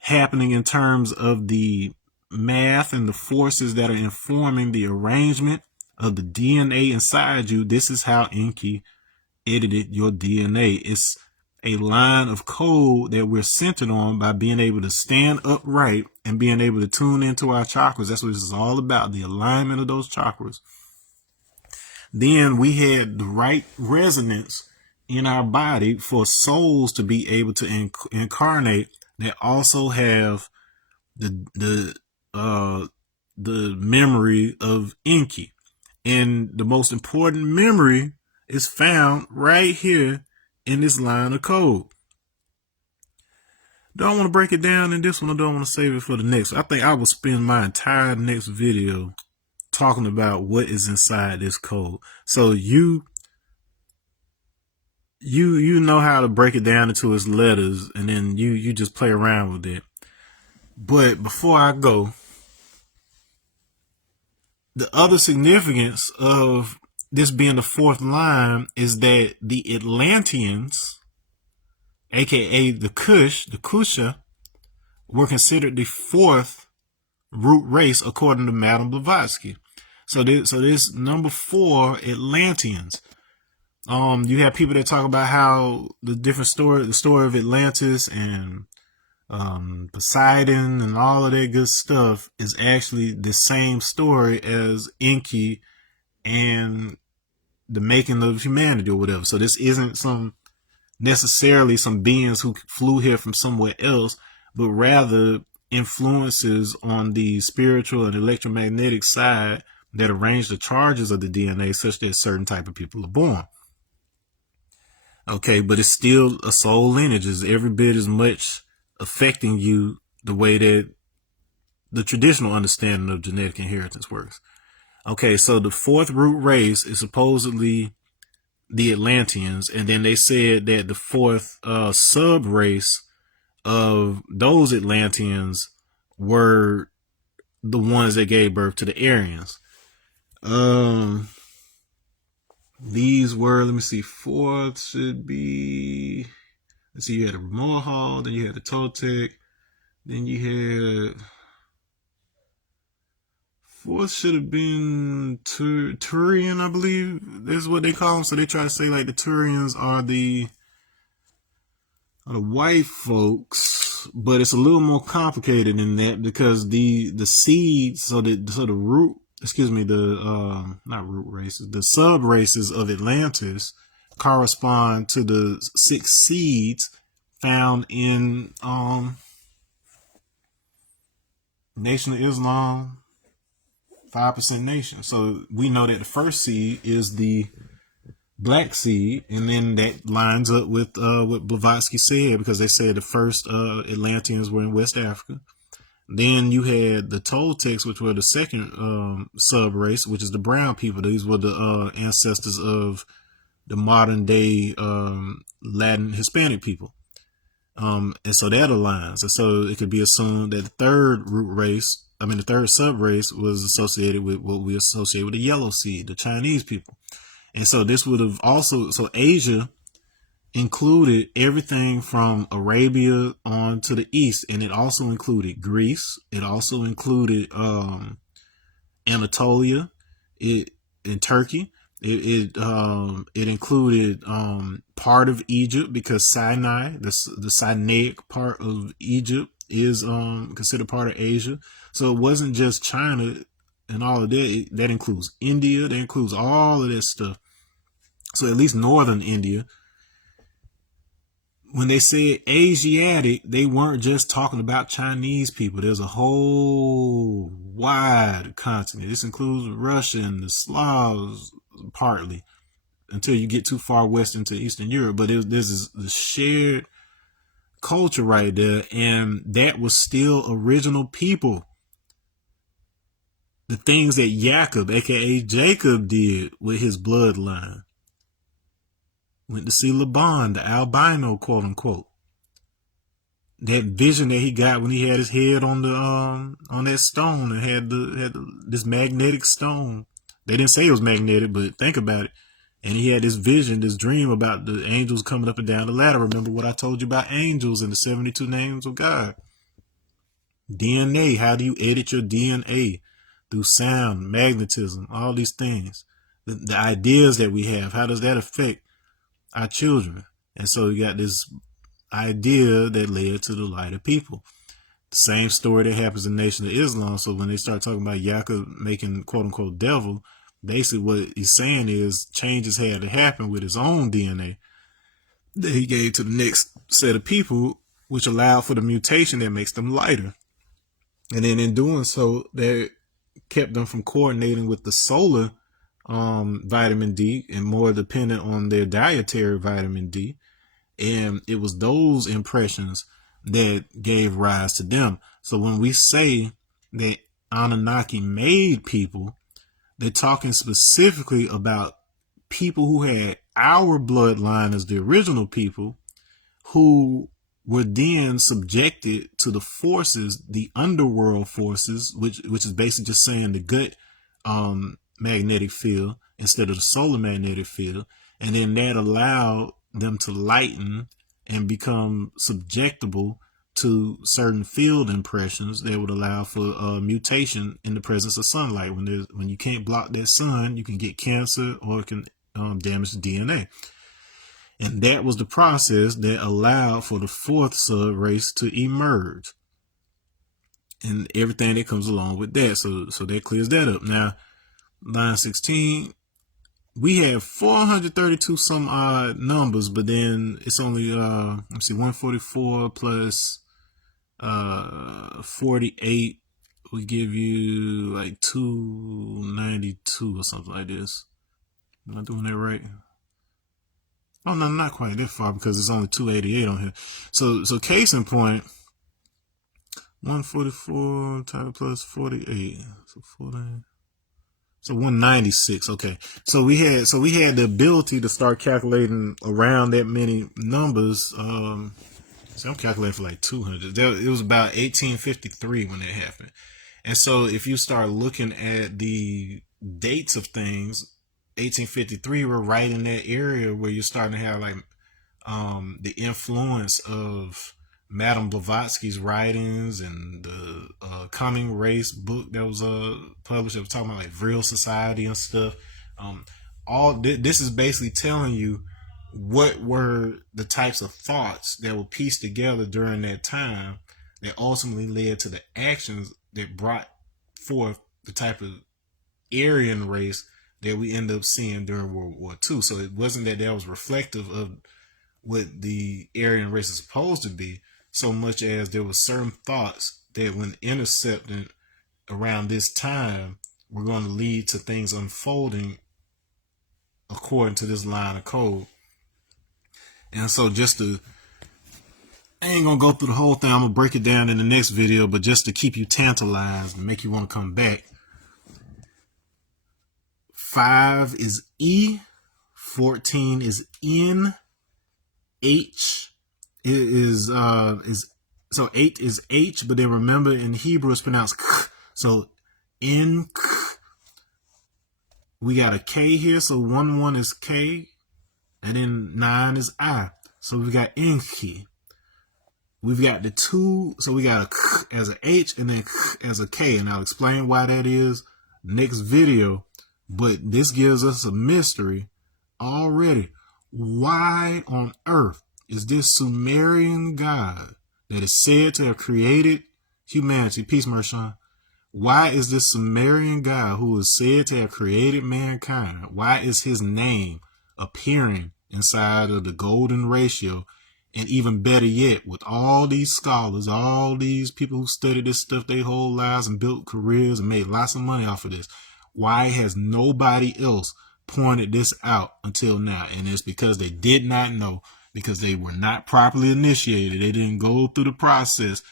happening in terms of the math and the forces that are informing the arrangement of the DNA inside you, this is how Enki edited your DNA. It's a line of code that we're centered on by being able to stand upright and being able to tune into our chakras. That's what this is all about, the alignment of those chakras. Then we had the right resonance in our body for souls to be able to incarnate that also have the memory of Enki. And the most important memory is found right here in this line of code. Do I want to break it down in this one, or do I want to save it for the next? I think I will spend my entire next video talking about what is inside this code. So you know how to break it down into its letters, and then you just play around with it. But before I go, the other significance of this being the fourth line is that the Atlanteans, aka the Kusha, were considered the fourth root race according to Madame Blavatsky. So this number 4 Atlanteans. You have people that talk about how the story of Atlantis and Poseidon and all of that good stuff is actually the same story as Enki and the making of humanity or whatever. So this isn't necessarily some beings who flew here from somewhere else, but rather influences on the spiritual and electromagnetic side that arrange the charges of the DNA such that certain type of people are born. Okay, but it's still a soul lineage, is every bit as much affecting you the way that the traditional understanding of genetic inheritance works. Okay, so the fourth root race is supposedly the Atlanteans, and then they said that the fourth sub race of those Atlanteans were the ones that gave birth to the Aryans. These were, let me see, fourth should be, let's see, you had the Mohawk, then you had the Toltec, then you had, fourth should have been Turian, I believe. This is what they call them. So they try to say like the Turians are the white folks, but it's a little more complicated than that, because the seeds, so the root excuse me, the not root races, the sub races of Atlantis correspond to the 6 seeds found in Nation of Islam 5% Nation. So we know that the first seed is the black seed, and then that lines up with what Blavatsky said, because they said the first Atlanteans were in West Africa. Then you had the Toltecs, which were the second sub race, which is the brown people. These were the ancestors of the modern day Latin Hispanic people. And so that aligns. And so it could be assumed that the third root race, the third sub race was associated with what we associate with the yellow seed, the Chinese people. And so this would have also, so Asia included everything from Arabia on to the east, and it also included Greece. It also included Anatolia, in Turkey. It included part of Egypt, because Sinai, the Sinaitic part of Egypt, is considered part of Asia. So it wasn't just China and all of that. That includes India. That includes all of that stuff. So at least northern India. When they said Asiatic, they weren't just talking about Chinese people. There's a whole wide continent. This includes Russia and the Slavs, partly, until you get too far west into Eastern Europe. But there's this shared culture right there, and that was still original people. The things that Jacob, aka Jacob, did with his bloodline. Went to see Laban, the albino, quote unquote. That vision that he got when he had his head on the on that stone, and had this magnetic stone. They didn't say it was magnetic, but think about it. And he had this vision, this dream about the angels coming up and down the ladder. Remember what I told you about angels and the 72 names of God? DNA, how do you edit your DNA? Through sound, magnetism, all these things. The ideas that we have, how does that affect our children? And so you got this idea that led to the light of people. The same story that happens in Nation of Islam. So when they start talking about Jacob making quote unquote devil, basically what he's saying is changes had to happen with his own DNA that he gave to the next set of people, which allowed for the mutation that makes them lighter. And then in doing so, that kept them from coordinating with the solar vitamin D and more dependent on their dietary vitamin D. And it was those impressions that gave rise to them. So when we say that Anunnaki made people, they're talking specifically about people who had our bloodline as the original people, who were then subjected to the forces, the underworld forces, which is basically just saying the gut magnetic field instead of the solar magnetic field. And then that allowed them to lighten and become subjectable to certain field impressions that would allow for mutation in the presence of sunlight. When you can't block that sun, you can get cancer, or it can damage the DNA. And that was the process that allowed for the fourth sub race to emerge, and everything that comes along with that. So that clears that up. Now, line 16, we have 432 some odd numbers, but then it's only 144 plus 48 will give you like 292 or something like this. Am I doing that right? Oh no, not quite that far, because it's only 288 on here. So case in point, 144 times plus 48, so 49. So 196. Okay. So we had the ability to start calculating around that many numbers. So I'm calculating for like 200. It was about 1853 when that happened. And so if you start looking at the dates of things, 1853, we're right in that area where you're starting to have like the influence of Madame Blavatsky's writings and the Coming Race book that was published. That was talking about like Vril society and stuff. This is basically telling you what were the types of thoughts that were pieced together during that time that ultimately led to the actions that brought forth the type of Aryan race that we end up seeing during World War II. So it wasn't that was reflective of what the Aryan race is supposed to be, so much as there were certain thoughts that when intercepted around this time were going to lead to things unfolding according to this line of code. And so I ain't gonna go through the whole thing. I'm gonna break it down in the next video, but just to keep you tantalized and make you want to come back. 5 is E, 14 is N, H is so 8 is H, but then remember in Hebrew it's pronounced K. So N K. We got a K here, so 1 is K, and then 9 is I. So we got Enki. We've got the 2, so we got a K as a H and then K as a K, and I'll explain why that is next video. But this gives us a mystery already. Why on earth is this Sumerian God that is said to have created humanity? Peace, Mershon. Why is this Sumerian God who is said to have created mankind, why is his name appearing inside of the golden ratio? And even better yet, with all these scholars, all these people who studied this stuff their whole lives and built careers and made lots of money off of this, why has nobody else pointed this out until now? And it's because they did not know, because they were not properly initiated. They didn't go through the process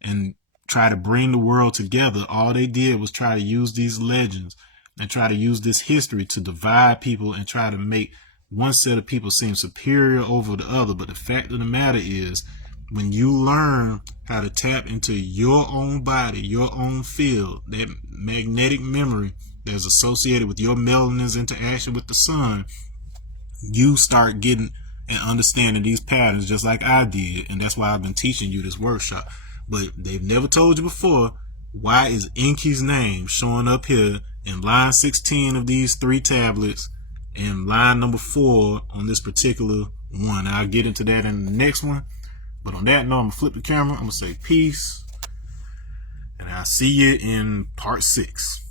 and try to bring the world together. All they did was try to use these legends and try to use this history to divide people and try to make one set of people seem superior over the other. But the fact of the matter is, when you learn how to tap into your own body, your own field, that magnetic memory that's associated with your melanin's interaction with the sun, you start getting and understanding these patterns just like I did. And that's why I've been teaching you this workshop. But they've never told you before, why is Enki's name showing up here in line 16 of these 3 tablets and line number 4 on this particular one? I'll get into that in the next one. But on that note, I'm going to flip the camera. I'm going to say peace. And I'll see you in part 6.